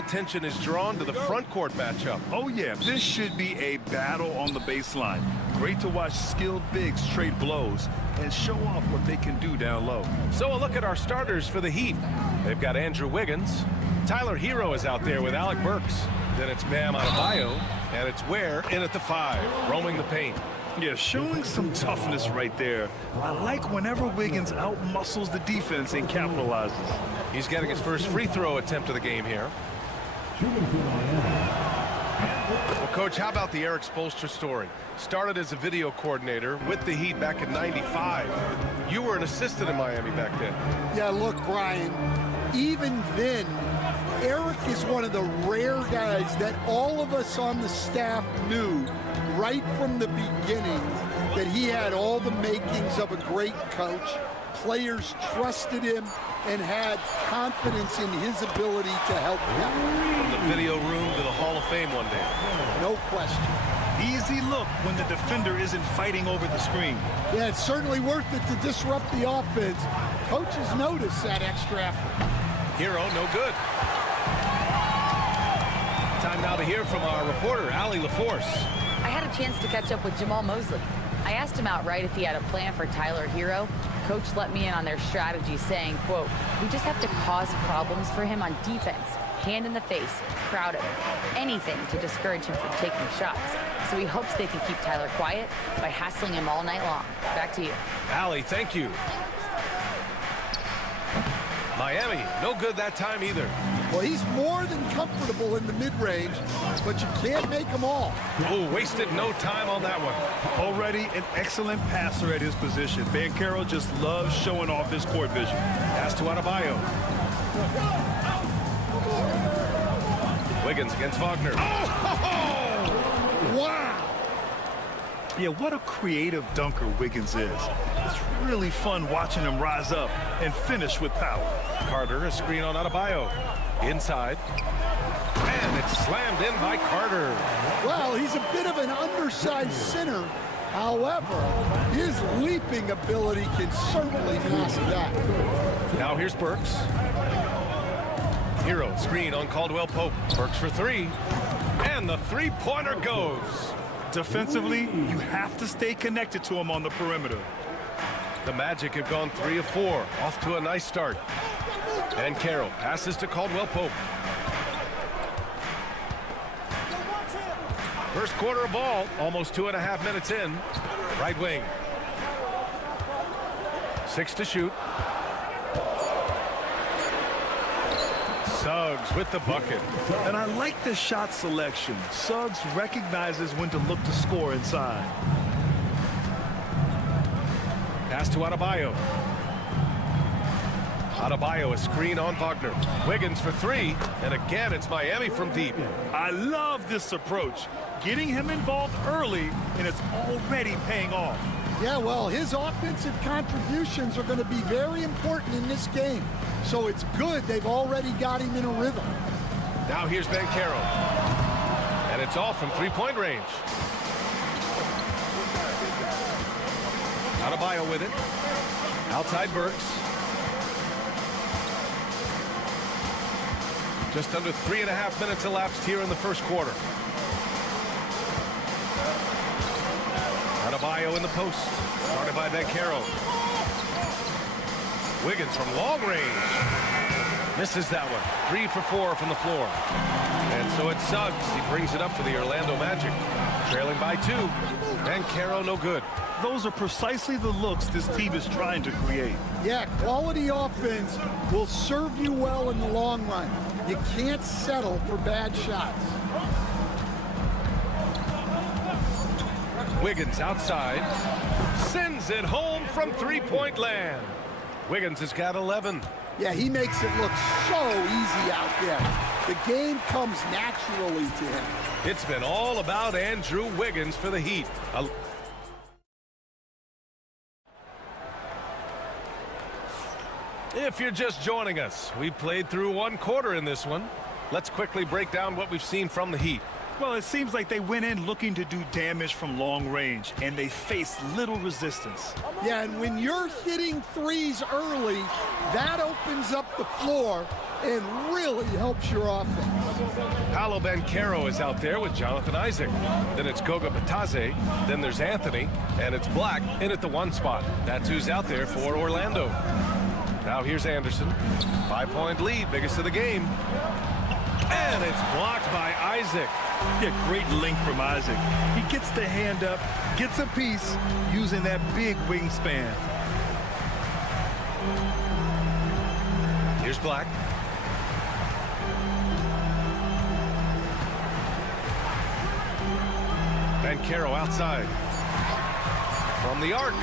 attention is drawn to the front court matchup. Oh, yeah, this should be a battle on the baseline. Great to watch skilled bigs trade blows and show off what they can do down low. So a look at our starters for the Heat. They've got Andrew Wiggins. Tyler Hero is out there with Alec Burks. Then it's Bam Adebayo, and it's Ware in at the 5, roaming the paint. Yeah, showing some toughness right there. I like whenever Wiggins out-muscles the defense and capitalizes. He's getting his first free throw attempt of the game here. Well, Coach, how about the Eric Spoelstra story? Started as a video coordinator with the Heat back in '95. You were an assistant in Miami back then. Yeah, look, Brian, even then, Eric is one of the rare guys that all of us on the staff knew right from the beginning that he had all the makings of a great coach. Players trusted him and had confidence in his ability to help them. From the video room to the Hall of Fame one day. No question. Easy look when the defender isn't fighting over the screen. Yeah, it's certainly worth it to disrupt the offense. Coaches notice that extra effort. Hero, no good. Time now to hear from our reporter, Allie LaForce. I had a chance to catch up with Jamal Mosley. I asked him outright if he had a plan for Tyler Hero. Coach let me in on their strategy, saying, quote, "We just have to cause problems for him on defense. Hand in the face, crowd him, anything to discourage him from taking shots. So he hopes they can keep Tyler quiet by hassling him all night long." Back to you. Allie, thank you. Miami, no good that time either. Well, he's more than comfortable in the mid-range, but you can't make them all. Oh, wasted no time on that one. Already an excellent passer at his position. Banchero just loves showing off his court vision. Pass to Adebayo. Wiggins against Wagner. Oh! Wow! Yeah, what a creative dunker Wiggins is. It's really fun watching him rise up and finish with power. Carter, a screen on Adebayo. Inside. And it's slammed in by Carter. Well, he's a bit of an undersized center. However, his leaping ability can certainly mask that. Now here's Burks. Hero, screen on Caldwell Pope. Burks for 3. And the three-pointer goes. Defensively, you have to stay connected to him on the perimeter. The Magic have gone 3 of 4. Off to a nice start. And Carroll passes to Caldwell Pope. First quarter of ball, almost 2.5 minutes in. Right wing. 6 to shoot. Suggs with the bucket. And I like the shot selection. Suggs recognizes when to look to score inside. Pass to Adebayo. Adebayo, a screen on Wagner. Wiggins for 3, and again it's Miami from deep. I love this approach. Getting him involved early, and it's already paying off. Yeah, well, his offensive contributions are going to be very important in this game. So it's good they've already got him in a rhythm. Now here's Banchero. And it's off from three-point range. Adebayo with it. Outside Burks. Just under 3.5 minutes elapsed here in the first quarter. Adebayo in the post. Started by Banchero. Wiggins from long range. Misses that one. 3 for 4 from the floor. And so it's Suggs. He brings it up for the Orlando Magic. Trailing by 2. Banchero no good. Those are precisely the looks this team is trying to create. Yeah, quality offense will serve you well in the long run. You can't settle for bad shots. Wiggins outside. Sends it home from three-point land. Wiggins has got 11. Yeah, he makes it look so easy out there. The game comes naturally to him. It's been all about Andrew Wiggins for the Heat. If you're just joining us, we played through 1 quarter in this one. Let's quickly break down what we've seen from the Heat. Well, it seems like they went in looking to do damage from long range, and they faced little resistance. Yeah, and when you're hitting threes early, that opens up the floor and really helps your offense. Paolo Banchero is out there with Jonathan Isaac. Then it's Goga Batadze. Then there's Anthony. And it's Black in at the 1 spot. That's who's out there for Orlando. Now here's Anderson. 5-point lead, biggest of the game. And it's blocked by Isaac. Yeah, great length from Isaac. He gets the hand up, gets a piece using that big wingspan. Here's Black. Banchero outside. From the arc.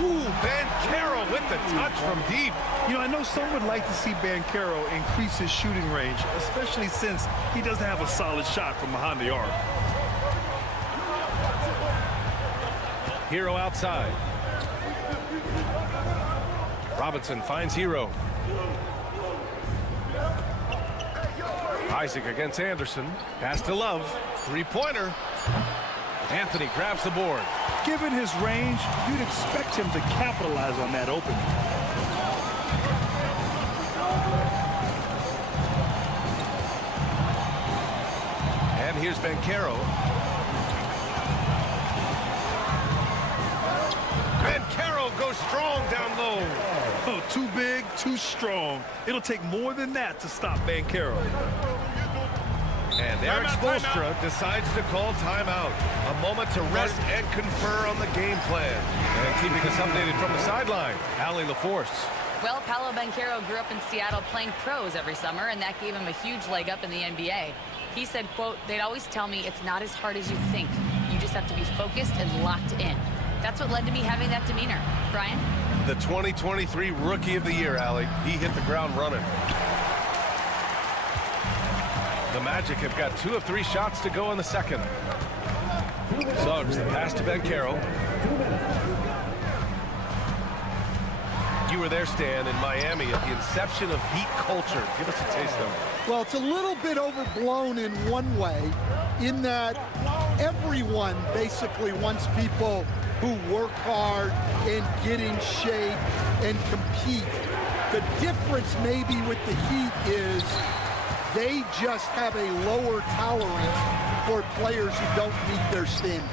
Ooh, Banchero with the touch from deep. You know, I know some would like to see Banchero increase his shooting range, especially since he doesn't have a solid shot from behind the arc. Hero outside. Robinson finds Hero. Isaac against Anderson. Pass to Love. 3-pointer. Anthony grabs the board. Given his range, you'd expect him to capitalize on that opening. And here's Banchero. Banchero goes strong down low. Oh, too big, too strong. It'll take more than that to stop Banchero. And Eric Spoelstra decides to call timeout. A moment to rest and confer on the game plan. And keeping us updated from the sideline, Allie LaForce. Well, Paolo Banchero grew up in Seattle playing pros every summer, and that gave him a huge leg up in the NBA. He said, quote, "They'd always tell me it's not as hard as you think. You just have to be focused and locked in." That's what led to me having that demeanor. Brian? The 2023 Rookie of the Year, Allie. He hit the ground running. The Magic have got 2 of 3 shots to go in the second. Suggs, the pass to Banchero. You were there, Stan, in Miami at the inception of Heat culture. Give us a taste of it. Well, it's a little bit overblown in one way, in that everyone basically wants people who work hard and get in shape and compete. The difference maybe with the Heat is they just have a lower tolerance for players who don't meet their standards.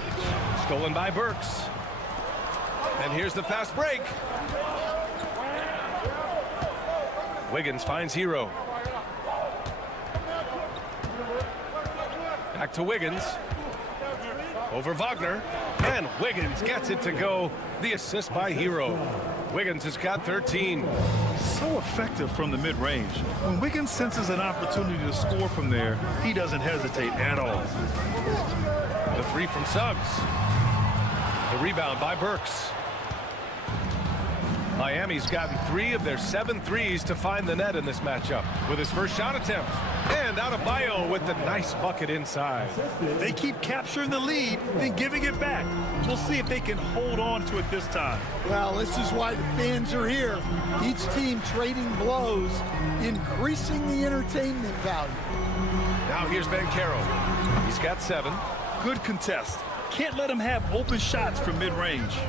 Stolen by Burks. And here's the fast break. Wiggins finds Hero. Back to Wiggins. Over Wagner. And Wiggins gets it to go. The assist by Hero. Wiggins has got 13. So effective from the mid-range. When Wiggins senses an opportunity to score from there, he doesn't hesitate at all. The 3 from Suggs. The rebound by Burks. Miami's gotten 3 of their 7 threes to find the net in this matchup with his first shot attempt. And Adebayo with the nice bucket inside. They keep capturing the lead, then giving it back. We'll see if they can hold on to it this time. Well, this is why the fans are here. Each team trading blows, increasing the entertainment value. Now here's Banchero. He's got 7. Good contest. Can't let him have open shots from mid-range.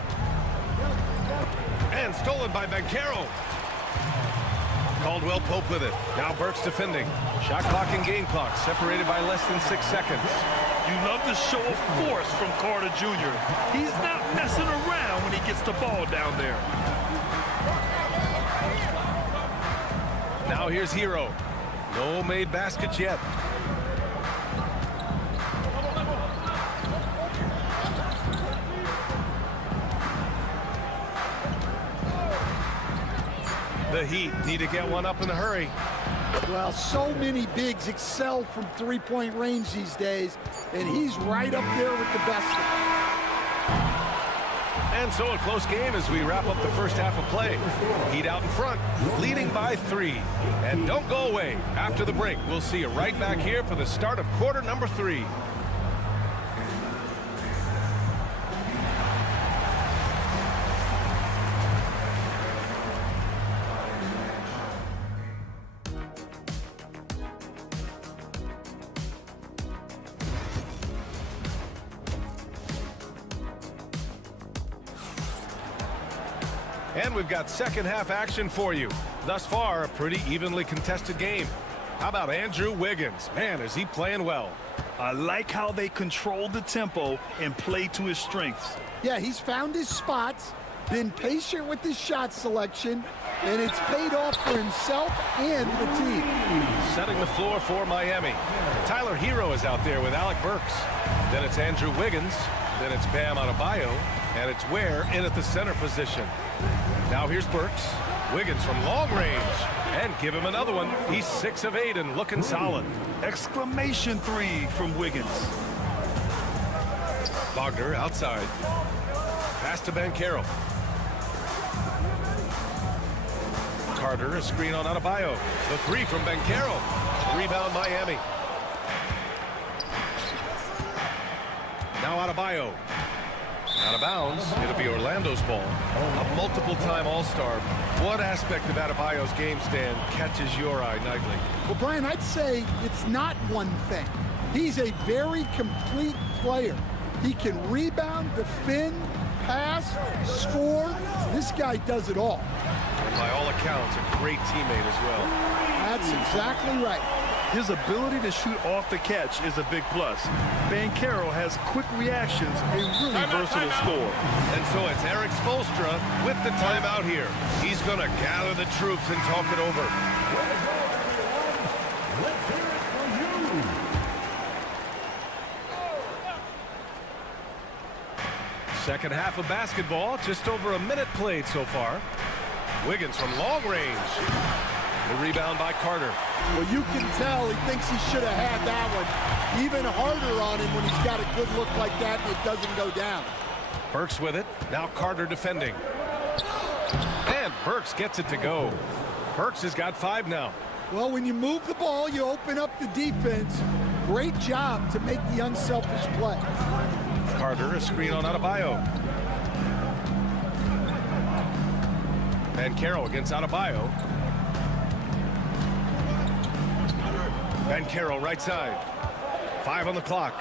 And stolen by Banchero. Caldwell Pope with it. Now Burks defending. Shot clock and game clock separated by less than 6 seconds. You love the show of force from Carter Jr. He's not messing around when he gets the ball down there. Now here's Hero. No made baskets yet. The Heat need to get one up in a hurry. Well, so many bigs excel from three-point range these days, and he's right up there with the best of them. And so a close game as we wrap up the first half of play. Heat out in front, leading by 3. And don't go away. After the break, we'll see you right back here for the start of quarter number 3. And we've got second half action for you. Thus far, a pretty evenly contested game. How about Andrew Wiggins? Man, is he playing well. I like how they control the tempo and play to his strengths. Yeah, he's found his spots, been patient with his shot selection, and it's paid off for himself and the team. Setting the floor for Miami. Tyler Hero is out there with Alec Burks. Then it's Andrew Wiggins. Then it's Bam Adebayo. And it's Ware in at the center position. Now here's Burks. Wiggins from long range. And give him another one. He's 6 of 8 and looking solid. Exclamation 3 from Wiggins. Wagner outside. Pass to Banchero. Carter, a screen on Adebayo. The 3 from Banchero. Rebound Miami. Now Adebayo. Out of bounds. It'll be Orlando's ball. A multiple-time All-Star. What aspect of Adebayo's game stand catches your eye nightly? Well, Brian, I'd say it's not one thing. He's a very complete player. He can rebound, defend, pass, score. This guy does it all. And by all accounts, a great teammate as well. That's exactly right. His ability to shoot off the catch is a big plus. Banchero has quick reactions, a really versatile scorer. And so it's Eric Spoelstra with the timeout here. He's going to gather the troops and talk it over. Second half of basketball, just over a minute played so far. Wiggins from long range. The rebound by Carter. Well, you can tell he thinks he should have had that one. Even harder on him when he's got a good look like that and it doesn't go down. Burks with it. Now Carter defending. And Burks gets it to go. Burks has got 5 now. Well, when you move the ball, you open up the defense. Great job to make the unselfish play. Carter, a screen on Adebayo. Banchero against Adebayo. Banchero right side. 5 on the clock.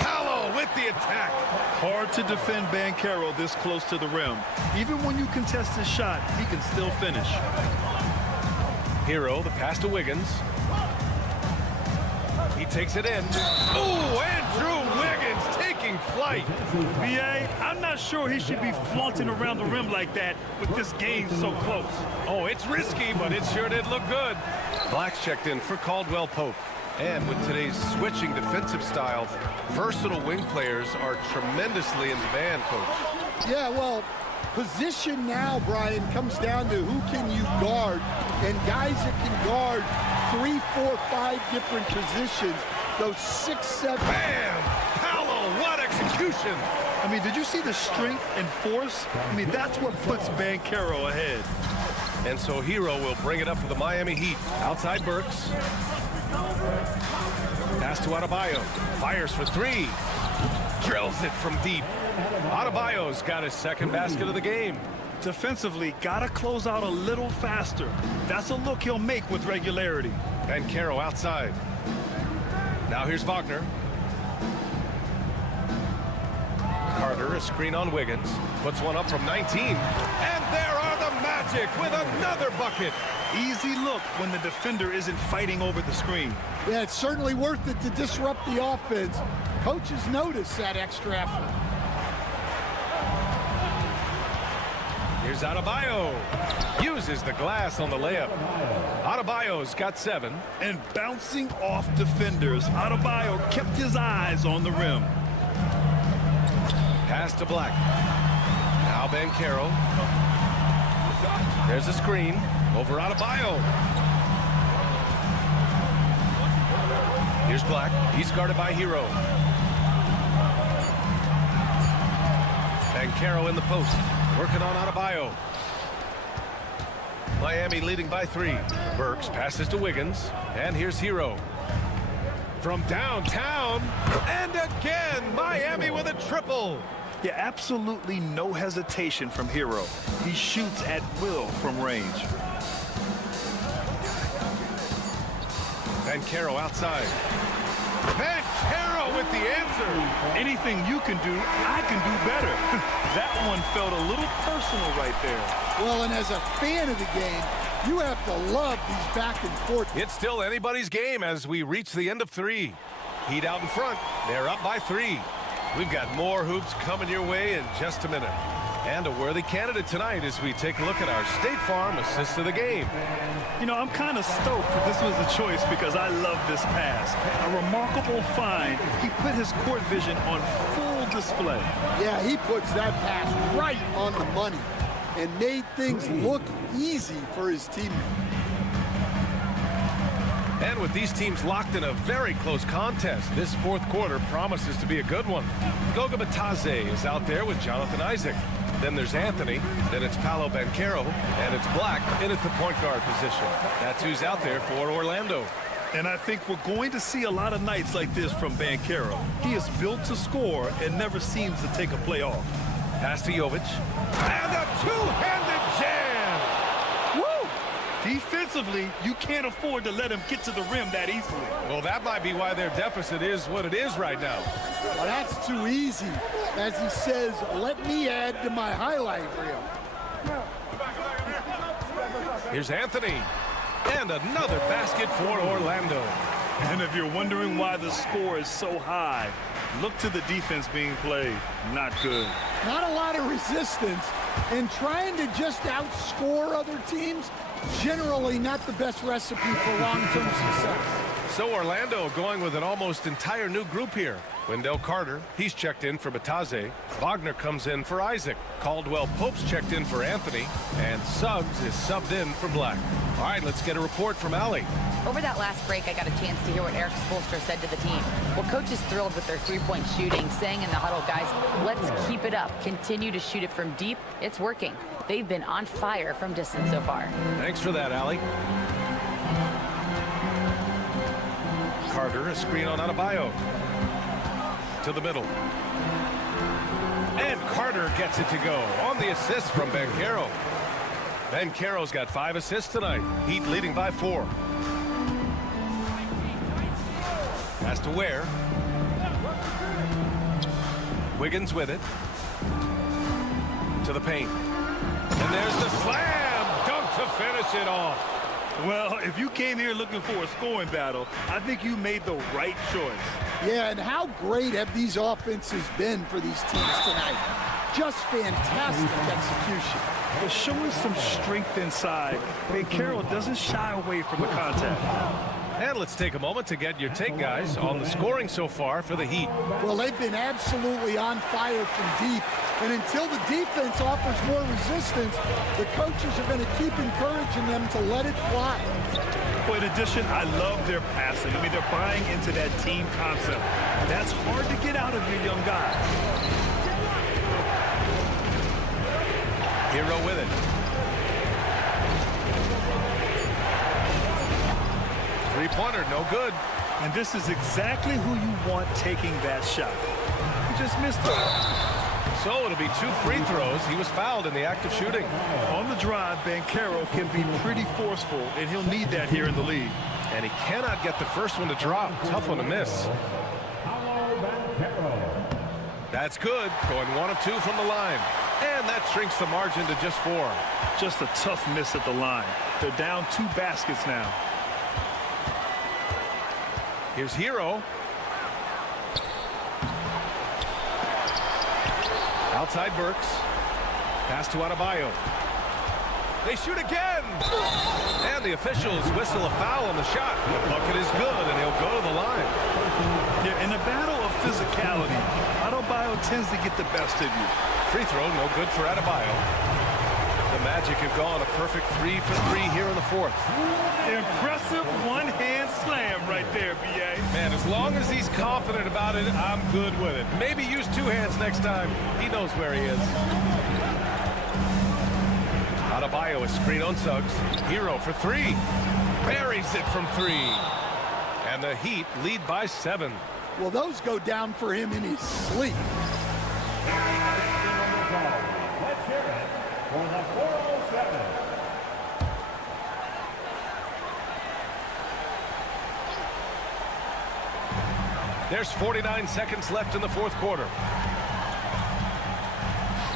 Paolo with the attack. Hard to defend Banchero this close to the rim. Even when you contest his shot, he can still finish. Hero, the pass to Wiggins. He takes it in. Oh, Andrew Wiggins taking flight. B.A., I'm not sure he should be flaunting around the rim like that with this game so close. Oh, it's risky, but it sure did look good. Black's checked in for Caldwell Pope. And with today's switching defensive style, versatile wing players are tremendously in demand, Coach. Yeah, well, position now, Brian, comes down to who can you guard, and guys that can guard 3, 4, 5 different positions. Those 6, 7. Bam! Paolo, what execution! I mean, did you see the strength and force? I mean, that's what puts Banchero ahead. And so Hero will bring it up for the Miami Heat. Outside Burks. Pass to Adebayo. Fires for 3. Drills it from deep. Adebayo's got his second basket of the game. Defensively, gotta close out a little faster. That's a look he'll make with regularity. Banchero outside. Now here's Wagner. Carter, a screen on Wiggins. Puts one up from 19. And there are the Magic with another bucket. Easy look when the defender isn't fighting over the screen. Yeah, it's certainly worth it to disrupt the offense. Coaches notice that extra effort. Here's Adebayo. Uses the glass on the layup. Adebayo's got 7. And bouncing off defenders, Adebayo kept his eyes on the rim. Pass to Black. Now Banchero. There's a screen over Adebayo. Here's Black. He's guarded by Hero. Banchero in the post. Working on Adebayo. Miami leading by 3. Burks passes to Wiggins. And here's Hero. From downtown. And again, Miami with a triple. Yeah, absolutely no hesitation from Hero. He shoots at will from range. Banchero outside. Banchero with the answer. Anything you can do, I can do better. That one felt a little personal right there. Well, and as a fan of the game, you have to love these back and forth. It's still anybody's game as we reach the end of 3. Heat out in front. They're up by 3. We've got more hoops coming your way in just a minute. And a worthy candidate tonight as we take a look at our State Farm assist of the game. You know, I'm kind of stoked that this was a choice because I love this pass. A remarkable find. He put his court vision on full display. Yeah, he puts that pass right on the money and made things look easy for his teammate. And with these teams locked in a very close contest, this fourth quarter promises to be a good one. Goga Batadze is out there with Jonathan Isaac. Then there's Anthony, then it's Paolo Banchero, and it's Black in at the point guard position. That's who's out there for Orlando. And I think we're going to see a lot of nights like this from Banchero. He is built to score and never seems to take a play off. Pass to Jovic. And a two-handed jam! Woo! Defensively, you can't afford to let him get to the rim that easily. Well, that might be why their deficit is what it is right now. Well, that's too easy. As he says, let me add to my highlight reel. Here's Anthony. And another basket for Orlando. And if you're wondering why the score is so high, look to the defense being played. Not good. Not a lot of resistance, and trying to just outscore other teams, generally not the best recipe for long-term success. So Orlando going with an almost entire new group here. Wendell Carter, he's checked in for Batadze. Wagner comes in for Isaac. Caldwell Pope's checked in for Anthony. And Suggs is subbed in for Black. All right, let's get a report from Allie. Over that last break, I got a chance to hear what Eric Spoelstra said to the team. Well, coach is thrilled with their three-point shooting, saying in the huddle, guys, let's keep it up. Continue to shoot it from deep. It's working. They've been on fire from distance so far. Thanks for that, Allie. Carter, a screen on Adebayo. To the middle. And Carter gets it to go on the assist from Banchero. Banchero's got 5 assists tonight. Heat leading by 4. Pass to Ware. Wiggins with it. To the paint. And there's the slam dunk to finish it off. Well, if you came here looking for a scoring battle, I think you made the right choice. Yeah, and how great have these offenses been for these teams tonight? Just fantastic execution. But showing some strength inside, Banchero doesn't shy away from the contact. And let's take a moment to get your take, guys, on the scoring so far for the Heat. Well, they've been absolutely on fire from deep. And until the defense offers more resistance, the coaches are going to keep encouraging them to let it fly. Well, in addition, I love their passing. I mean, they're buying into that team concept. That's hard to get out of your young guys. Hero with it. Three-pointer, no good. And this is exactly who you want taking that shot. He just missed it. So it'll be 2 free throws. He was fouled in the act of shooting. On the drive, Banchero can be pretty forceful, and he'll need that here in the league. And he cannot get the first one to drop. Tough one to miss. That's good. Going 1 of 2 from the line. And that shrinks the margin to just 4. Just a tough miss at the line. They're down 2 baskets now. Here's Hero. Outside Burks. Pass to Adebayo. They shoot again. And the officials whistle a foul on the shot. The bucket is good, and he'll go to the line. Yeah, in a battle of physicality, Adebayo tends to get the best of you. Free throw, no good for Adebayo. The Magic have gone a perfect 3 for 3 here in the 4th. Impressive one-hand slam right there, B.A. Man, as long as he's confident about it, I'm good with it. Maybe use 2 hands next time. He knows where he is. Adebayo, a screen on Suggs. Hero for 3. Buries it from 3. And the Heat lead by 7. Well, those go down for him in his sleep. Let's hear it for the 407. There's 49 seconds left in the fourth quarter.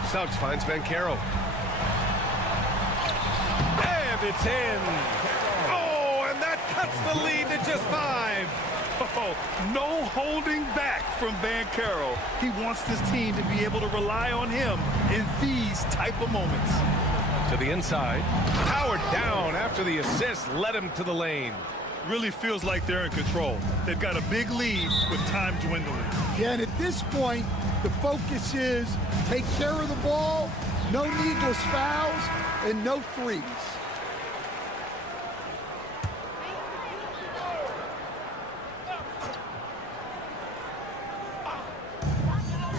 Suggs finds Banchero. And it's in. Oh, and that cuts the lead to just 5. Oh, no holding back from Banchero. He wants this team to be able to rely on him in these type of moments. To the inside. Powered down after the assist led him to the lane. Really feels like they're in control. They've got a big lead with time dwindling. Yeah, and at this point, the focus is take care of the ball, no needless fouls, and no threes.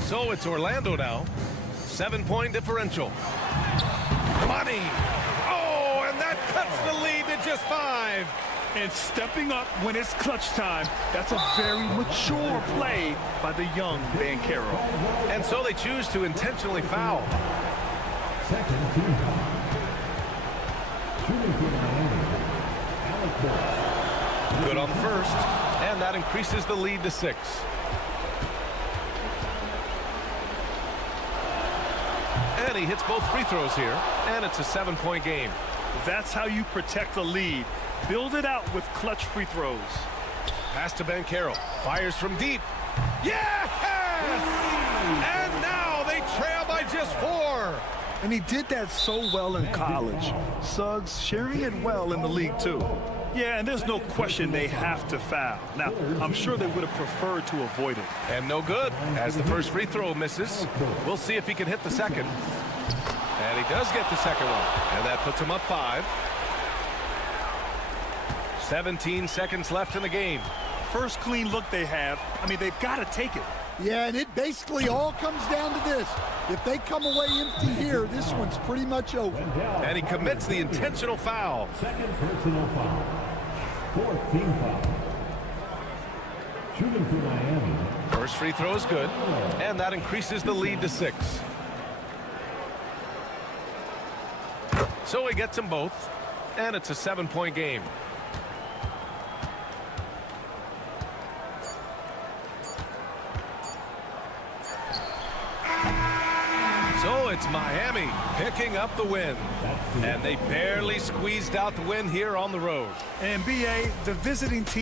So it's Orlando now. 7-point differential. Money. Oh, and that cuts the lead to just 5. And stepping up when it's clutch time, that's a very mature play by the young Banchero. And so they choose to intentionally foul. Second team foul. Shooting for Miami, Alec Burks. Good on the first, and that increases the lead to 6. And he hits both free throws here, and it's a 7-point game. That's how you protect the lead. Build it out with clutch free throws. Pass to Banchero. Fires from deep. Yes! And now they trail by just 4. And he did that so well in college. Suggs sharing it well in the league, too. Yeah, and there's no question they have to foul. Now, I'm sure they would have preferred to avoid it. And no good, as the first free throw misses. We'll see if he can hit the second. And he does get the second one. And that puts him up 5. 17 seconds left in the game. First clean look they have. I mean, they've got to take it. Yeah, and it basically all comes down to this. If they come away empty here, this one's pretty much over. And he commits the intentional foul. Second personal foul. Fourth team foul. Shooting for Miami. First free throw is good, and that increases the lead to 6. So he gets them both, and it's a 7-point game. So it's Miami picking up the win. And they barely squeezed out the win here on the road. And BA, the visiting team.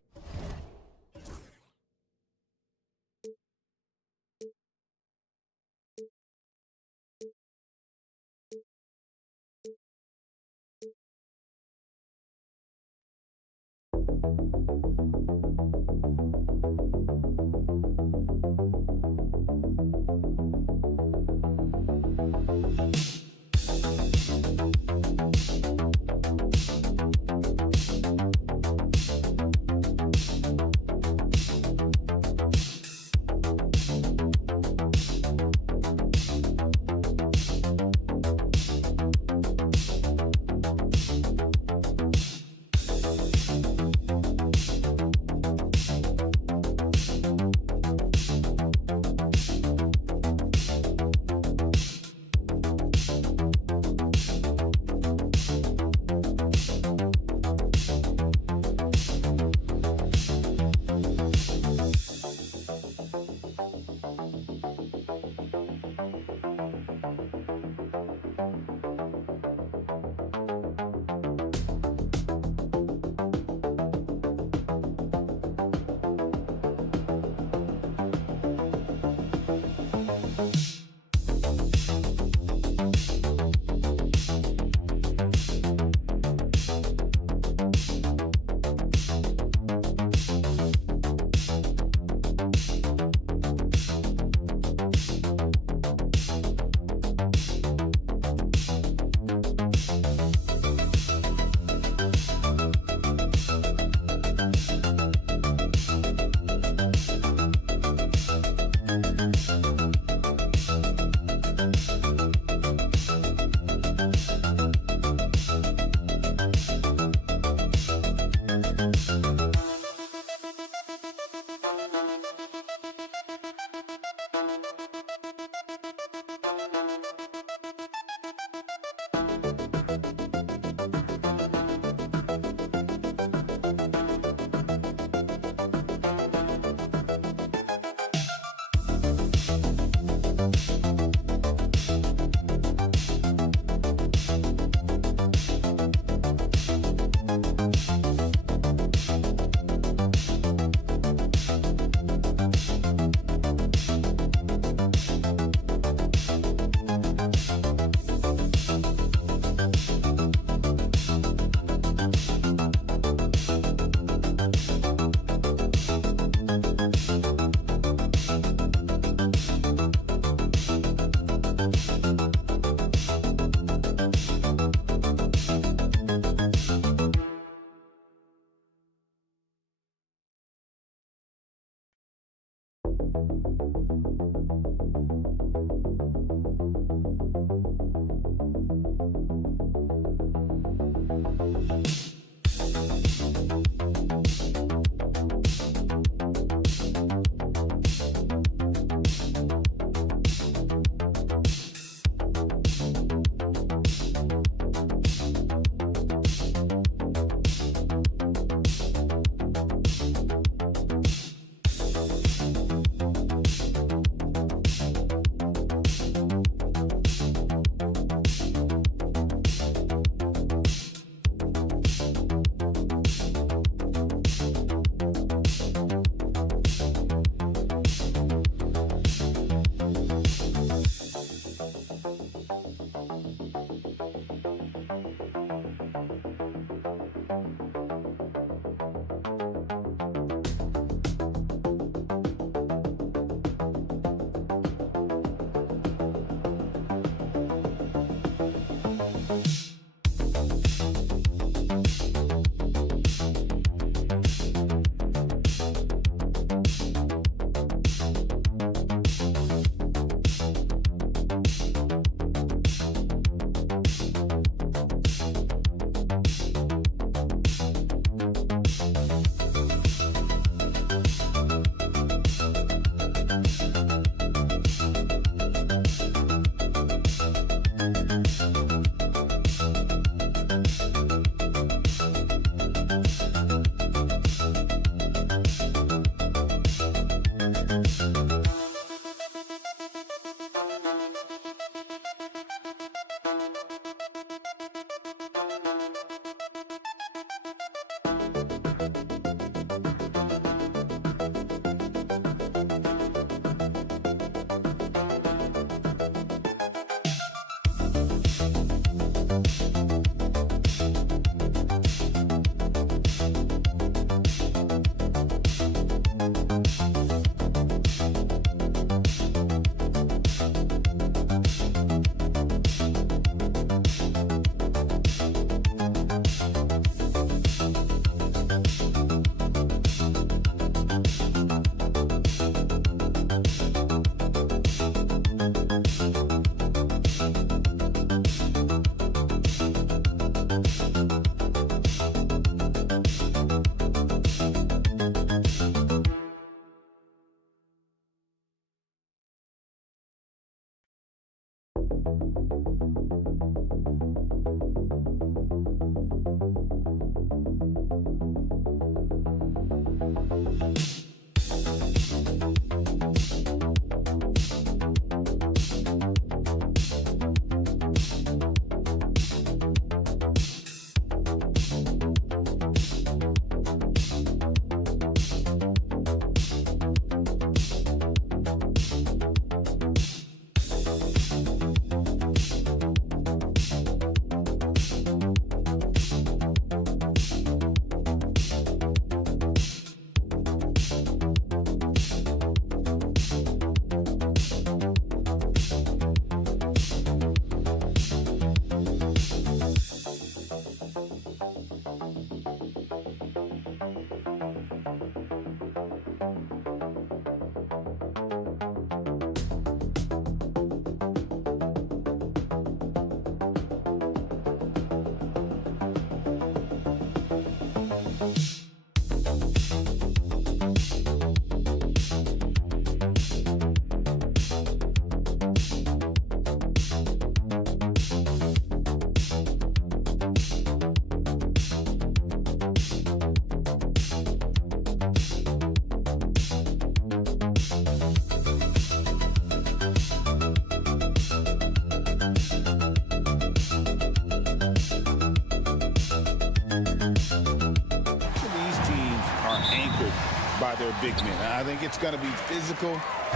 by their big men. I think it's going to be physical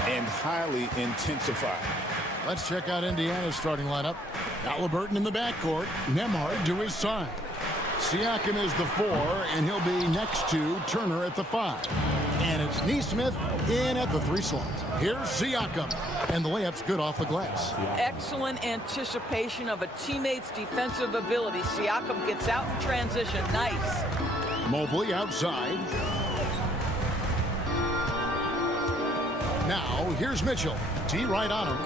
and highly intensified. Let's check out Indiana's starting lineup. Halliburton in the backcourt. Nembhard to his side. Siakam is the 4, and he'll be next to Turner at the 5. And it's Nesmith in at the 3 slot. Here's Siakam, and the layup's good off the glass. Excellent anticipation of a teammate's defensive ability. Siakam gets out in transition. Nice. Mobley outside. Now, here's Mitchell. T right on him.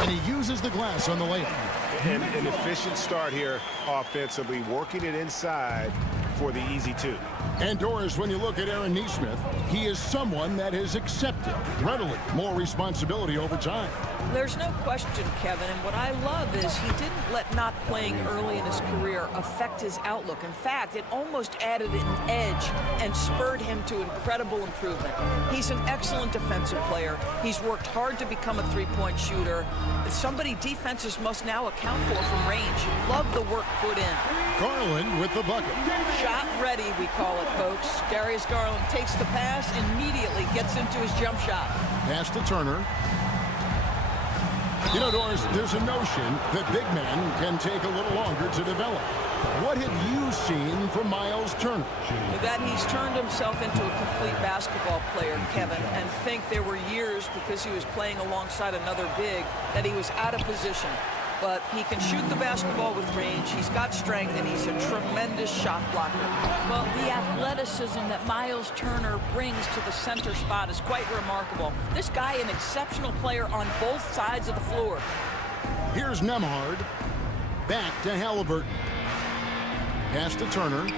And he uses the glass on the layup. And an efficient start here offensively, working it inside for the easy two. And Doris, when you look at Aaron Nesmith, he is someone that has accepted readily more responsibility over time. There's no question, Kevin, and what I love is he didn't let not playing early in his career affect his outlook. In fact, it almost added an edge and spurred him to incredible improvement. He's an excellent defensive player. He's worked hard to become a three-point shooter. It's somebody defenses must now account for from range. Love the work put in. Garland with the bucket. Shot ready, we call it, folks. Darius Garland takes the pass, immediately gets into his jump shot. Pass to Turner. You know, Doris, there's a notion that big men can take a little longer to develop. What have you seen from Miles Turner? That he's turned himself into a complete basketball player, Kevin, and think there were years because he was playing alongside another big that he was out of position. But he can shoot the basketball with range, he's got strength, and he's a tremendous shot blocker. Well, the athleticism that Miles Turner brings to the center spot is quite remarkable. This guy, an exceptional player on both sides of the floor. Here's Nembhard. Back to Halliburton. Pass to Turner.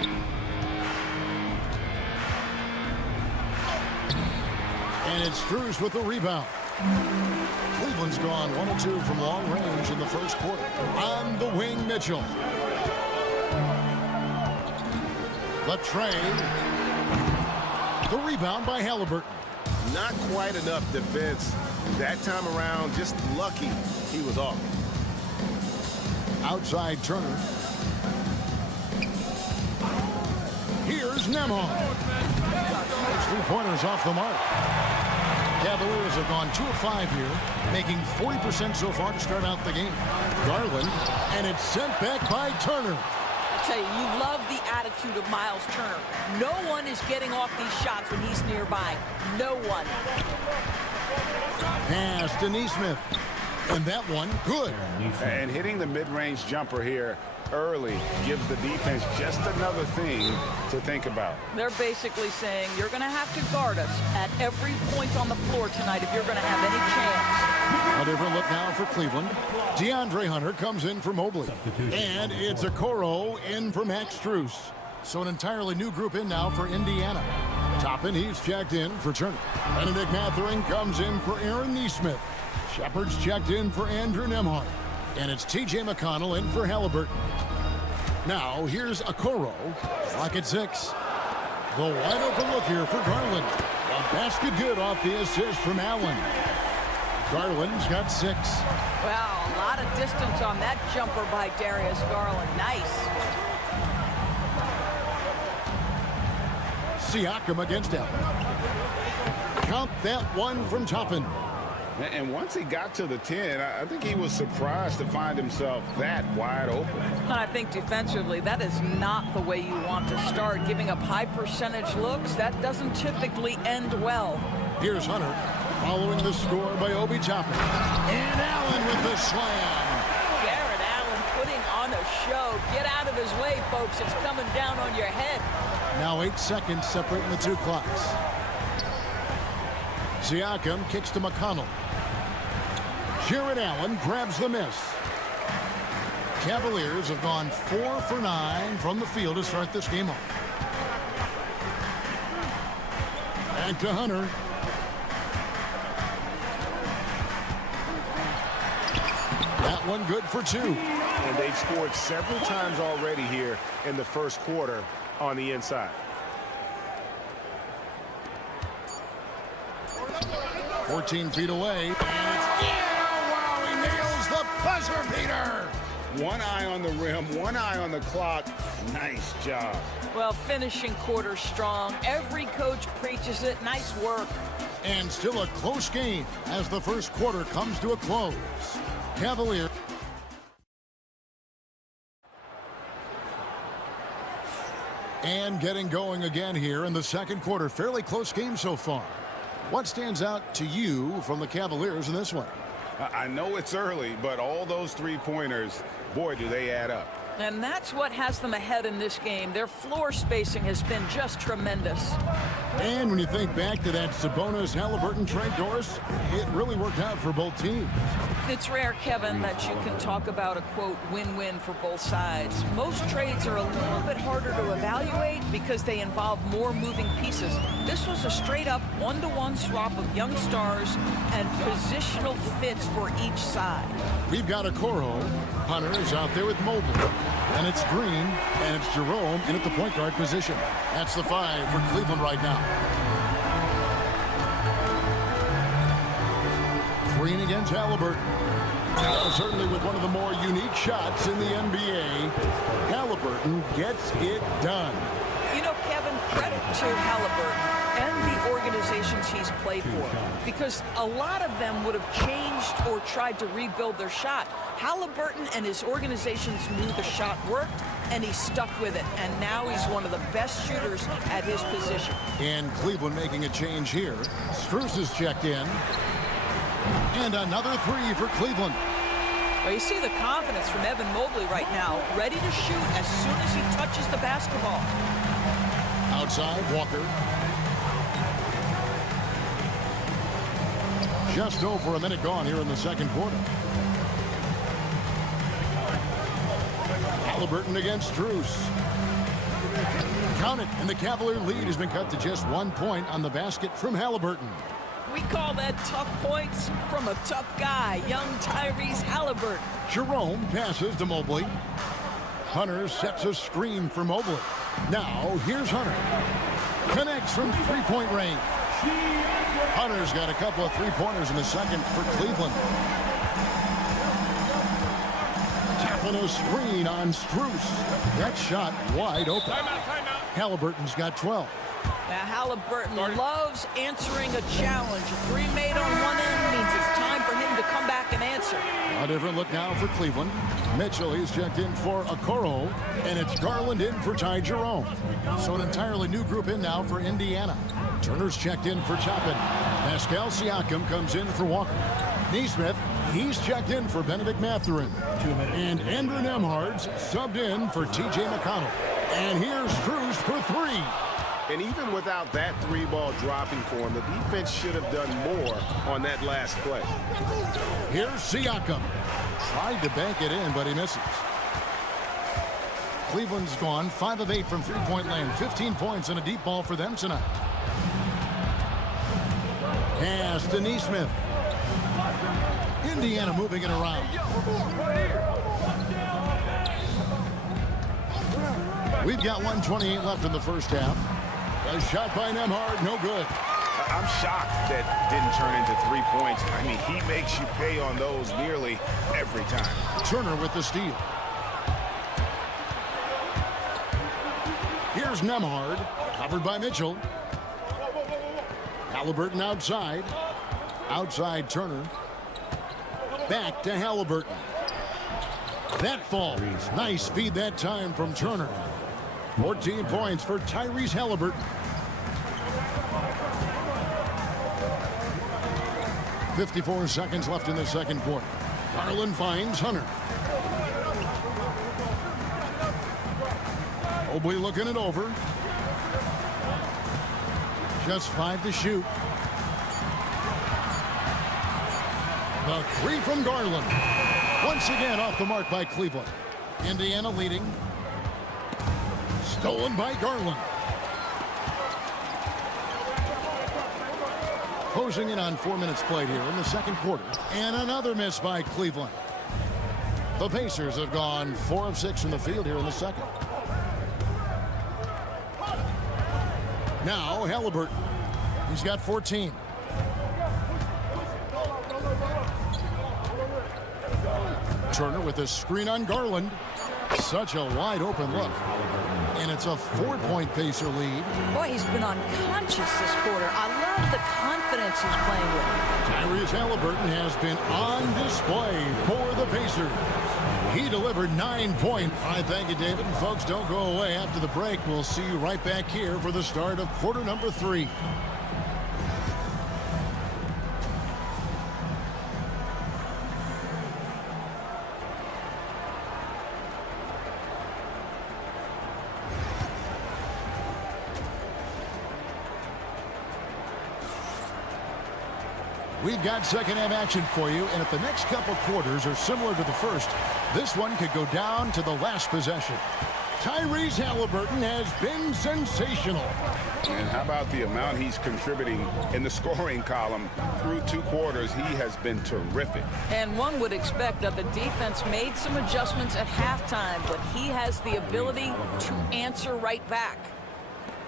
And it's Strus with the rebound. Cleveland's gone 1 of 2 from long range in the first quarter. On the wing, Mitchell. The tray. The rebound by Halliburton. Not quite enough defense that time around. Just lucky he was off. Outside Turner. Here's Nembhard. His three-pointers off the mark. Cavaliers have gone 2 of 5 here, making 40% so far to start out the game. Garland, and it's sent back by Turner. I tell you, you love the attitude of Miles Turner. No one is getting off these shots when he's nearby. No one. Pass to Nesmith. And that one, good. And hitting the mid-range jumper here early gives the defense just another thing to think about. They're basically saying you're going to have to guard us at every point on the floor tonight if you're going to have any chance. A different look now for Cleveland. DeAndre Hunter comes in for Mobley. And it's Okoro in for Max Strus. So an entirely new group in now for Indiana. Toppin, he's checked in for Turner. Benedict Mathurin comes in for Aaron Nesmith. Shepard's checked in for Andrew Nembhard. And it's T.J. McConnell in for Halliburton. Now, here's Okoro. Clock at 6. The wide open look here for Garland. A basket good off the assist from Allen. Garland's got 6. Wow, a lot of distance on that jumper by Darius Garland. Nice. Siakam against Allen. Count that one from Toppin. And once he got to the 10, I think he was surprised to find himself that wide open. And I think defensively, that is not the way you want to start. Giving up high percentage looks, that doesn't typically end well. Here's Hunter following the score by Obi Toppin. And Allen with the slam. Garrett Allen putting on a show. Get out of his way, folks. It's coming down on your head. Now 8 seconds separating the 2 clocks. Siakam kicks to McConnell. Jarrett Allen grabs the miss. Cavaliers have gone 4 for 9 from the field to start this game off. Back to Hunter. That one good for 2. And they've scored several times already here in the first quarter on the inside. 14 feet away. And it's wow, he nails the buzzer beater. One eye on the rim, one eye on the clock. Nice job. Well, finishing quarter strong. Every coach preaches it. Nice work. And still a close game as the first quarter comes to a close. Cavaliers. And getting going again here in the second quarter. Fairly close game so far. What stands out to you from the Cavaliers in this one? I know it's early, but all those three-pointers, boy, do they add up. And that's what has them ahead in this game. Their floor spacing has been just tremendous. And when you think back to that Sabonis-Halliburton trade, Doris, it really worked out for both teams. It's rare, Kevin, that you can talk about a, quote, win-win for both sides. Most trades are a little bit harder to evaluate because they involve more moving pieces. This was a straight-up one-to-one swap of young stars and positional fits for each side. We've got a Coro. Hunter is out there with Mobley. And it's Green, and it's Jerome in at the point guard position. That's the 5 for Cleveland right now. Green against Halliburton. Certainly with one of the more unique shots in the NBA, Halliburton gets it done. You know, Kevin, credit to Halliburton and the organizations he's played for, because a lot of them would have changed or tried to rebuild their shot. Halliburton and his organizations knew the shot worked, and he stuck with it, and now he's one of the best shooters at his position. And Cleveland making a change here. Strus is checked in. And another 3 for Cleveland. Well, you see the confidence from Evan Mobley right now, ready to shoot as soon as he touches the basketball. Outside, Walker. Just over a minute gone here in the second quarter. Halliburton against Strus. Count it, and the Cavalier lead has been cut to just 1 point on the basket from Halliburton. We call that tough points from a tough guy, young Tyrese Halliburton. Jerome passes to Mobley. Hunter sets a screen for Mobley. Now, here's Hunter. Connects from three-point range. Hunter's got a couple of three-pointers in the second for Cleveland. Tapping a screen on Strus. That shot wide open. Timeout. Halliburton's got 12. Now, Halliburton loves answering a challenge. A 3 made on one end means it's time for him to come back and answer. A different look now for Cleveland. Mitchell, he's checked in for Okoro, and it's Garland in for Ty Jerome. So an entirely new group in now for Indiana. Turner's checked in for Toppin. Pascal Siakam comes in for Walker. Nesmith, he's checked in for Benedict Mathurin. And Andrew Nembhard's subbed in for T.J. McConnell. And here's Strus for 3. And even without that 3-ball dropping for him, the defense should have done more on that last play. Here's Siakam. Tried to bank it in, but he misses. Cleveland's gone 5 of 8 from three-point land. 15 points and a deep ball for them tonight. Pass to Nesmith. Indiana moving it around. We've got 1:28 left in the first half. A shot by Nembhard, no good. I'm shocked that didn't turn into 3 points. I mean, he makes you pay on those nearly every time. Turner with the steal. Here's Nembhard, covered by Mitchell. Halliburton outside. Outside Turner. Back to Halliburton. That falls. Nice speed that time from Turner. 14 points for Tyrese Halliburton. 54 seconds left in the second quarter. Garland finds Hunter. Mobley looking it over. Just 5 to shoot. The 3 from Garland. Once again off the mark by Cleveland. Indiana leading. Stolen by Garland. Closing in on 4 minutes played here in the second quarter. And another miss by Cleveland. The Pacers have gone 4 of 6 from the field here in the second. Now Halliburton. He's got 14. Turner with a screen on Garland. Such a wide open look. And it's a 4-point Pacer lead. Boy, he's been unconscious this quarter. I love the confidence he's playing with. Tyrese Halliburton has been on display for the Pacers. He delivered 9 points. I thank you, David. And folks, don't go away after the break. We'll see you right back here for the start of quarter number 3. We've got second half action for you, and if the next couple quarters are similar to the first, this one could go down to the last possession. Tyrese Halliburton has been sensational. And how about the amount he's contributing in the scoring column through 2 quarters? He has been terrific. And one would expect that the defense made some adjustments at halftime, but he has the ability to answer right back.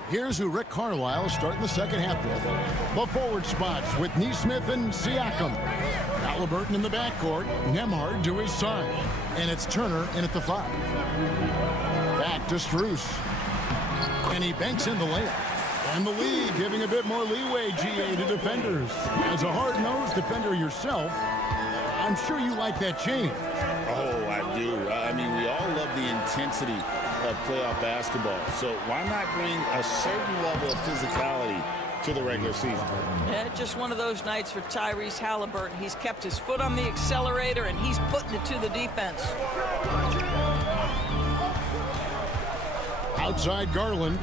Here's who Rick Carlisle is starting the second half with. The forward spots with Nesmith and Siakam. Halliburton in the backcourt, Nembhard to his side. And it's Turner in at the 5. Back to Strus. And he banks in the layup. And the league giving a bit more leeway, GA, to defenders. As a hard-nosed defender yourself, I'm sure you like that change. Oh, I do. I mean, we all love the intensity of playoff basketball. So why not bring a certain level of physicality to the regular season? Yeah, just one of those nights for Tyrese Halliburton. He's kept his foot on the accelerator, and he's putting it to the defense. Outside Garland.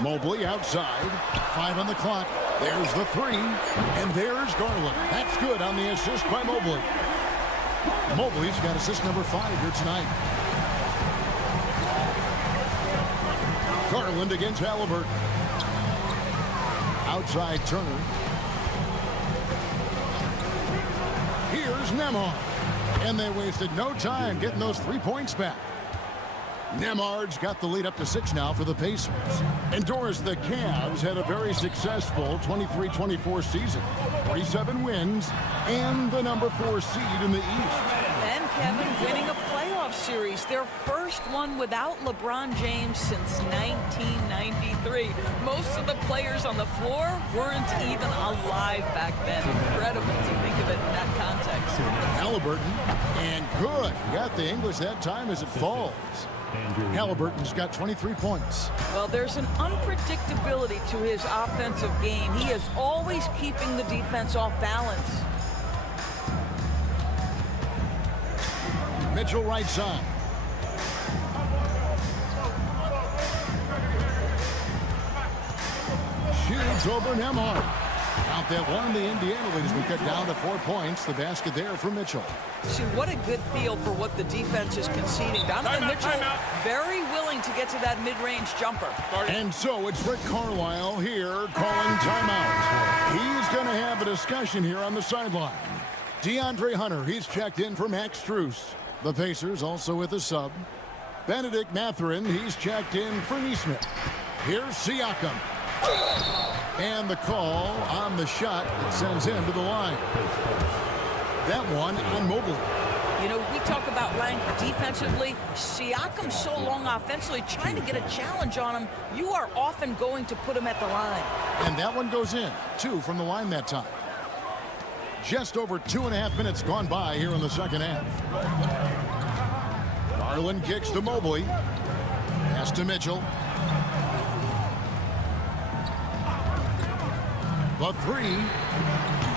Mobley outside. 5 on the clock. There's the 3. And there's Garland. That's good on the assist by Mobley. Mobley's got assist number 5 here tonight. Garland against Halliburton. Outside Turner. Here's Nembhard. And they wasted no time getting those 3 points back. Nembhard's got the lead up to 6 now for the Pacers. And Doris, the Cavs had a very successful 23-24 season. 47 wins and the number 4 seed in the East. And Kevin winning a playoff series, their first one without LeBron James since 1993. Most of the players on the floor weren't even alive back then. Incredible to think of it in that context. Halliburton, and good. Got the English that time as it falls. Halliburton's got 23 points. Well, there's an unpredictability to his offensive game. He is always keeping the defense off balance. Mitchell right side. Shoots over Nembhard. Out that one, the Indiana lead has been cut down to 4 points. The basket there for Mitchell. See, what a good feel for what the defense is conceding. Donovan Mitchell very willing to get to that mid-range jumper. And so it's Rick Carlisle here calling timeout. He's going to have a discussion here on the sideline. DeAndre Hunter, he's checked in for Max Strus. The Pacers also with a sub. Benedict Mathurin, he's checked in for Nesmith. Here's Siakam. And the call on the shot that sends him to the line. That one on Mobley. You know, we talk about length defensively. Siakam's so long offensively, trying to get a challenge on him, you are often going to put him at the line. And that one goes in. 2 from the line that time. Just over 2.5 minutes gone by here in the second half. Garland kicks to Mobley. Pass to Mitchell. The 3.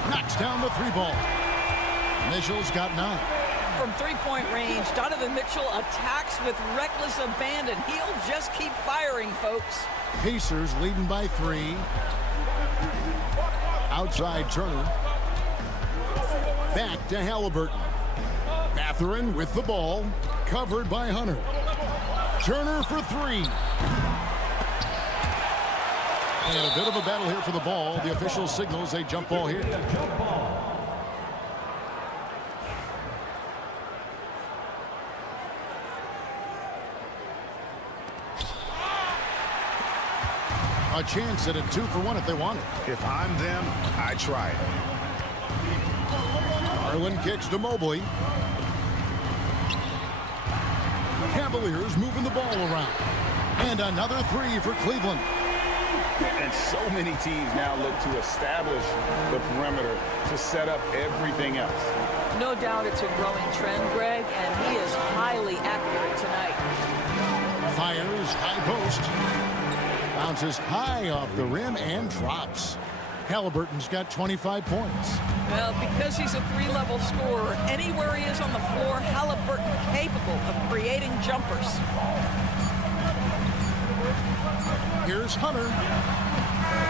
Knocks down the 3 ball. Mitchell's got 9. From 3-point range, Donovan Mitchell attacks with reckless abandon. He'll just keep firing, folks. Pacers leading by 3. Outside Turner. Back to Halliburton. Mathurin with the ball. Covered by Hunter. Turner for 3. And a bit of a battle here for the ball. The official signals a jump ball here. A chance at a 2 for 1 if they want it. If I'm them, I try it. Garland kicks to Mobley. Cavaliers moving the ball around. And another 3 for Cleveland. And so many teams now look to establish the perimeter to set up everything else. No doubt it's a growing trend, Greg, and he is highly accurate tonight. Fires high post. Bounces high off the rim and drops. Halliburton's got 25 points. Well, because he's a 3-level scorer, anywhere he is on the floor, Halliburton capable of creating jumpers. Here's Hunter.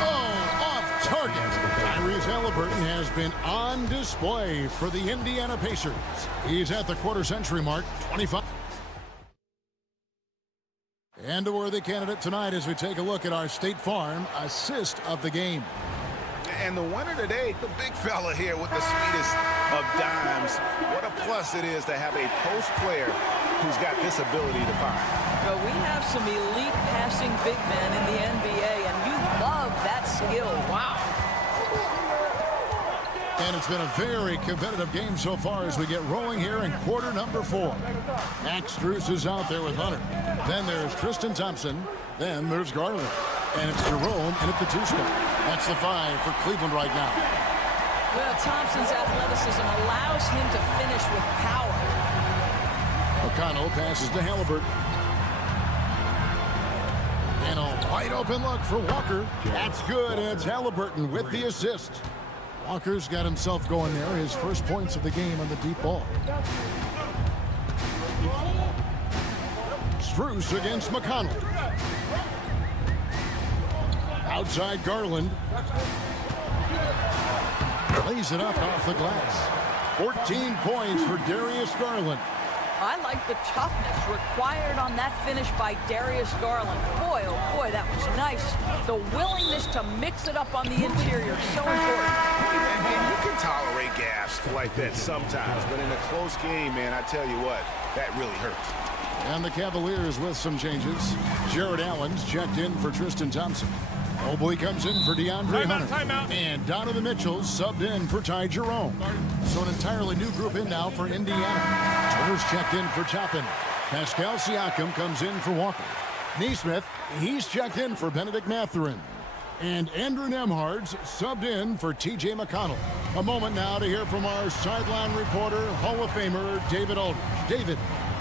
Oh, off target. Tyrese Halliburton has been on display for the Indiana Pacers. He's at the quarter-century mark, 25. And a worthy candidate tonight as we take a look at our State Farm assist of the game. And the winner today, the big fella here with the sweetest of dimes. What a plus it is to have a post player who's got this ability to find. Well, we have some elite passing big men in the NBA, and you love that skill. Wow. And it's been a very competitive game so far as we get rolling here in quarter number 4. Max Strus is out there with Hunter. Then there's Tristan Thompson. Then there's Garland. And it's Jerome in at the 2 spot. That's the 5 for Cleveland right now. Well, Thompson's athleticism allows him to finish with power. McConnell passes to Halliburton. And a wide open look for Walker. That's good. It's Halliburton with the assist. Walker's got himself going there. His first points of the game on the deep ball. Strus against McConnell. Outside Garland. Lays it up off the glass. 14 points for Darius Garland. I like the toughness required on that finish by Darius Garland. Boy, oh boy, that was nice. The willingness to mix it up on the interior, so important. And you can tolerate gaps like that sometimes, but in a close game, man, I tell you what, that really hurts. And the Cavaliers with some changes. Jared Allen's checked in for Tristan Thompson. Mobley comes in for DeAndre Hunter. Timeout. And Donovan Mitchell subbed in for Ty Jerome. So an entirely new group in now for Indiana. Turner's checked in for Toppin. Pascal Siakam comes in for Walker. Nesmith, he's checked in for Benedict Mathurin. And Andrew Nembhard's subbed in for T.J. McConnell. A moment now to hear from our sideline reporter, Hall of Famer David Aldridge. David.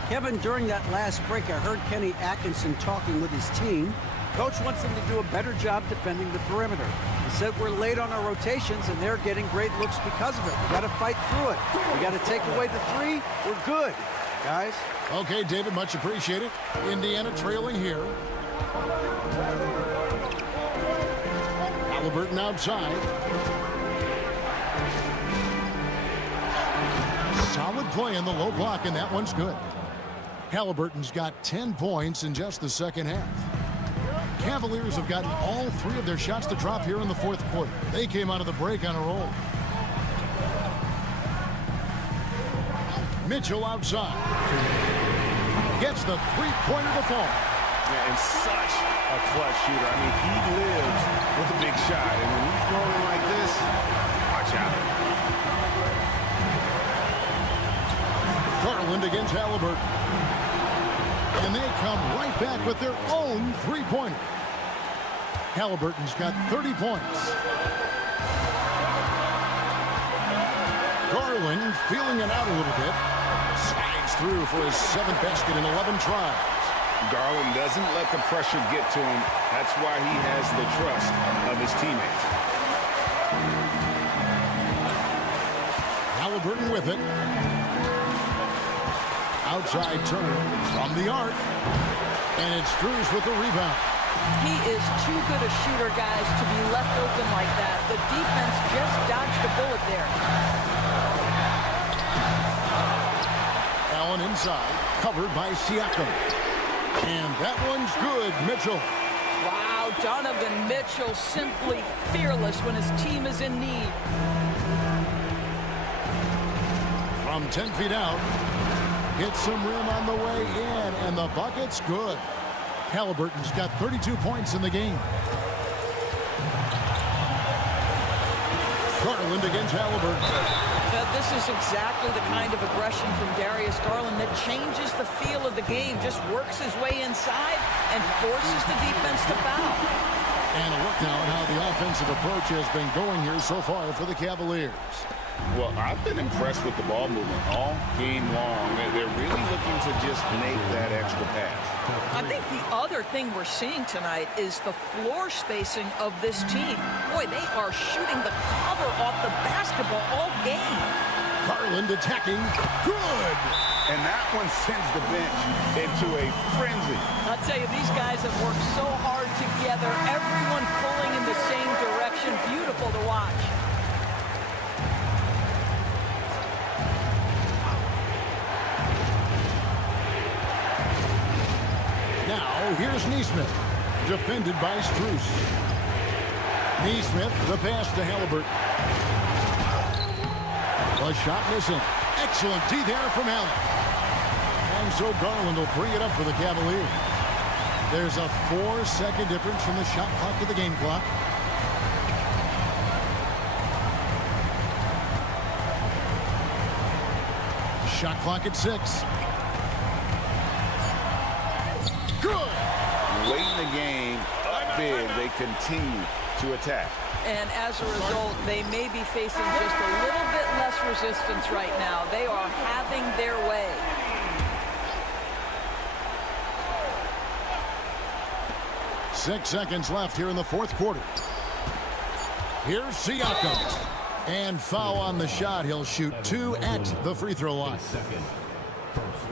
Kevin, during that last break, I heard Kenny Atkinson talking with his team. Coach wants them to do a better job defending the perimeter. He said we're late on our rotations, and they're getting great looks because of it. We got to fight through it. We got to take away the 3. We're good, guys. Okay, David, much appreciated. Indiana trailing here. Halliburton outside. Solid play in the low block, and that one's good. Halliburton's got 10 points in just the second half. Cavaliers have gotten all 3 of their shots to drop here in the fourth quarter. They came out of the break on a roll. Mitchell outside. Gets the 3-pointer to fall. Yeah, and such a clutch shooter. I mean, he lives with a big shot. And when he's rolling like this, watch out. Garland against Halliburton. And they come right back with their own 3-pointer. Halliburton's got 30 points. Garland feeling it out a little bit. Slides through for his 7th basket in 11 tries. Garland doesn't let the pressure get to him. That's why he has the trust of his teammates. Halliburton with it. Outside Turner from the arc. And it's Strus with the rebound. He is too good a shooter, guys, to be left open like that. The defense just dodged a bullet there. Allen inside, covered by Siakam. And that one's good, Mitchell. Wow, Donovan Mitchell simply fearless when his team is in need. From 10 feet out, hits some rim on the way in, and the bucket's good. Halliburton's got 32 points in the game. Garland against Halliburton. This is exactly the kind of aggression from Darius Garland that changes the feel of the game, just works his way inside and forces the defense to foul. And a look now at how the offensive approach has been going here so far for the Cavaliers. Well, I've been impressed with the ball movement all game long. They're really looking to just make that extra pass. I think the other thing we're seeing tonight is the floor spacing of this team. Boy, they are shooting the cover off the basketball all game. Garland attacking. Good! And that one sends the bench into a frenzy. I'll tell you, these guys have worked so hard together, incredible to watch. Now, here's Neesmith, defended by Strus. Neesmith, the pass to Halliburton. A shot missing. Excellent D there from Allen. And so Garland will bring it up for the Cavaliers. There's a 4-second difference from the shot clock to the game clock. Shot clock at 6. Good. Late in the game, up big, they continue to attack. And as a result, they may be facing just a little bit less resistance right now. They are having their way. Six seconds left here in the fourth quarter. Here's Siakam. And foul on the shot. He'll shoot 2 at the free throw line.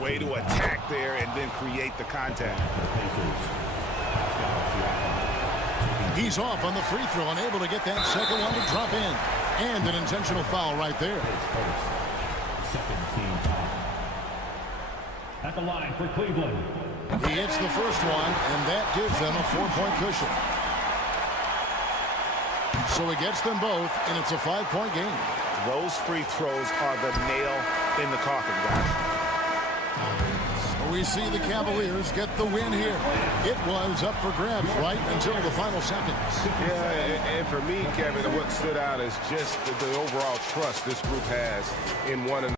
Way to attack there and then create the contact. He's off on the free throw, unable to get that second one to drop in. And an intentional foul right there. Second team foul. At the line for Cleveland. He hits the first one, and that gives them a 4-point cushion. So he gets them both, and it's a 5-point game. Those free throws are the nail in the coffin, guys. We see the Cavaliers get the win here. It was up for grabs right until the final seconds. Yeah, and for me, Kevin, what stood out is just the overall trust this group has in one another.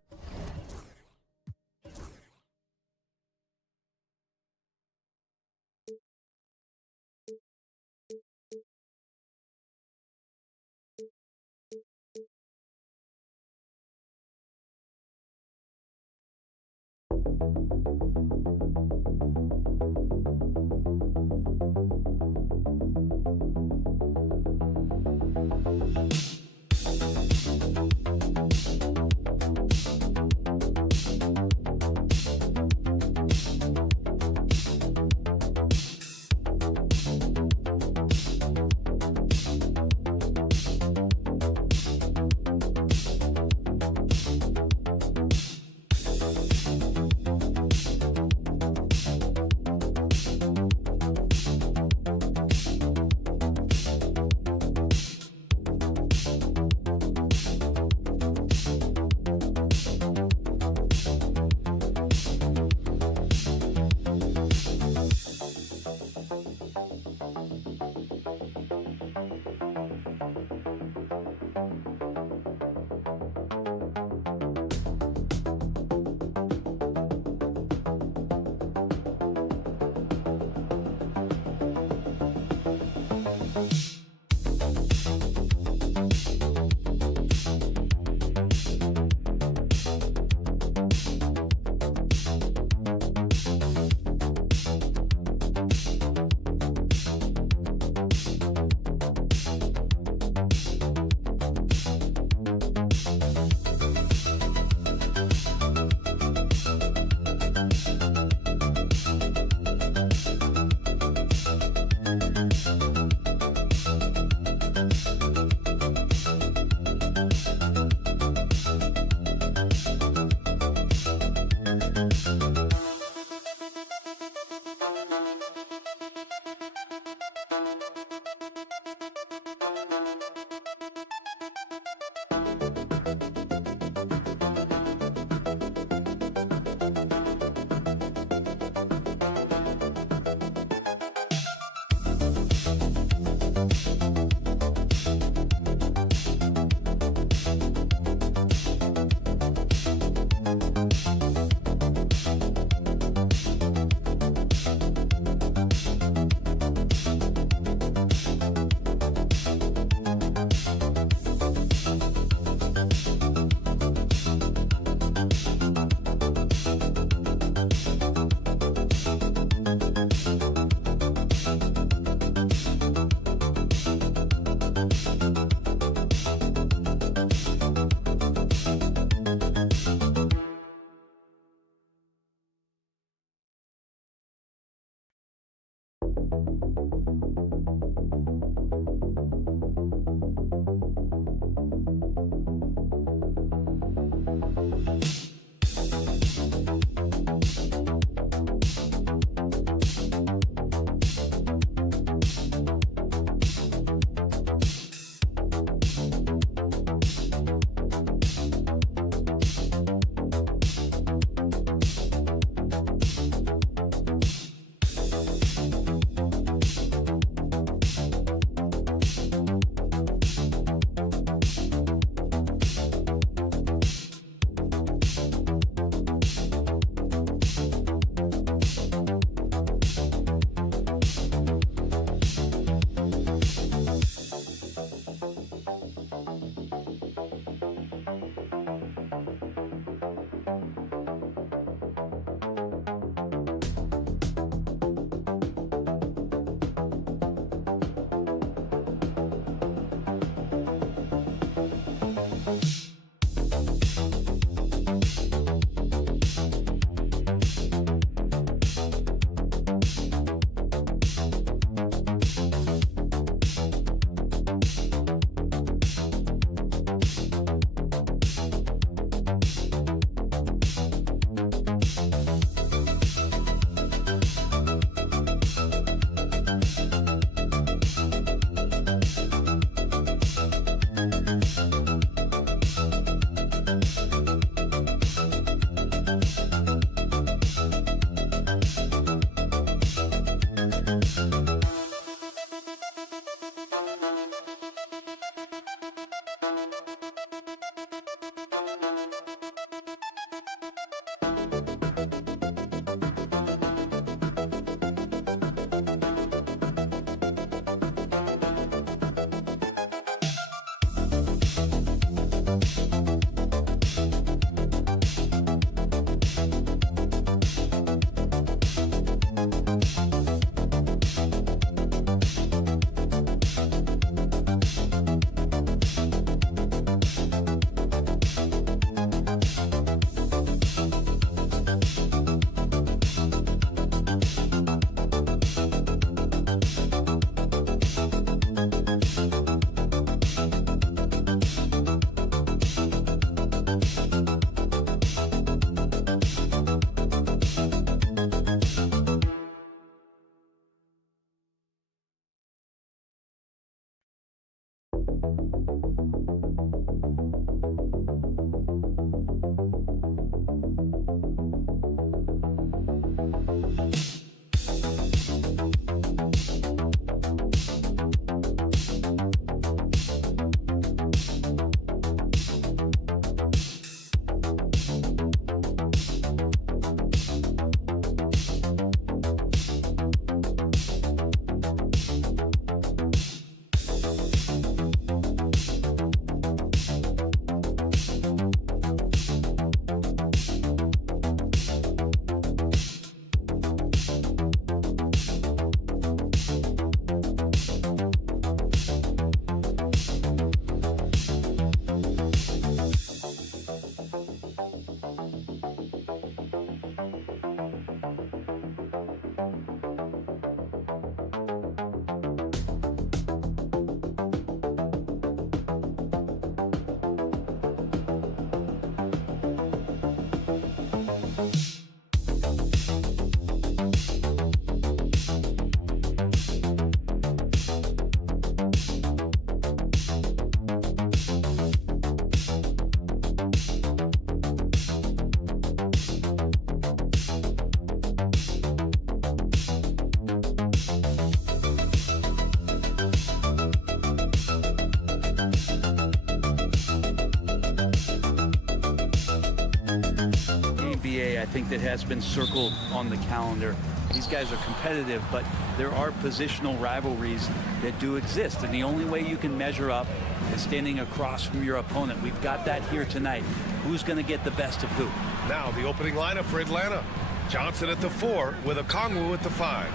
I think that has been circled on the calendar. These guys are competitive, but there are positional rivalries that do exist, and the only way you can measure up is standing across from your opponent. We've got that here tonight. Who's going to get the best of who? Now the opening lineup for Atlanta. Johnson at the 4 with Okongwu at the 5.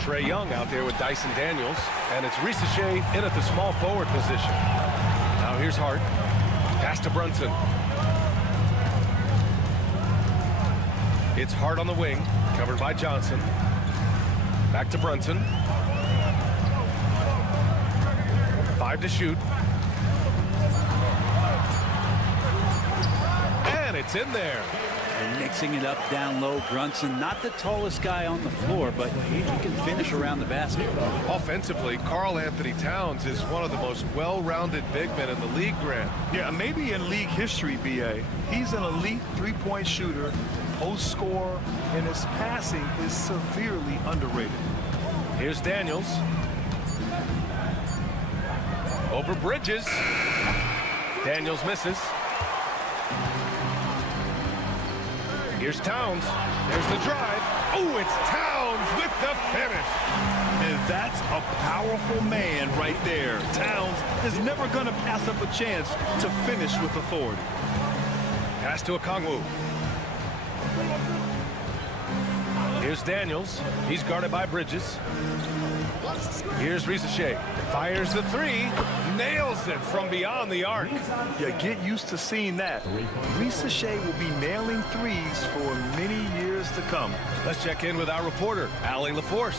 Trae Young out there with Dyson Daniels, and it's Risache in at the small forward position. Now here's Hart. Pass to Brunson. It's Hart on the wing, covered by Johnson. Back to Brunson. 5 to shoot. And it's in there. And mixing it up down low. Brunson, not the tallest guy on the floor, but he can finish around the basket. Offensively, Karl Anthony Towns is one of the most well-rounded big men in the league, Grant. Yeah, maybe in league history, B.A. He's an elite three-point shooter, post scorer, and his passing is severely underrated. Here's Daniels. Over Bridges. Daniels misses. Here's Towns. There's the drive. Oh, it's Towns with the finish. And that's a powerful man right there. Towns is never going to pass up a chance to finish with authority. Pass to Okongwu. Here's Daniels. He's guarded by Bridges. Here's Risache. Fires the 3. Nails it from beyond the arc. Yeah, get used to seeing that. Risache will be nailing threes for many years to come. Let's check in with our reporter, Allie LaForce.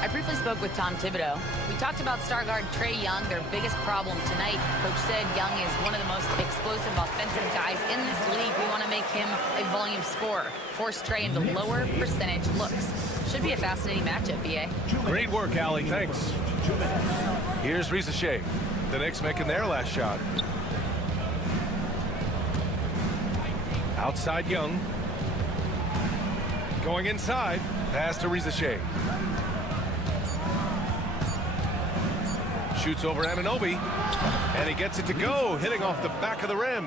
I briefly spoke with Tom Thibodeau. We talked about star guard Trae Young, their biggest problem tonight. Coach said Young is one of the most explosive offensive guys in this league. We want to make him a volume scorer, force Trae into lower percentage looks. Should be a fascinating matchup, B.A. Great work, Allie. Thanks. Here's Risache. The Knicks making their last shot. Outside Young. Going inside. Pass to Risache. Shoots over Anunoby, and he gets it to go, hitting off the back of the rim.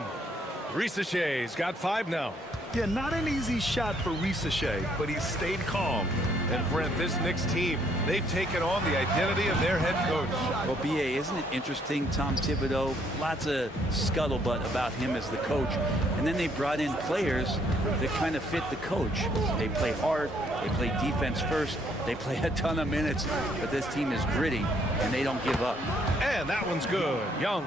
Risache's got 5 now. Yeah, not an easy shot for Risache, but he stayed calm. And Brent, this Knicks team, they've taken on the identity of their head coach. Well, B.A., isn't it interesting, Tom Thibodeau, lots of scuttlebutt about him as the coach. And then they brought in players that kind of fit the coach. They play hard, they play defense first, they play a ton of minutes, but this team is gritty, and they don't give up. And that one's good. Young.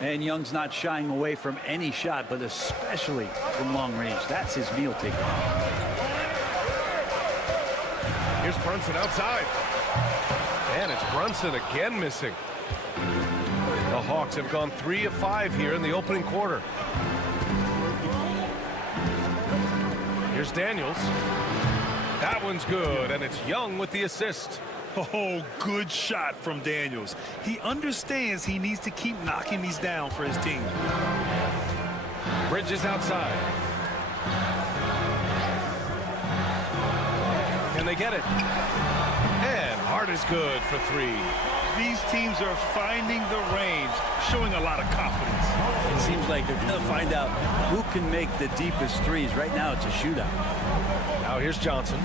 And Young's not shying away from any shot, but especially from long range. That's his meal ticket. Here's Brunson outside. And it's Brunson again missing. The Hawks have gone 3 of 5 here in the opening quarter. Here's Daniels. That one's good, and it's Young with the assist. Oh, good shot from Daniels. He understands he needs to keep knocking these down for his team. Bridges outside. Can they get it? And Hart is good for 3. These teams are finding the range, showing a lot of confidence. It seems like they're going to find out who can make the deepest threes. Right now, it's a shootout. Now here's Johnson.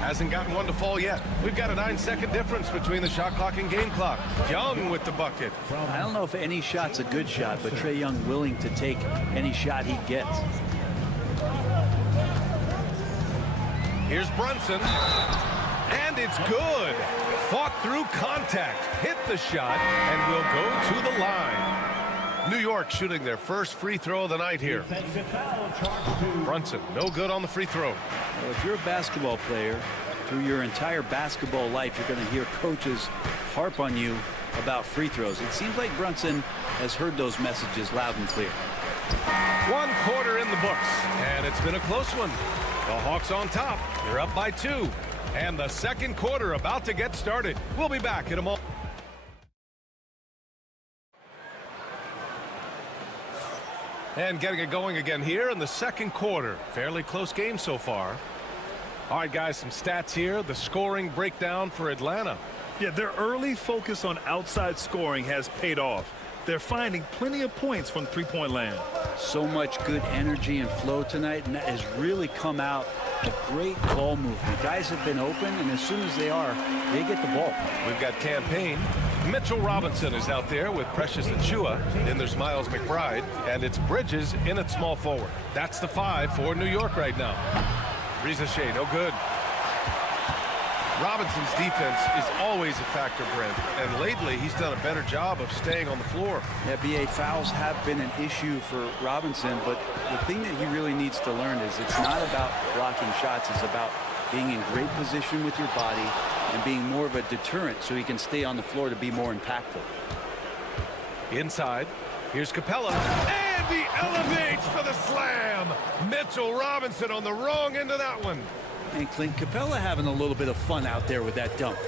Hasn't gotten one to fall yet. We've got a 9-second difference between the shot clock and game clock. Young with the bucket. I don't know if any shot's a good shot, but Trae Young willing to take any shot he gets. Here's Brunson. And it's good. Fought through contact. Hit the shot and will go to the line. New York shooting their first free throw of the night here. Brunson, no good on the free throw. Well, if you're a basketball player, through your entire basketball life, you're going to hear coaches harp on you about free throws. It seems like Brunson has heard those messages loud and clear. 1 quarter in the books, and it's been a close one. The Hawks on top. They're up by 2. And the second quarter about to get started. We'll be back in a moment. And getting it going again here in the second quarter. Fairly close game so far. All right, guys, some stats here. The scoring breakdown for Atlanta. Yeah, their early focus on outside scoring has paid off. They're finding plenty of points from three-point land. So much good energy and flow tonight, and that has really come out of great ball movement. Guys have been open, and as soon as they are, they get the ball. We've got campaign. Mitchell Robinson is out there with Precious Achiuwa. Then there's Miles McBride, and it's Bridges in at small forward. That's the 5 for New York right now. Rizachet, no good. Robinson's defense is always a factor, Brent, and lately he's done a better job of staying on the floor. Yeah, BA, fouls have been an issue for Robinson, but the thing that he really needs to learn is it's not about blocking shots, it's about being in great position with your body and being more of a deterrent so he can stay on the floor to be more impactful. Inside, here's Capella, and he elevates for the slam. Mitchell Robinson on the wrong end of that one. And Clint Capella having a little bit of fun out there with that dunk.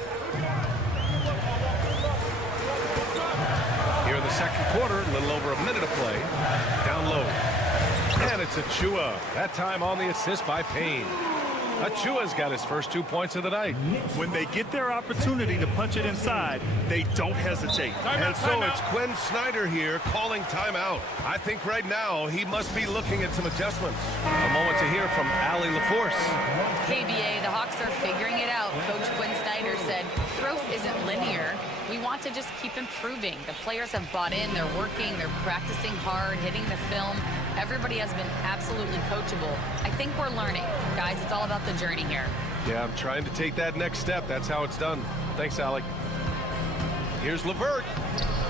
Here in the second quarter, a little over a minute of play. Down low. And it's Achiuwa. That time on the assist by Payne. Achiuwa's got his first 2 points of the night. When they get their opportunity to punch it inside, they don't hesitate. And so it's Quinn Snyder here calling timeout. I think right now he must be looking at some adjustments. A moment to hear from Allie LaForce. KBA, the Hawks are figuring it out. Coach Quinn Snyder said, growth isn't linear. We want to just keep improving. The players have bought in, they're working, they're practicing hard, hitting the film. Everybody has been absolutely coachable. I think we're learning. Guys, it's all about the journey here. Yeah, I'm trying to take that next step. That's how it's done. Thanks, Alec. Here's LeVert.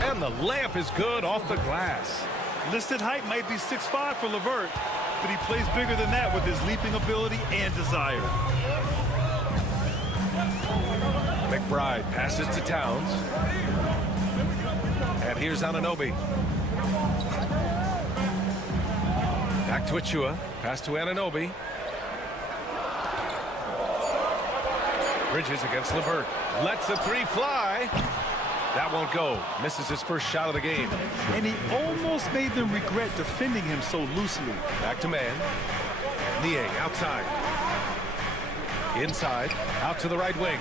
And the layup is good off the glass. Listed height might be 6'5" for LeVert, but he plays bigger than that with his leaping ability and desire. McBride passes to Towns. And here's Anunoby. Back to Achiuwa. Pass to Anunoby. Bridges against LeVert. Lets the 3 fly. That won't go. Misses his first shot of the game. And he almost made them regret defending him so loosely. Back to man. Niang outside. Inside. Out to the right wing.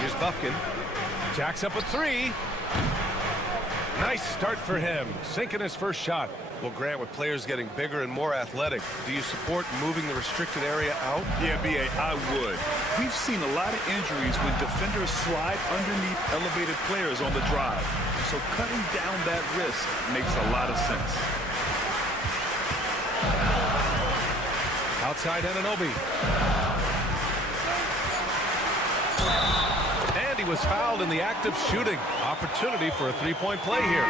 Here's Bufkin. Jacks up a 3. Nice start for him. Sinking his first shot. Well, Grant, with players getting bigger and more athletic, do you support moving the restricted area out? Yeah, B.A., I would. We've seen a lot of injuries when defenders slide underneath elevated players on the drive. So cutting down that risk makes a lot of sense. Outside Anunoby. And he was fouled in the act of shooting. Opportunity for a 3-point play here.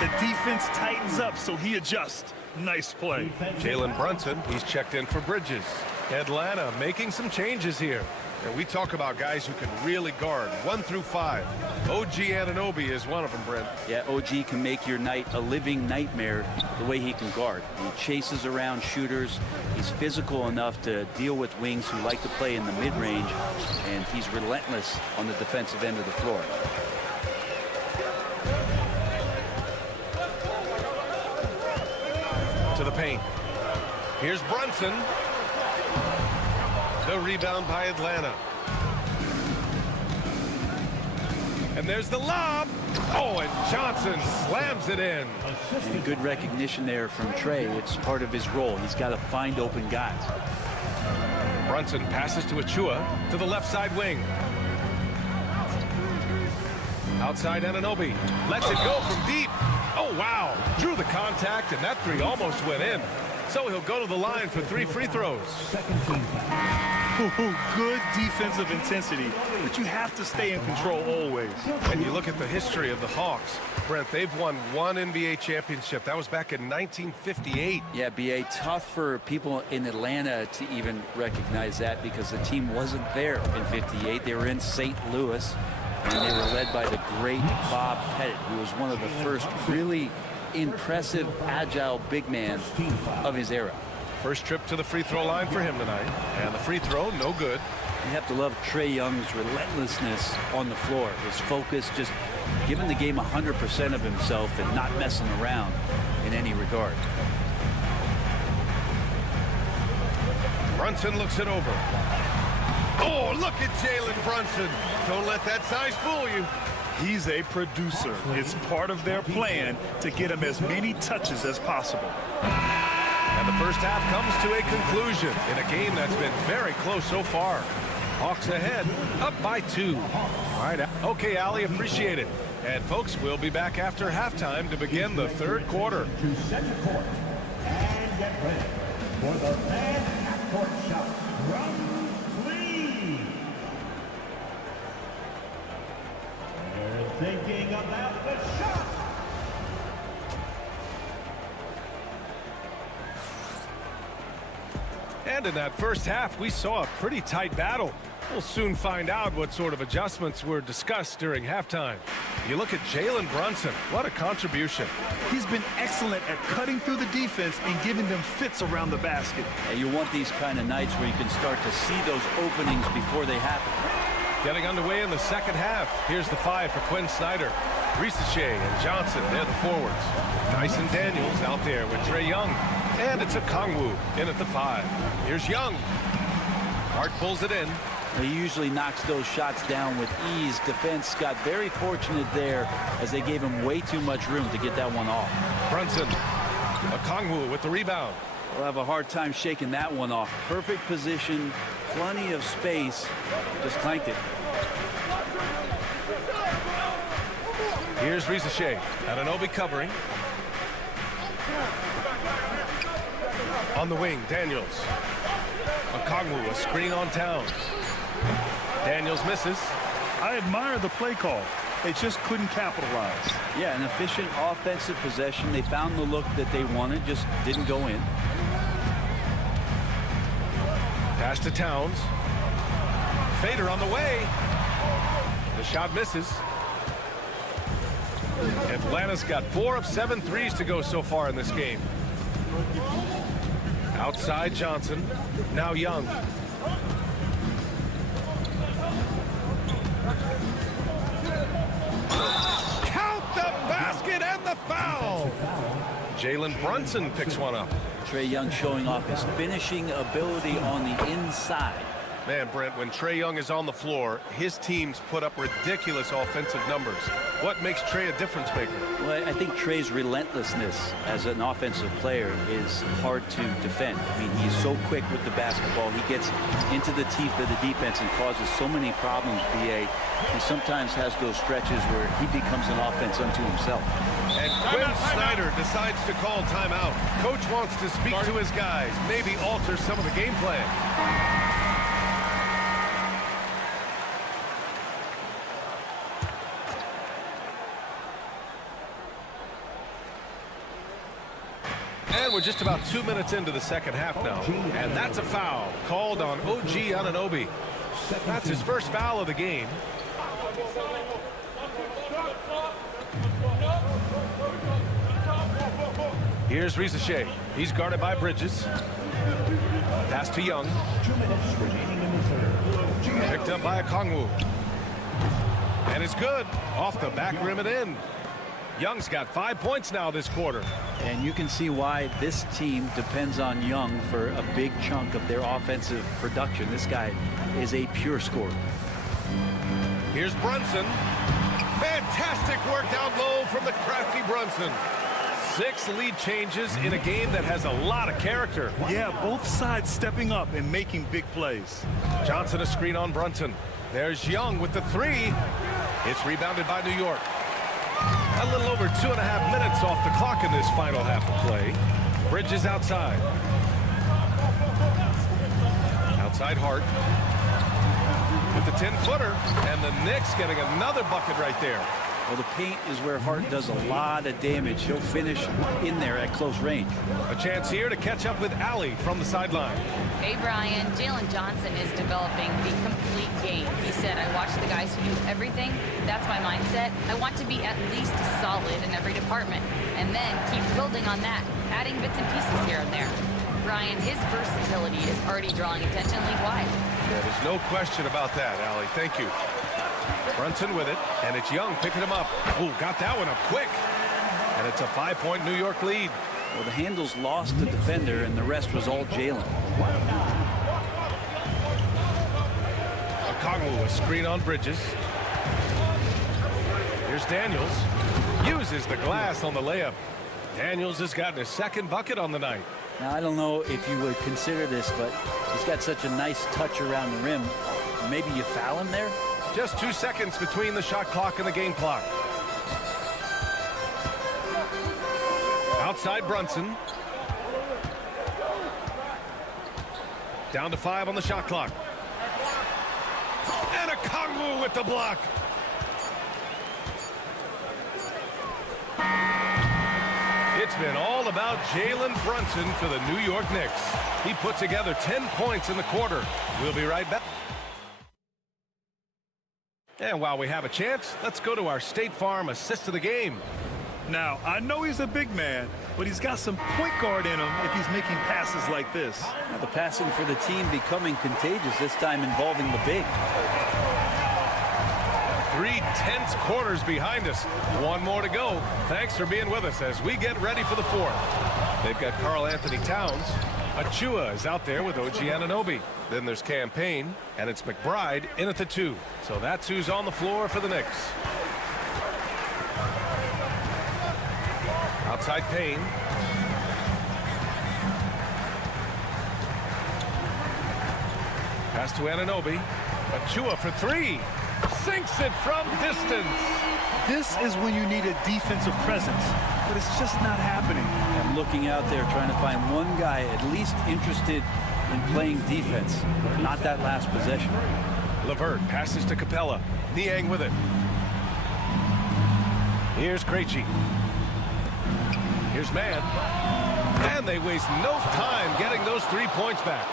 The defense tightens up, so he adjusts. Nice play. Jalen Brunson, he's checked in for Bridges. Atlanta making some changes here. And we talk about guys who can really guard 1 through 5. OG Anunoby is one of them, Brent. Yeah, OG can make your night a living nightmare the way he can guard. He chases around shooters. He's physical enough to deal with wings who like to play in the mid-range, and he's relentless on the defensive end of the floor. To the paint. Here's Brunson. The rebound by Atlanta. And there's the lob. Oh, and Johnson slams it in. And good recognition there from Trey. It's part of his role. He's got to find open guys. Brunson passes to Achua to the left side wing. Outside Anunoby. Lets it go from deep. Oh, wow. Drew the contact, and that three almost went in. So he'll go to the line for 3 free throws. Good defensive intensity, but you have to stay in control always. And you look at the history of the Hawks, Brent, they've won 1 NBA championship. That was back in 1958. Yeah, B.A., tough for people in Atlanta to even recognize that because the team wasn't there in 58. They were in St. Louis, and they were led by the great Bob Pettit, who was one of the first really impressive, agile big man of his era. First trip to the free throw line for him tonight. And the free throw, no good. You have to love Trey Young's relentlessness on the floor. His focus, just giving the game 100% of himself and not messing around in any regard. Brunson looks it over. Oh, look at Jalen Brunson. Don't let that size fool you. He's a producer. It's part of their plan to get him as many touches as possible. And the first half comes to a conclusion in a game that's been very close so far. Hawks ahead, up by 2. All right, okay, Ali, appreciate it. And folks, we'll be back after halftime to begin the third quarter. To center court and get ready for the fan half-court shot. Run, please. They're thinking about the shot. And in that first half, we saw a pretty tight battle. We'll soon find out what sort of adjustments were discussed during halftime. You look at Jalen Brunson. What a contribution. He's been excellent at cutting through the defense and giving them fits around the basket. And you want these kind of nights where you can start to see those openings before they happen. Getting underway in the second half. Here's the 5 for Quinn Snyder. Risacher and Johnson, they're the forwards. Dyson Daniels out there with Trae Young. And it's a Kongwu in at the 5. Here's Young. Hart pulls it in. He usually knocks those shots down with ease. Defense got very fortunate there as they gave him way too much room to get that one off. Brunson. Kongwu with the rebound. We'll have a hard time shaking that one off. Perfect position, plenty of space. Just clanked it. Here's Risacher. Anunoby covering. On the wing, Daniels. Okongwu, a screen on Towns. Daniels misses. I admire the play call. They just couldn't capitalize. Yeah, an efficient offensive possession. They found the look that they wanted, just didn't go in. Pass to Towns. Fader on the way. The shot misses. Atlanta's got 4 of 7 threes to go so far in this game. Outside Johnson. Now Young. Count the basket and the foul. Jalen Brunson picks one up. Trae Young showing off his finishing ability on the inside. Man, Brent, when Trae Young is on the floor, his teams put up ridiculous offensive numbers. What makes Trae a difference maker? Well, I think Trae's relentlessness as an offensive player is hard to defend. I mean, he's so quick with the basketball. He gets into the teeth of the defense and causes so many problems, B.A. He sometimes has those stretches where he becomes an offense unto himself. And Quinn Snyder decides to call timeout. Coach wants to speak to his guys, maybe alter some of the game plan. And we're just about 2 minutes into the second half now. And that's a foul called on OG Anunoby. That's his first foul of the game. Here's Risache. He's guarded by Bridges. Pass to Young. 2 minutes remaining in the third. Picked up by Okongwu. And it's good. Off the back rim and in. Young's got 5 points now this quarter. And you can see why this team depends on Young for a big chunk of their offensive production. This guy is a pure scorer. Here's Brunson. Fantastic work down low from the crafty Brunson. 6 lead changes in a game that has a lot of character. Yeah, both sides stepping up and making big plays. Johnson a screen on Brunson. There's Young with the 3. It's rebounded by New York. A little over 2.5 minutes off the clock in this final half of play. Bridges outside. Outside Hart. With the 10-footer. And the Knicks getting another bucket right there. Well, the paint is where Hart does a lot of damage. He'll finish in there at close range. A chance here to catch up with Allie from the sideline. Hey, Brian, Jalen Johnson is developing the complete game. He said, I watch the guys who do everything. That's my mindset. I want to be at least solid in every department and then keep building on that, adding bits and pieces here and there. Brian, his versatility is already drawing attention league-wide. Yeah, there's no question about that, Allie. Thank you. Brunson with it, and it's Young picking him up. Oh, got that one up quick. And it's a 5-point New York lead. Well, the handles lost the defender, and the rest was all Jalen. Okongwu, a screen on Bridges. Here's Daniels. Uses the glass on the layup. Daniels has gotten his 2nd bucket on the night. Now, I don't know if you would consider this, but he's got such a nice touch around the rim. Maybe you foul him there? Just 2 seconds between the shot clock and the game clock. Outside Brunson. Down to 5 on the shot clock. And Okongwu with the block. It's been all about Jalen Brunson for the New York Knicks. He put together 10 points in the quarter. We'll be right back. And while we have a chance, let's go to our State Farm assist of the game. Now, I know he's a big man, but he's got some point guard in him if he's making passes like this. Now, the passing for the team becoming contagious, this time involving the big. 3 tense quarters behind us. 1 more to go. Thanks for being with us as we get ready for the 4th. They've got Karl Anthony Towns. Achua is out there with OG Anunoby. Then there's Campaign, and it's McBride in at the 2. So that's who's on the floor for the Knicks. Outside Payne. Pass to Anunoby. Achua for 3. Sinks it from distance. This is when you need a defensive presence, but it's just not happening. I'm looking out there trying to find one guy at least interested in playing defense, not that last possession. LeVert passes to Capella. Niang with it. Here's Krejci. Here's Mann. And they waste no time getting those 3 points back.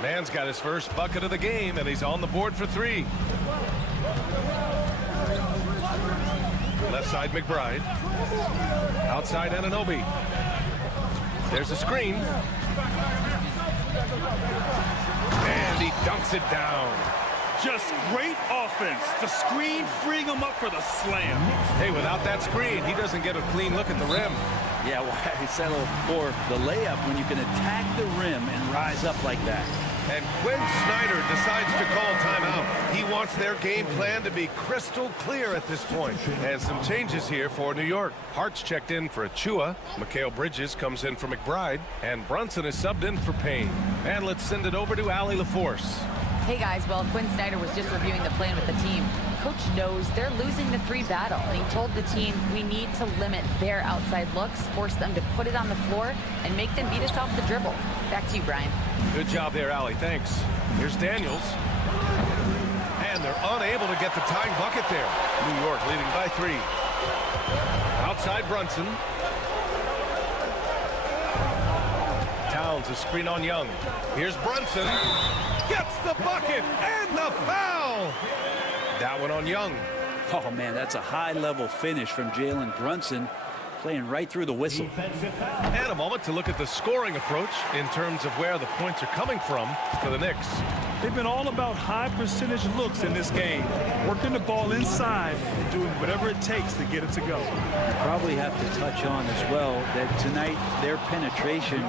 Mann's got his first bucket of the game, and he's on the board for 3. Left side McBride. Outside Anunoby. There's a screen. And he dunks it down. Just great offense. The screen freeing him up for the slam. Hey, without that screen, he doesn't get a clean look at the rim. Yeah, why settle for the layup when you can attack the rim and rise up like that? And Quinn Snyder decides to call timeout. He wants their game plan to be crystal clear at this point. And some changes here for New York. Hart's checked in for Achua. Mikal Bridges comes in for McBride. And Brunson is subbed in for Payne. And let's send it over to Allie LaForce. Hey guys, well, Quinn Snyder was just reviewing the plan with the team. Coach knows they're losing the 3 battle, and he told the team we need to limit their outside looks, force them to put it on the floor, and make them beat us off the dribble. Back to you, Brian. Good job there, Allie. Thanks. Here's Daniels. And they're unable to get the tying bucket there. New York leading by 3. Outside Brunson. Towns Towns, a screen on Young. Here's Brunson. Gets the bucket and the foul. That one on Young. Oh, man, that's a high-level finish from Jalen Brunson, playing right through the whistle. And a moment to look at the scoring approach in terms of where the points are coming from for the Knicks. They've been all about high percentage looks in this game, working the ball inside and doing whatever it takes to get it to go. You probably have to touch on as well that tonight their penetration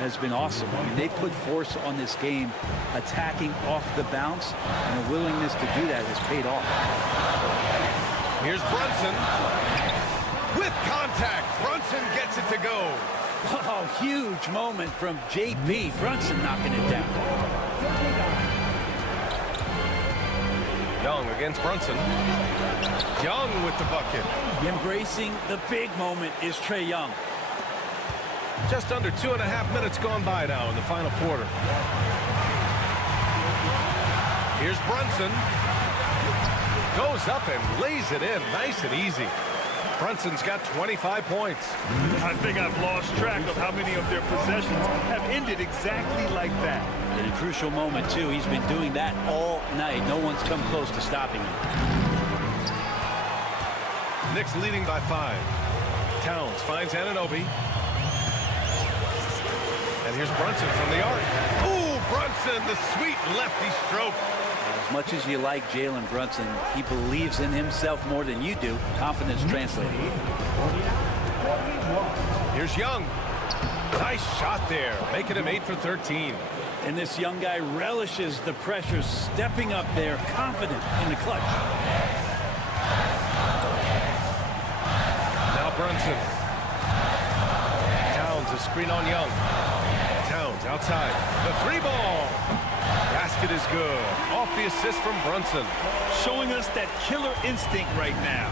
has been awesome. I mean, they put force on this game, attacking off the bounce, and the willingness to do that has paid off. Here's Brunson. With contact, Brunson gets it to go. Oh, huge moment from JB. Brunson knocking it down. Young against Brunson. Young with the bucket. Embracing the big moment is Trae Young. Just under 2.5 minutes gone by now in the final quarter. Here's Brunson. Goes up and lays it in nice and easy. Brunson's got 25 points. I think I've lost track of how many of their possessions have ended exactly like that. In a crucial moment, too. He's been doing that all night. No one's come close to stopping him. Knicks leading by 5. Towns finds Anunoby. And here's Brunson from the arc. Ooh, Brunson, the sweet lefty stroke. As much as you like Jalen Brunson, he believes in himself more than you do. Confidence translating. Here's Young. Nice shot there, making him 8 for 13. And this young guy relishes the pressure, stepping up there, confident in the clutch. Now Brunson. Towns, a screen on Young. Towns outside. The 3-ball. Basket is good. Off the assist from Brunson. Showing us that killer instinct right now.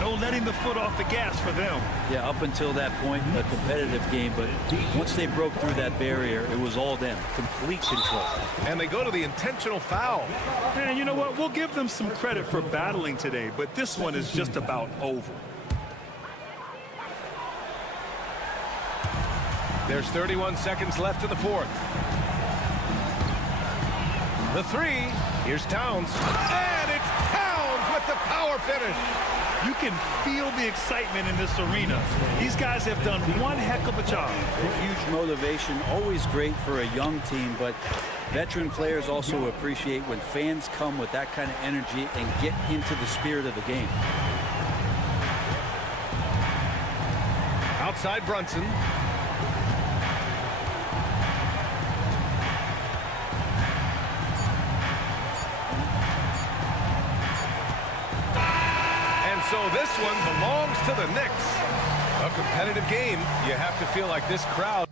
No letting the foot off the gas for them. Yeah, up until that point, a competitive game, but once they broke through that barrier, it was all them. Complete control. And they go to the intentional foul. And you know what? We'll give them some credit for battling today, but this one is just about over. There's 31 seconds left in the fourth. The 3. Here's Towns. And it's Towns with the power finish. You can feel the excitement in this arena. These guys have done one heck of a job. Huge motivation, always great for a young team, but veteran players also appreciate when fans come with that kind of energy and get into the spirit of the game. Outside Brunson. So this one belongs to the Knicks. A competitive game. You have to feel like this crowd.